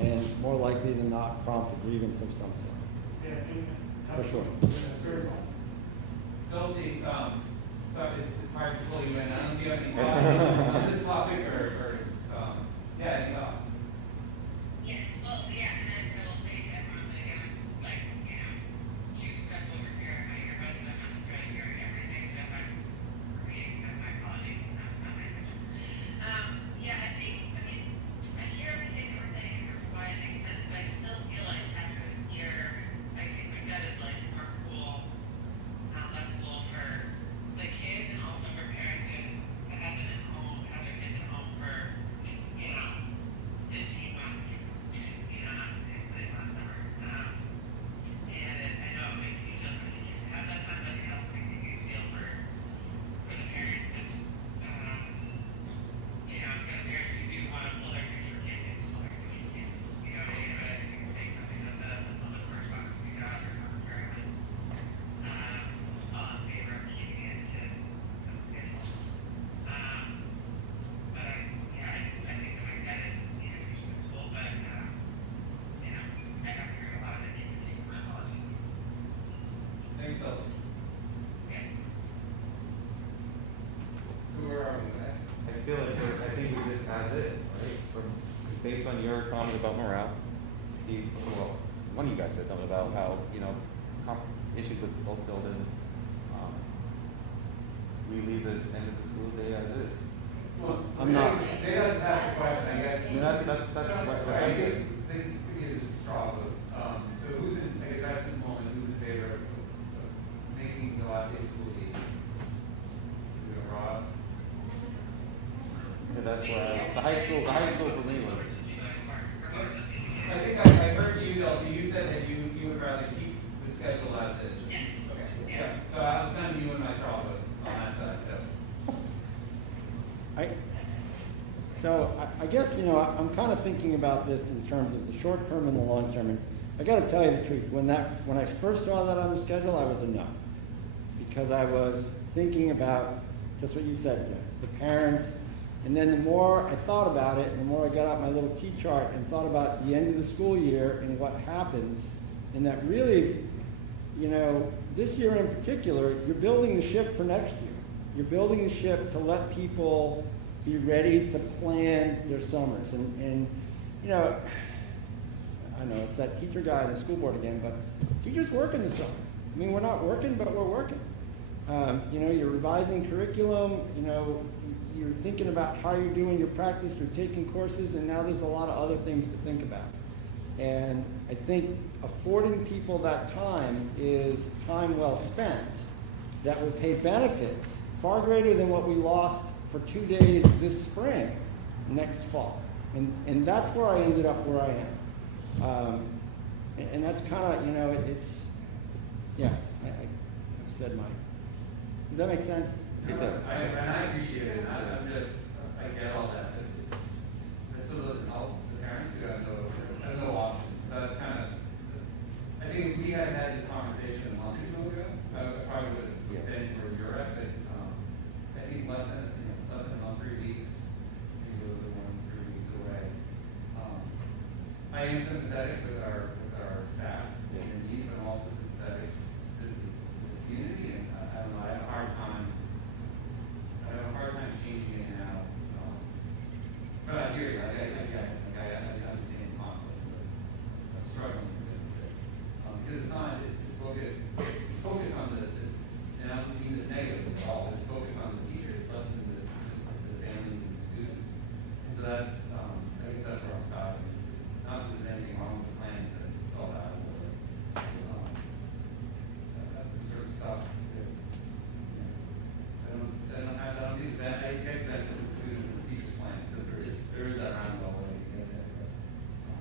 and more likely than not prompt a grievance of some sort. Yeah, For sure. Very well. Dulcie, so it's hard to pull you in. I don't know if you have any thoughts on this topic or yeah, any thoughts? Yes, well, so yeah, and then I will say to everyone that again, it's like, you know, huge step over here. I hear about stuff on this right here, everything except for me, except my colleagues, not my opinion. Yeah, I hear everything that we're saying here for why it makes sense, but I still feel like after this year, I think we've got to like more school, not less school for the kids and also for parents who have been at home, have their kids at home for, you know, 15 months, you know, including last summer. And I know it makes me feel continues to have that time, but it also makes me feel for the parents and, you know, for the parents who do want to pull their kids from campus, pull their kids from campus. You know, I think you're saying something that the first box we got or very was all in favor of keeping it to the schedule. But I think that I get it, you know, it's cool, but, you know, I have heard a lot of the things from my colleagues. Thanks, Dulcie. Okay. So where are we with that? I feel like I think we just as is, right? Based on your comment about morale, Steve, well, one of you guys said something about how, you know, issues with both buildings. We leave the end of the school day as is. Well, I'm not. They just asked the question, I guess. That's what I did. This is a straw vote. So who's in, I guess at the moment, who's in favor of making the last day of school 8? We have Rob. Yeah, that's why the high school for me was. I think I heard you, Dulcie, you said that you would rather keep the schedule as is. Okay. So I was sending you in my straw vote on that side, so. I guess, you know, I'm kind of thinking about this in terms of the short term and the long term. And I got to tell you the truth, when I first saw that on the schedule, I was a no. Because I was thinking about just what you said, Jeff, the parents. And then the more I thought about it, and the more I got out my little T-chart and thought about the end of the school year and what happens, and that really, you know, this year in particular, you're building the ship for next year. You're building the ship to let people be ready to plan their summers. And you know, I know it's that teacher guy on the school board again, but teachers work in the summer. I mean, we're not working, but we're working. You know, you're revising curriculum, you know, you're thinking about how you're doing your practice, you're taking courses, and now there's a lot of other things to think about. And I think affording people that time is time well spent that will pay benefits far greater than what we lost for 2 days this spring, next fall. And that's where I ended up where I am. And that's kind of, you know, it's, yeah, I've said mine. Does that make sense? It does. And I appreciate it. I get all that. But so the parents who have no option. So that's kind of, I think if we had had this conversation a month or two ago, I probably would have been where you're at, but I think less than a month, 3 weeks, maybe a little bit more than 3 weeks away. I am sympathetic with our staff and needs, but I'm also sympathetic to the community, and I don't know, I have a hard time changing it now. But I hear you, I understand conflict, but I'm struggling with it. Because it's not, it's focused on and I don't mean this negatively at all, but it's focused on the teachers, less than the families and the students. And so that's, I guess that's where I'm stopping. It's not that there's anything wrong with the plan, but it's all about sort of stuff that, I don't see the benefit of the students and the teachers' plan. So there is that roundabout way to get there.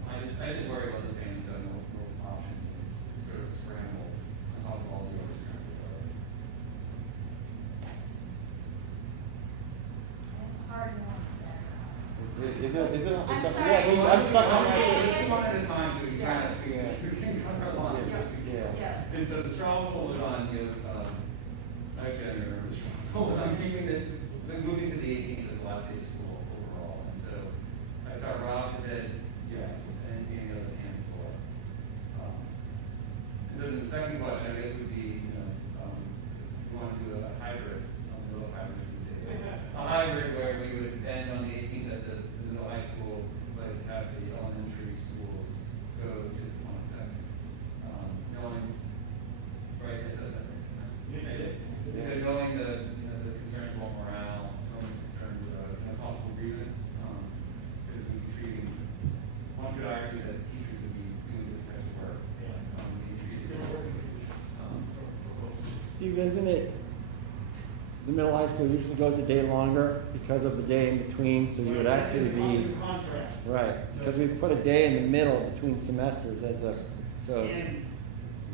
But I just worry about the families who have no options. It's sort of scramble on top of all the other scrambles already. It's hard enough said. Is it? I'm It's up to sorry. you. I'm stuck on that. It's one at a time, so we kind of figure out. Yeah. And so the straw poll was on, actually, I don't remember the straw poll was on moving to the 18th as the last day of school overall. And so I saw Rob said yes, I didn't see any other hands for it. So then the second question, I guess, would be, we want to do a hybrid, a little hybrid these days. A hybrid where we would end on the 18th at the middle high school, but have the elementary schools go to the 22nd. Knowing, right, I said that right? I did. So knowing the concerns about morale, knowing the concerns about possible grievance, because we'd be treating, one could argue that teachers would be doing the best work. Being treated differently. Steve, isn't it, the middle high school usually goes a day longer because of the day in between, so you would actually be, right, because we put a day in the middle between semesters as a, so. And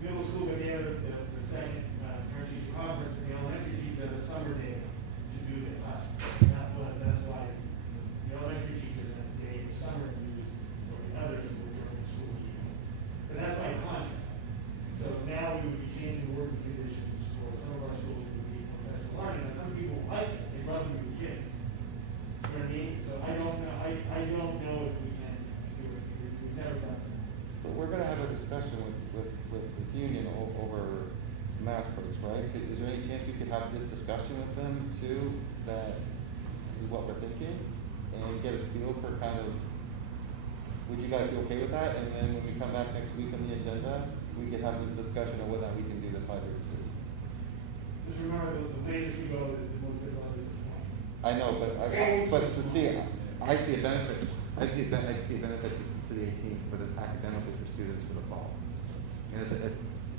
middle school, we had the second parent teacher conference, and the elementary teacher had a summer day to do the class. That's why the elementary teachers had a day in summer to use, or the others were during the school year. But that's by contract. So now we would be changing the working conditions for some of our schools to be professional learning. And some people like it, they love it with kids. You know what I mean? So I don't know if we can do it. We've never done it. So we're going to have a discussion with the union over mask breaks, right? Is there any chance we could have this discussion with them too, that this is what we're thinking, and get a feel for kind of, would you guys be okay with that? And then when we come back next week on the agenda, we could have this discussion of whether we can do this hybrid decision. Just remember, the latest we go, the most difficult is the point. I know, but see, I see a benefit. I see a benefit to the 18th for the academically for students for the fall. And as a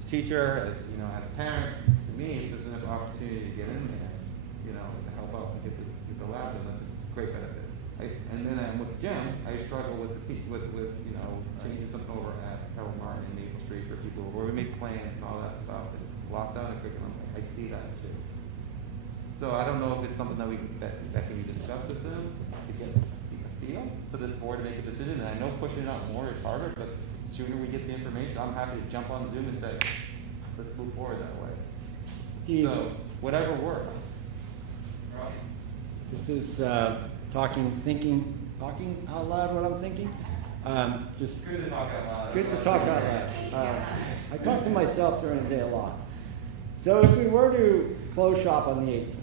teacher, as you know, as a parent, to me, if there's an opportunity to get in there, to help out and get the lab done, that's a great benefit. And then I'm with Jim. I struggle with changing something over at Harold Martin and Maple Street for people where we make plans and all that stuff and lost out on curriculum. I see that too. So I don't know if it's something that can be discussed with them to get a feel for this board to make a decision. And I know pushing it out more is harder, but the sooner we get the information, I'm happy to jump on Zoom and say, let's move forward that way. Steve, so whatever works. This is talking out loud what I'm thinking. Just good to talk out loud. Good to talk out loud. I talk to myself during the day a lot. So if we were to close shop on the 18th,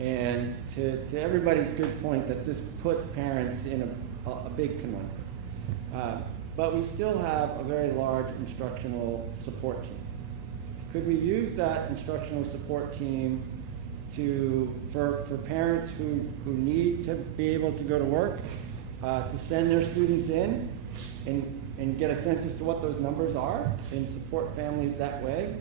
and to everybody's good point that this puts parents in a big conundrum. But we still have a very large instructional support team. Could we use that instructional support team for parents who need to be able to go to work, to send their students in and get a sense as to what those numbers are and support families that way?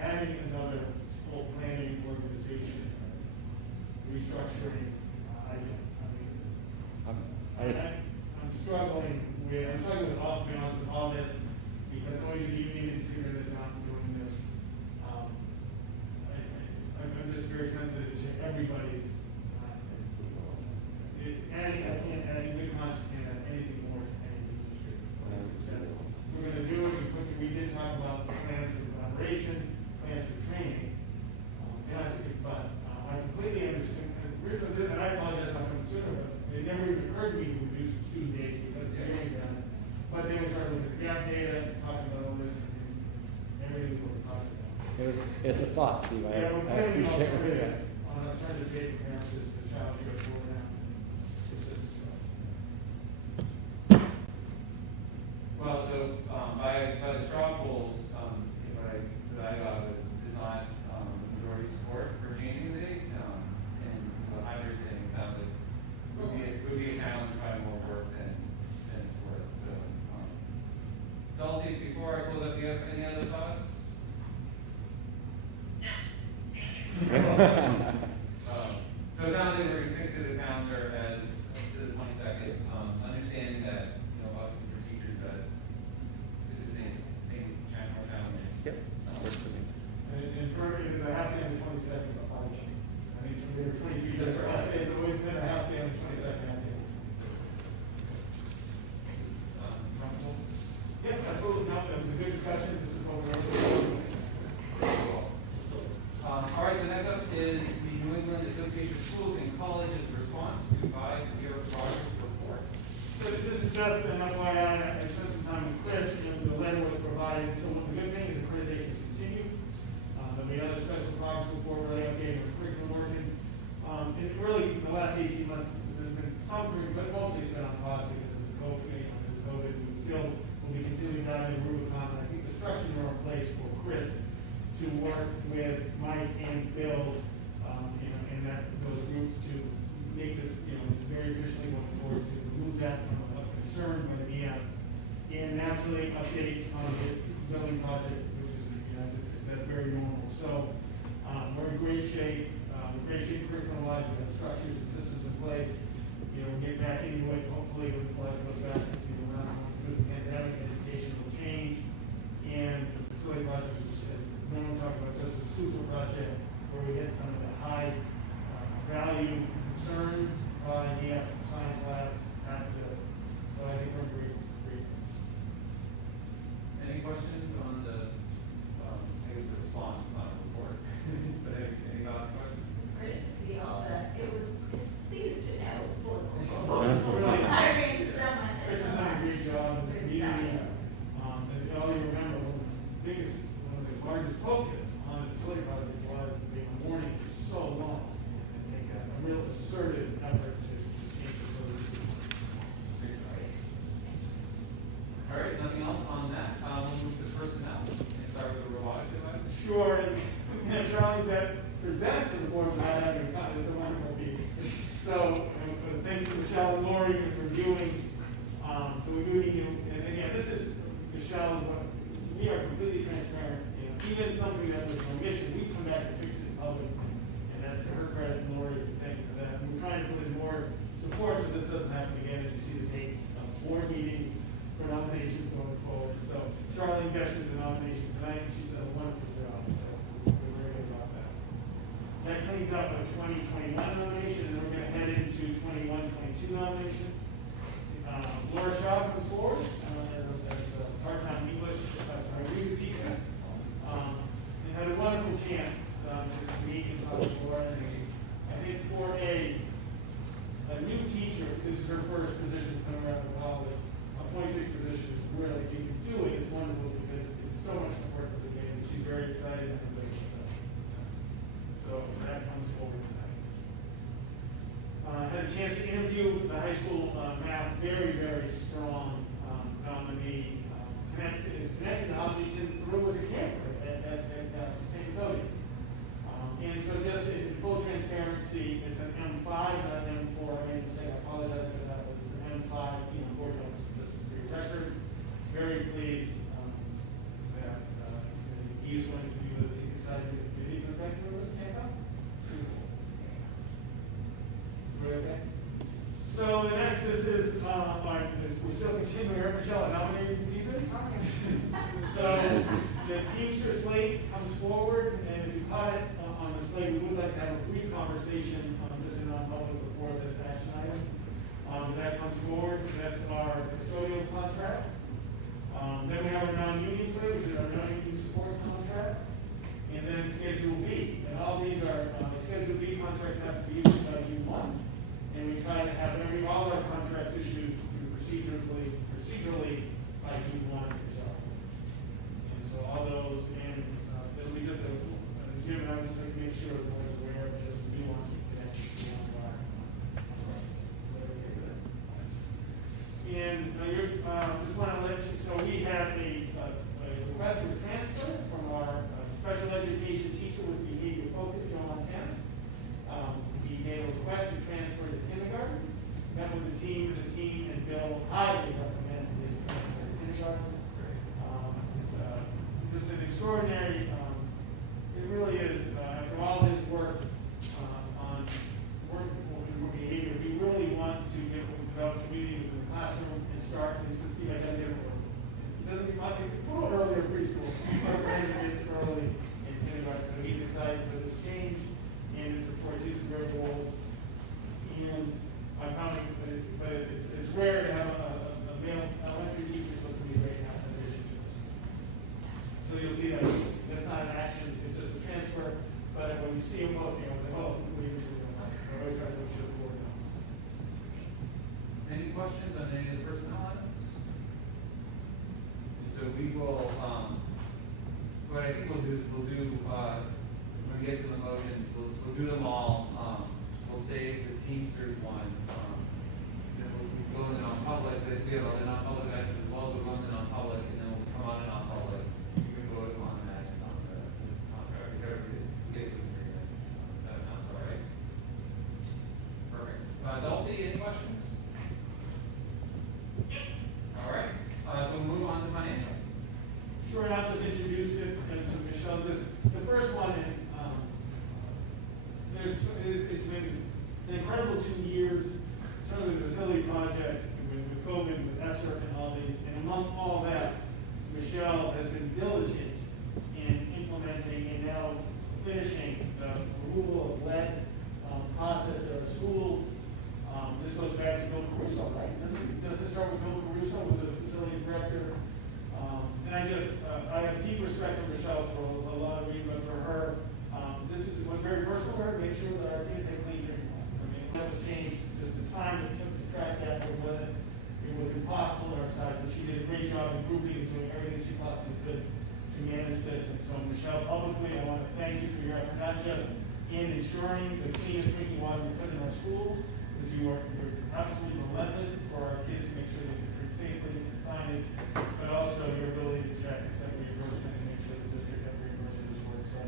Adding another school planning organization, restructuring, I'm struggling with all, to be honest, with all this, because knowing that you needed to figure this out and doing this, I'm just very sensitive to everybody's. Adding good conscience can't add anything more to any industry. That's acceptable. We're going to do it. We did talk about plans for operation, plans for training. But I completely understand. And I apologize if I come sooner, but it never even occurred to me to reduce the student days because of doing that. But then we started looking at gap data, talking about all this, and everything we were talking about. It's a thought, Steve. I appreciate it. On a turn to date, parents, the child here for now. It's just Well, so by the straw polls that I got is not majority support for changing the date, and the hybrid thing sounds like would be a challenge, probably more work than it's worth. So, Dulcie, before I close up, do you have any other thoughts? So it sounds like we're going to stick to the calendar as to the 22nd, understanding that obviously for teachers that things change more challenging. Yep. And for it is a half day on the 22nd. I think there were 23 days. For us, it's always been a half day on the 22nd. Half day. Yep, absolutely. No, that was a good discussion. This is what we're doing. All right, so next up is the New England Association of Schools and Colleges response to 5-year progress report. So this is just an FYI. I spent some time with Chris. The letter was provided. So the good thing is accreditations continue. We had a special progress report really updating our curriculum working. And really, in the last 18 months, there's been some, but mostly it's been on pause because of the COVID. We still will be continuing down in Rubicon. I think the structures are in place for Chris to work with Mike and Bill, and those groups to make this, very efficiently going forward to remove that from a concern by the NEAS. And naturally, updates on the building project, which is, that's very normal. So we're in great shape. Curriculum-wise, we have the structures and systems in place. We'll get back anyway. Hopefully, when the flight goes back into the round through the pandemic, education will change. And the facility project is no one talking about just a super project where we hit some of the high value concerns by science lab access. So I think we're great. Any questions on the, I guess the response, not a report, but any questions? It's great to see all the, it's pleased to know. Hiring someone. Chris has done a great job in the community. As you all remember, one of the largest focus on the facility project was being a warning for so long and make a real assertive effort to change facilities. All right, nothing else on that. We'll move to personnel and start with the robotics advisor. Sure, and Charlie, that's presented to the board without having a copy. It's a wonderful piece. So, thanks to Michelle and Lori for reviewing. So we do need you, and again, this is Michelle. We are completely transparent. Even something that was an omission, we come back and fix it in public, and that's to her credit and Lori's. Thank you for that. And we're trying to put in more support so this doesn't happen again. As you see the dates of board meetings for nominations going forward. So Charlie invested the nomination tonight. She's done a wonderful job. So we're very good about that. That cleans up a 2021 nomination, and then we're going to head into 21-22 nominations. Laura Shaw comes forward as a part-time English music teacher. And had a wonderful chance to meet and talk to Laura. And I think for a new teacher, this is her first position coming out of college. A 26 position is really, if you can do it, it's wonderful because it's so much work for the game. And she's very excited and very excited. So that comes forward tonight. had a chance to interview the high school math, very, very strong nominee. Is connected to Hopkinton through as a camper at St. Cody's. And so just in full transparency, it's an M5, not an M4. I made a mistake, I apologize for that, but it's an M5, board notes, just for your records. Very pleased that he's going to be with us. He's excited to be with us. Okay. So the next, this is we're still continuing our Michelle nominating season. So the Teamster slate comes forward, and if you caught it on the slate, we would like to have a brief conversation just in non-public before this action item. That comes forward. That's our custodial contracts. Then we have our non-union slate, which is our non-union support contracts. And then Schedule B. And all these are, Schedule B contracts have to be issued by June 1. And we try to have all our contracts issued procedurally by June 1 or so. And so all those, and then we just, Jim and I just like to make sure the board is aware of just nuance that beyond our And just want to let you, so we have a request for transfer from our special education teacher with behavior focus, Joe Montana. He made a request to transfer to kindergarten. Met with the team, and Bill highly recommended his transfer to kindergarten. It's just an extraordinary, it really is, after all his work on working for behavior, he really wants to develop community within the classroom and start, and he says, Steve, I got to get it early. It doesn't be like it's a little earlier preschool, but it's early in kindergarten, so he's excited for this change. And it's, of course, these are very goals. And I found it, but it's rare to have a male elementary teacher, so it's going to be a great addition to this. So you'll see that that's not an action, it's just a transfer. But when you see them posting, I was like, oh, we need to do that. So I always try to make sure the board knows. Any questions on any of the personnel items? And so we will, what I think we'll do is when we get to the motions, we'll do them all. We'll save the Teamsters one. Then we'll go into non-public. We have a non-public action as well, so we'll go into non-public, and then we'll come on to non-public. You can vote on that on the contract. Whatever we get to the agreement. That sounds all right. Perfect. Dulcie, any questions? All right. So we'll move on to financial. Sure, and I'll just introduce it to Michelle. The first one, it's been an incredible 2 years, certainly the facility project, with COVID, with ESSER and all these, and among all that, Michelle has been diligent in implementing and now finishing the removal of lead process at our schools. This goes back to Bill Caruso, right? Does it start with Bill Caruso, who was the facility director? And I have deep respect for Michelle for a lot of reasons, but for her, this is one very personal for her, make sure that our kids have clean drinking water. I mean, that was changed, just the time it took to track that, it was impossible on our side, but she did a great job improving and doing everything she possibly could to manage this. And so, Michelle, publicly, I want to thank you for your effort, not just in ensuring the cleanest drinking water we put in our schools, because you're absolutely relentless for our kids to make sure they can drink safely and signage, but also your ability to check and set reimbursement and make sure the district has reimbursement this work. So,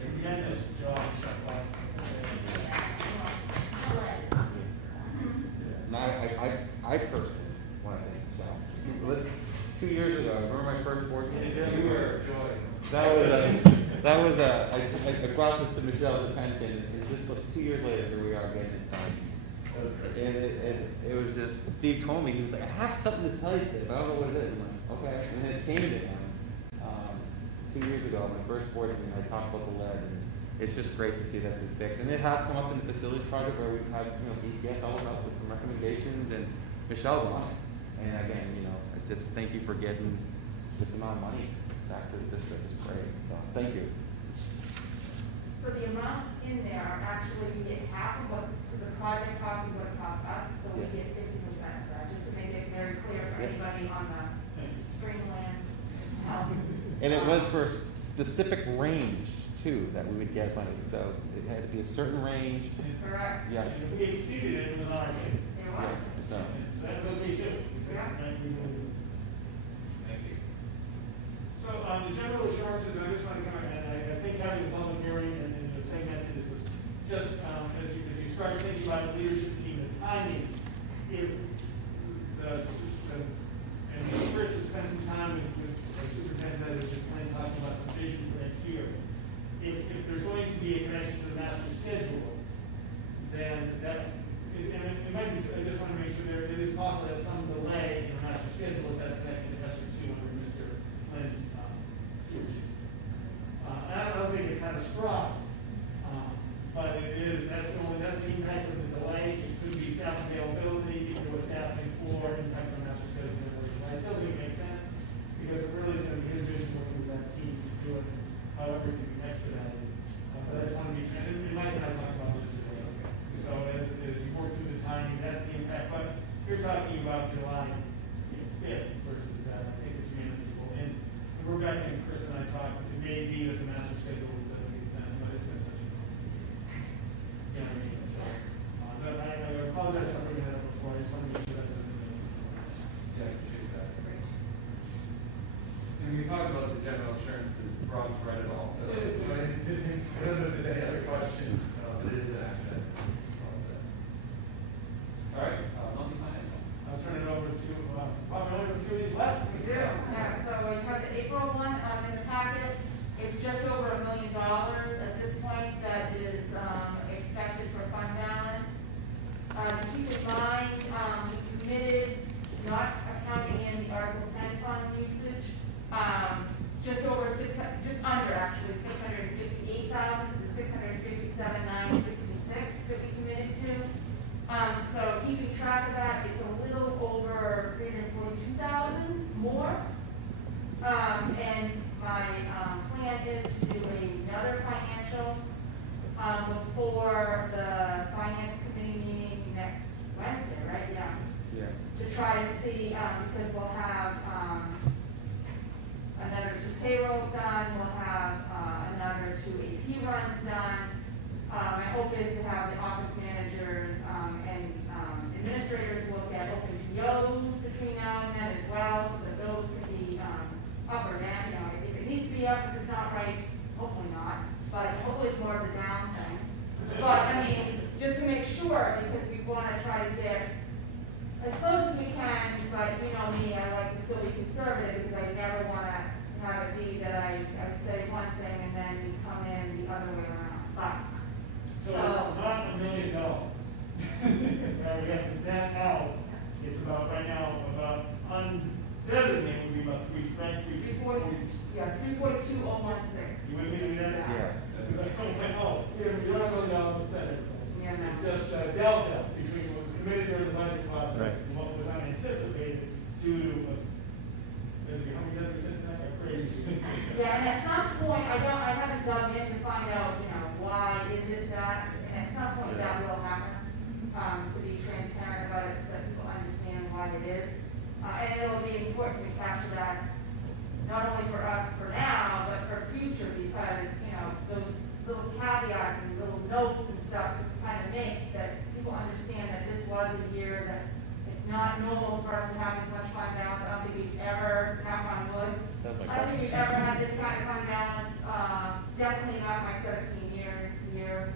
tremendous job, Michelle. No, I personally want to thank Michelle. Listen, 2 years ago, remember my first board meeting? You were a joy. I brought this to Michelle's attention, and just 2 years later, here we are getting it done. And it was just, Steve told me, he was like, I have something to tell you today, but I don't know what it is. I'm like, okay. And then it came to him 2 years ago, my first board meeting, I talked about the lead, and it's just great to see that's been fixed. And it has come up in the facilities project where we've had, EPS all up with some recommendations, and Michelle's on it. And again, I just thank you for getting this amount of money back to the district. It's great. So thank you. So the amounts in there are actually, we get half of what, because the project cost is what it costs us, so we get 50% of that, just to make it very clear for anybody on the streamland. And it was for a specific range too, that we would get money. So it had to be a certain range. Correct. Yeah. And if we exceeded it, it was on our table. Yeah, so. So that's okay too. Yeah. Thank you. So on the general assurances, I just want to comment, and I think having a public hearing and the same message is just as you start thinking about the leadership team, the timing, if and Chris has spent some time with the superintendent that is talking about the vision for next year. If there's going to be a connection to the master schedule, then that, and it might be, I just want to make sure there, it is possible to have some delay in the master schedule if that's connected to ESER 2 under Mr. Flynn's stewardship. And I don't think it's catastrophic, but it is, that's the impact of the delay. It could be staff availability, if there was staffing for impact on the master schedule. I still think it makes sense, because it really is going to be his vision working with that team to do it, however it can be expedited. But I just want to be transparent, and Mike and I talked about this today. So as you work through the timing, that's the impact. But you're talking about July 5th versus that. I think it's manageable. And Rebecca and Chris and I talked, it may be that the master schedule doesn't make sense, but it's been such a you know what I mean? So, but I apologize for bringing that up before. I just want to make sure that doesn't make sense. Yeah, I appreciate that. And we talked about the general assurances, Rob's read it all, so I don't know if there's any other questions, but it is an action. All right, multi-financial. I'll turn it over to, probably only a few of these left. We do, yeah, so you have the April one in the packet. It's just over $1 million at this point that is expected for fund balance. Keep in mind, we committed, not accounting in the Article 10 fund usage, just under actually 658,000 to 657,966 that we committed to. So keeping track of that, it's a little over 342,000 more. And my plan is to do another financial before the finance committee meeting next Wednesday, right? Yeah. Yeah. To try to see, because we'll have another 2 payrolls done, we'll have another 2 AP runs done. My hope is to have the office managers and administrators look at open POs between now and then as well, so that those can be up or down. You know, if it needs to be up, if it's not right, hopefully not, but hopefully it's more of the down thing. But I mean, just to make sure, because we want to try to get as close as we can, but you know me, I like to still be conservative because I never want to have it be that I say one thing and then we come in the other way around. But, So it's not $1 million. We have that out. It's about, right now, about undesignated would be about 340. Yeah, 342,016. You with me? That's, Yeah. Because I'm like, oh, you're not going to spend everything. Yeah, no. It's just a delta between what was committed during the budget process Right. and what was unanticipated due to, how many times we said tonight? Like crazy. Yeah, and at some point, I haven't dug in to find out, you know, why is it that, and at some point that will happen, to be transparent about it so that people understand why it is. And it'll be important to capture that, not only for us for now, but for future, because, you know, those little caveats and little notes and stuff to kind of make that people understand that this was a year that it's not normal for us to have this much fund balance. I don't think we've ever, knock on wood, I don't think we've ever had this kind of fund balance. Definitely not my 17 years here.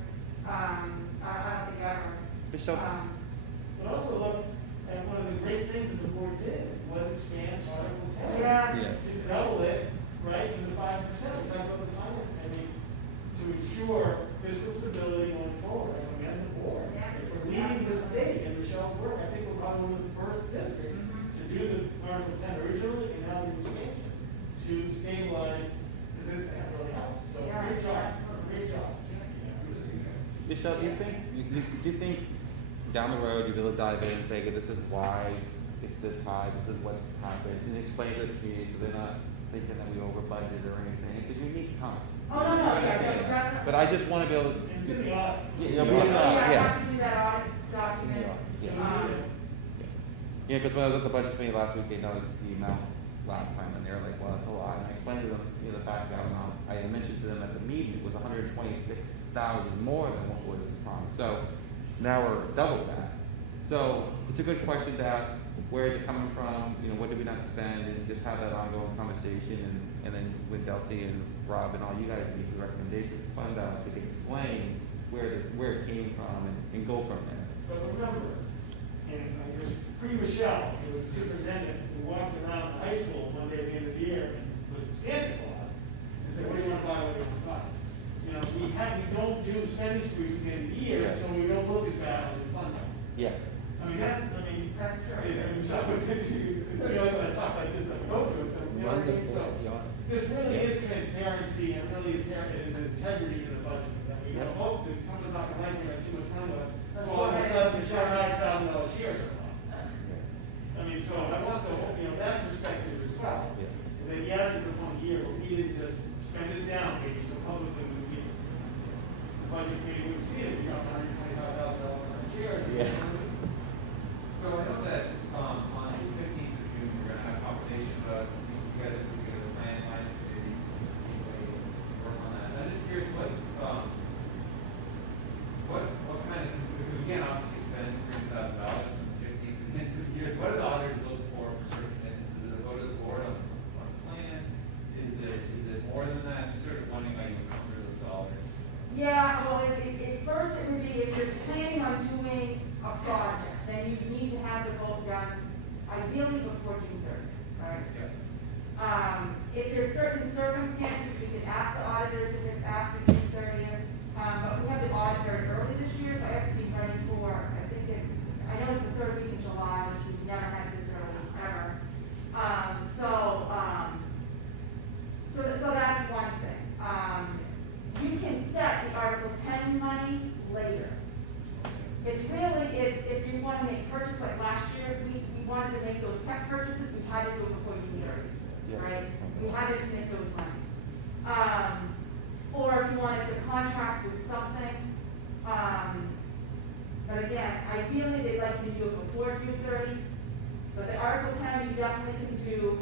I don't think ever. But also look at one of the great things that the board did was expand Article 10. Yes. To double it, right, to the 5%. We talked about the finance committee to ensure fiscal stability going forward. I commend the board. Yeah. For leading the state and Michelle's work, I think we're probably one of the first districts to do the Article 10 originally and now the expansion to stabilize, because this thing really helps. So Yeah. great job, great job. Michelle, do you think down the road you'll be able to dive in and say, okay, this is why it's this high, this is what's happened, and explain to the community so they're not thinking that we over budgeted or anything? It's a unique time. Oh, no, yeah, definitely. But I just want to be able to. It's in the audit. Yeah, I yeah. have to do that audit document. Yeah, because when I was at the budget committee last week, they noticed the amount last time, and they're like, well, that's a lot. And I explained to them, the fact that I mentioned to them at the meeting it was 126,000 more than what was promised. So now we're double that. So it's a good question to ask, where is it coming from? What did we not spend? And just have that ongoing conversation. And then with Delcy and Rob and all you guys make the recommendation for fund balance, we can explain where it came from and go from there. But remember, and it was pre-Michelle, it was a superintendent who walked around the high school one day at the end of the year with Santa Claus and said, what do you want to buy, what do you want to buy? We don't do spending sprees at the end of the year, so we don't look at that on the fund balance. Yeah. That's true. Michelle would think she's, when I talk like this, that we go through it, so, you know what I mean? So, this really is transparency and really is integrity in the budget. That we don't hope that someone's not going to like me or too much money with it. So all of a sudden, it's $9,000 chairs are on. So I want the whole, that perspective as well. Is that yes, it's a fun year, but we didn't just spend it down, maybe so publicly would be. The budget committee would see it, we got $125,000 on chairs. So I know that on the 15th of June, we're going to have a conversation about together the plan lines committee, work on that. I'm just curious what kind of, because we can't obviously spend $3,000 from the 15th to the end of the year. So what do the auditors look for certain commitments? Is it a vote of the board on a plan? Is it more than that? Just sort of wondering how you cover those dollars. Yeah, well, first it would be if you're planning on doing a project, then you need to have the vote done ideally before June 30th, right? Yeah. If there's certain circumstances, we can ask the auditors if it's after June 30th. But we have the audit very early this year, so I have to be ready for, I know it's the third week in July, which we've never had this early, ever. So that's one thing. You can set the Article 10 money later. It's really, if you want to make purchases like last year, we wanted to make those tech purchases, we had to do it before June 30th, right? We had to make those money. Or if you wanted to contract with something, but again, ideally they'd like you to do it before June 30. But the Article 10 you definitely can do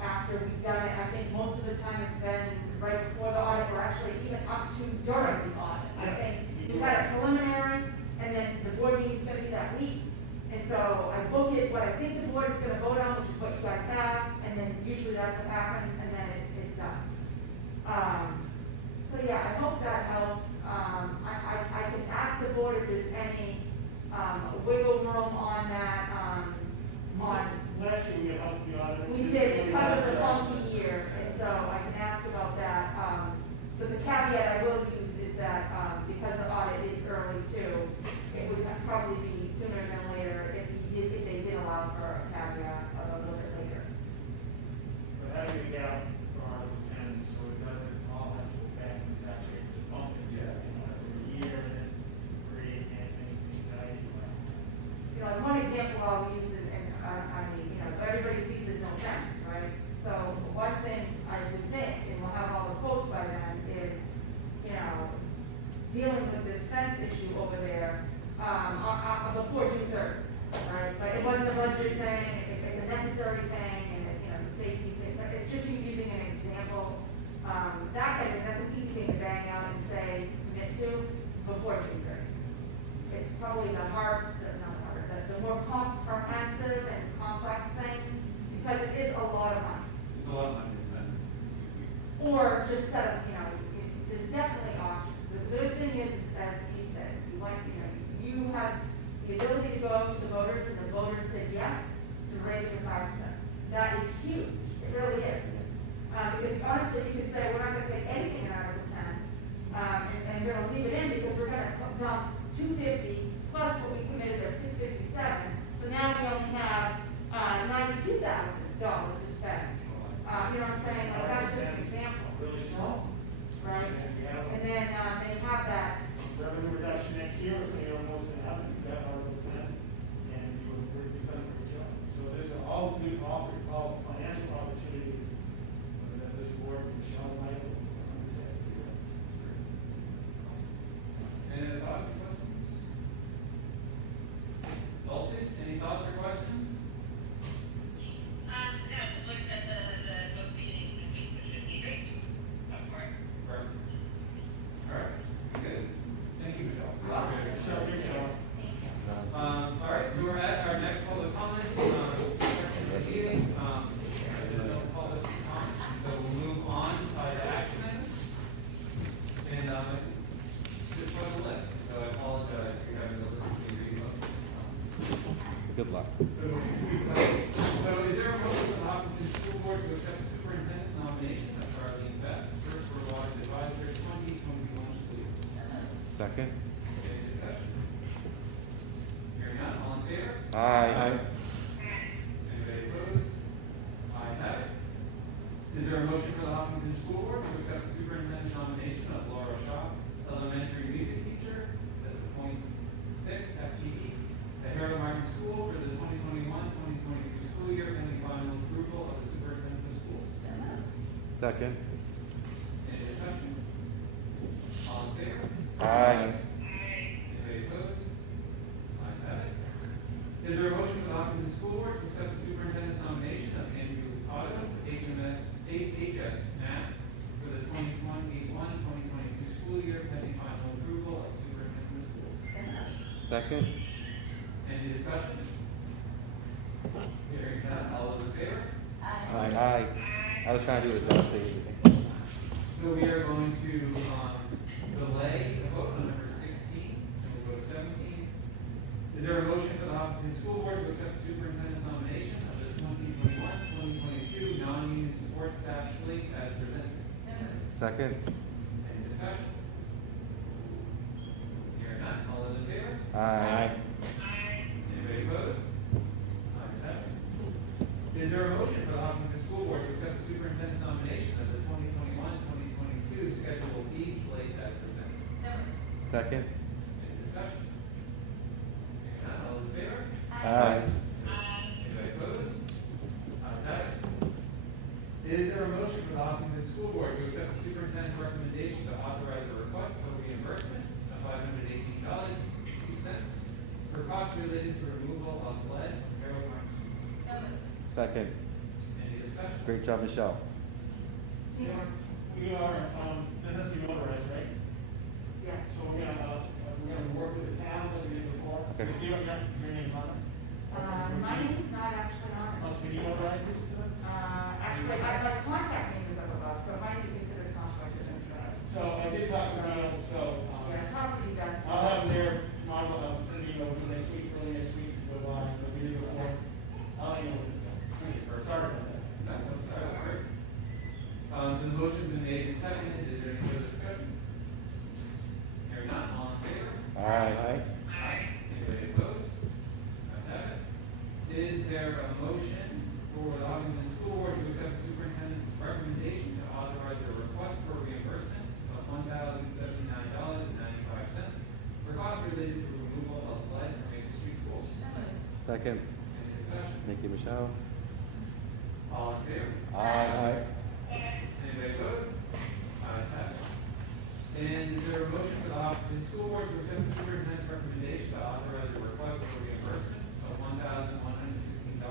after we've done it. I think most of the time it's been right before the audit, or actually even up to during the audit. I think you've got a preliminary, and then the board meeting is going to be that week. And so I book it, what I think the board is going to vote on, which is what you guys have, and then usually that's what happens, and then it's done. So yeah, I hope that helps. I can ask the board if there's any wiggle room on that. Last year we had helped the auditor. We did because of the funky year, and so I can ask about that. But the caveat I will use is that because the audit is early too, it would probably be sooner than later if they did allow for a caveat a little bit later. But having a gap for Article 10, so it doesn't all have to go back to the tax rate to bump it, after a year and then create any anxiety. Like one example I'll use, everybody sees there's no fence, right? So one thing I would think, and we'll have all the quotes by then, is, dealing with this fence issue over there before June 3rd, right? Like it wasn't a budget thing, it's a necessary thing, and it's a safety thing. But it's just using an example, that's an easy thing to bang out and say to commit to before June 30th. It's probably the more comprehensive and complex things, because it is a lot of money. It's a lot of money to spend in 2 weeks. Or just set up, there's definitely options. The good thing is, as you said, you have the ability to go to the voters, and the voters said yes to raise it to 5%. That is huge. It really is. Because honestly, you could say, we're not going to take anything in Article 10, and we're going to leave it in because we're going to dump 250 plus what we committed of 657. So now we only have $92,000 to spend. You know what I'm saying? Like that's just an example. Really small. Right? And then they have that. Revenue reduction next year, so you know what's going to happen. You got Article 10, and you've done a great job. So there's all financial opportunities that this board, Michelle and Michael, Any other questions? Good luck. So is there a motion for the Hopkinton School Board to accept the superintendent's nomination of Charlene Best, first for Waters Advisor 2021 school year? Second. Any discussion? Hearing none, all in favor? Aye. Anybody opposed? Ayes have it. Is there a motion for the Hopkinton School Board to accept the superintendent's nomination of Laura Shaw, elementary music teacher, as a .6 FTE at Harold Martin School for the 2021-2022 school year, pending final approval of the superintendent of schools? Second. Any discussion? All in favor? Aye. Anybody opposed? Ayes have it. Is there a motion for the Hopkinton School Board to accept the superintendent's nomination of Andrew Otto, HS Math, for the 2021-2022 school year, pending final approval of superintendent of schools? Second. Any discussion? Hearing none, all those in favor? Aye. I was trying to do it without saying anything. So we are going to delay the vote on number 16, and we'll go to 17. Is there a motion for the Hopkinton School Board to accept the superintendent's nomination of the 2021-2022 non-union support staff slate as presented? Second. Any discussion? Hearing none, all those in favor? Aye. Anybody opposed? Ayes have it. Is there a motion for the Hopkinton School Board to accept the superintendent's nomination of the 2021-2022 Schedule B slate as presented? Second. Any discussion? Hearing none, all those in favor? Aye. Anybody opposed? Ayes have it. Is there a motion for the Hopkinton School Board to accept the superintendent's recommendation to authorize a request for reimbursement of $518.02 for costs related to removal of lead from Harold Martin School? Second. Any discussion? Great job, Michelle. We are, this has to be notarized, right? Yes. So we're gonna work with the town that we did before. Okay. If you don't, your name's on it? My name is not actually on it. Must we notarize this? Actually, my contact name is up above, so it might be considered conflict of interest. So I did talk to Neil, so Yes, probably best. I'll have them there, send you over next week, early next week, to go live, the video before. I'll let you know what's going. Sorry about that. No, sorry, that's great. So the motion's been made and seconded. Is there any further discussion? Hearing none, all in favor? Aye. Anybody opposed? Ayes have it. Is there a motion for the Hopkinton School Board to accept the superintendent's recommendation to authorize a request for reimbursement of $1,079.95 for costs related to removal of lead from Maple Street School? Second. Any discussion? Thank you, Michelle. All in favor? Aye. Anybody opposed? Ayes have it. And is there a motion for the Hopkinton School Board to accept the superintendent's recommendation to authorize a request for reimbursement of $1,116.94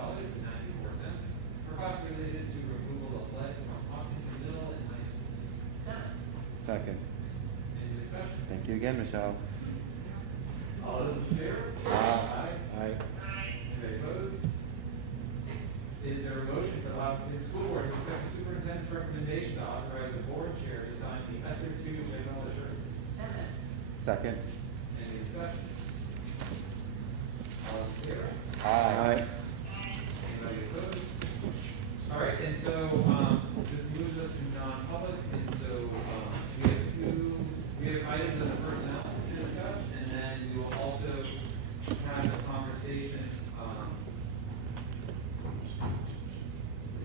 for costs related to removal of lead from Hopkinton Middle and High Schools? Second. Any discussion? Thank you again, Michelle. All those in favor? Aye. Anybody opposed? Is there a motion for the Hopkinton School Board to accept the superintendent's recommendation to authorize the board chair to sign the ESER 2 general assurances? Second. Any discussion? All in favor? Aye. Anybody opposed? All right, and so this moves us to non-public, and so we have items of personnel to discuss, and then we will also have a conversation.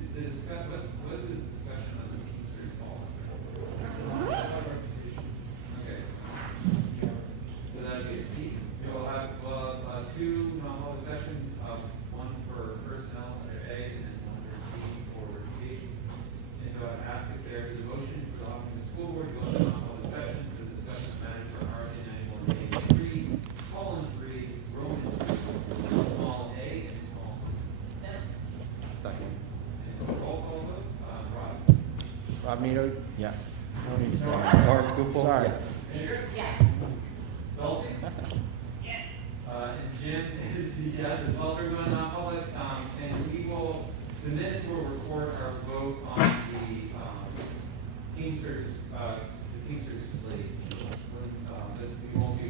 Is the discussion, what is the discussion of the Teamsters policy? Okay. So that is C. We'll have two non-public sessions, one for personnel under A and then one for C for recreation. And so I'd ask if there is a motion for the Hopkinton School Board to go into non-public sessions to discuss the matter for RSA 91A3:3, Roman small a and small c. Second. And roll call vote, Rob? Rob Mito? Yeah. I don't need to say. Or Kupel? Sorry. Yes. Andrew? Yes. Dulcie? Yes. And Jim is yes as well. So we're going non-public, and we will, the minutes will record our vote on the Teamsters slate. But we won't be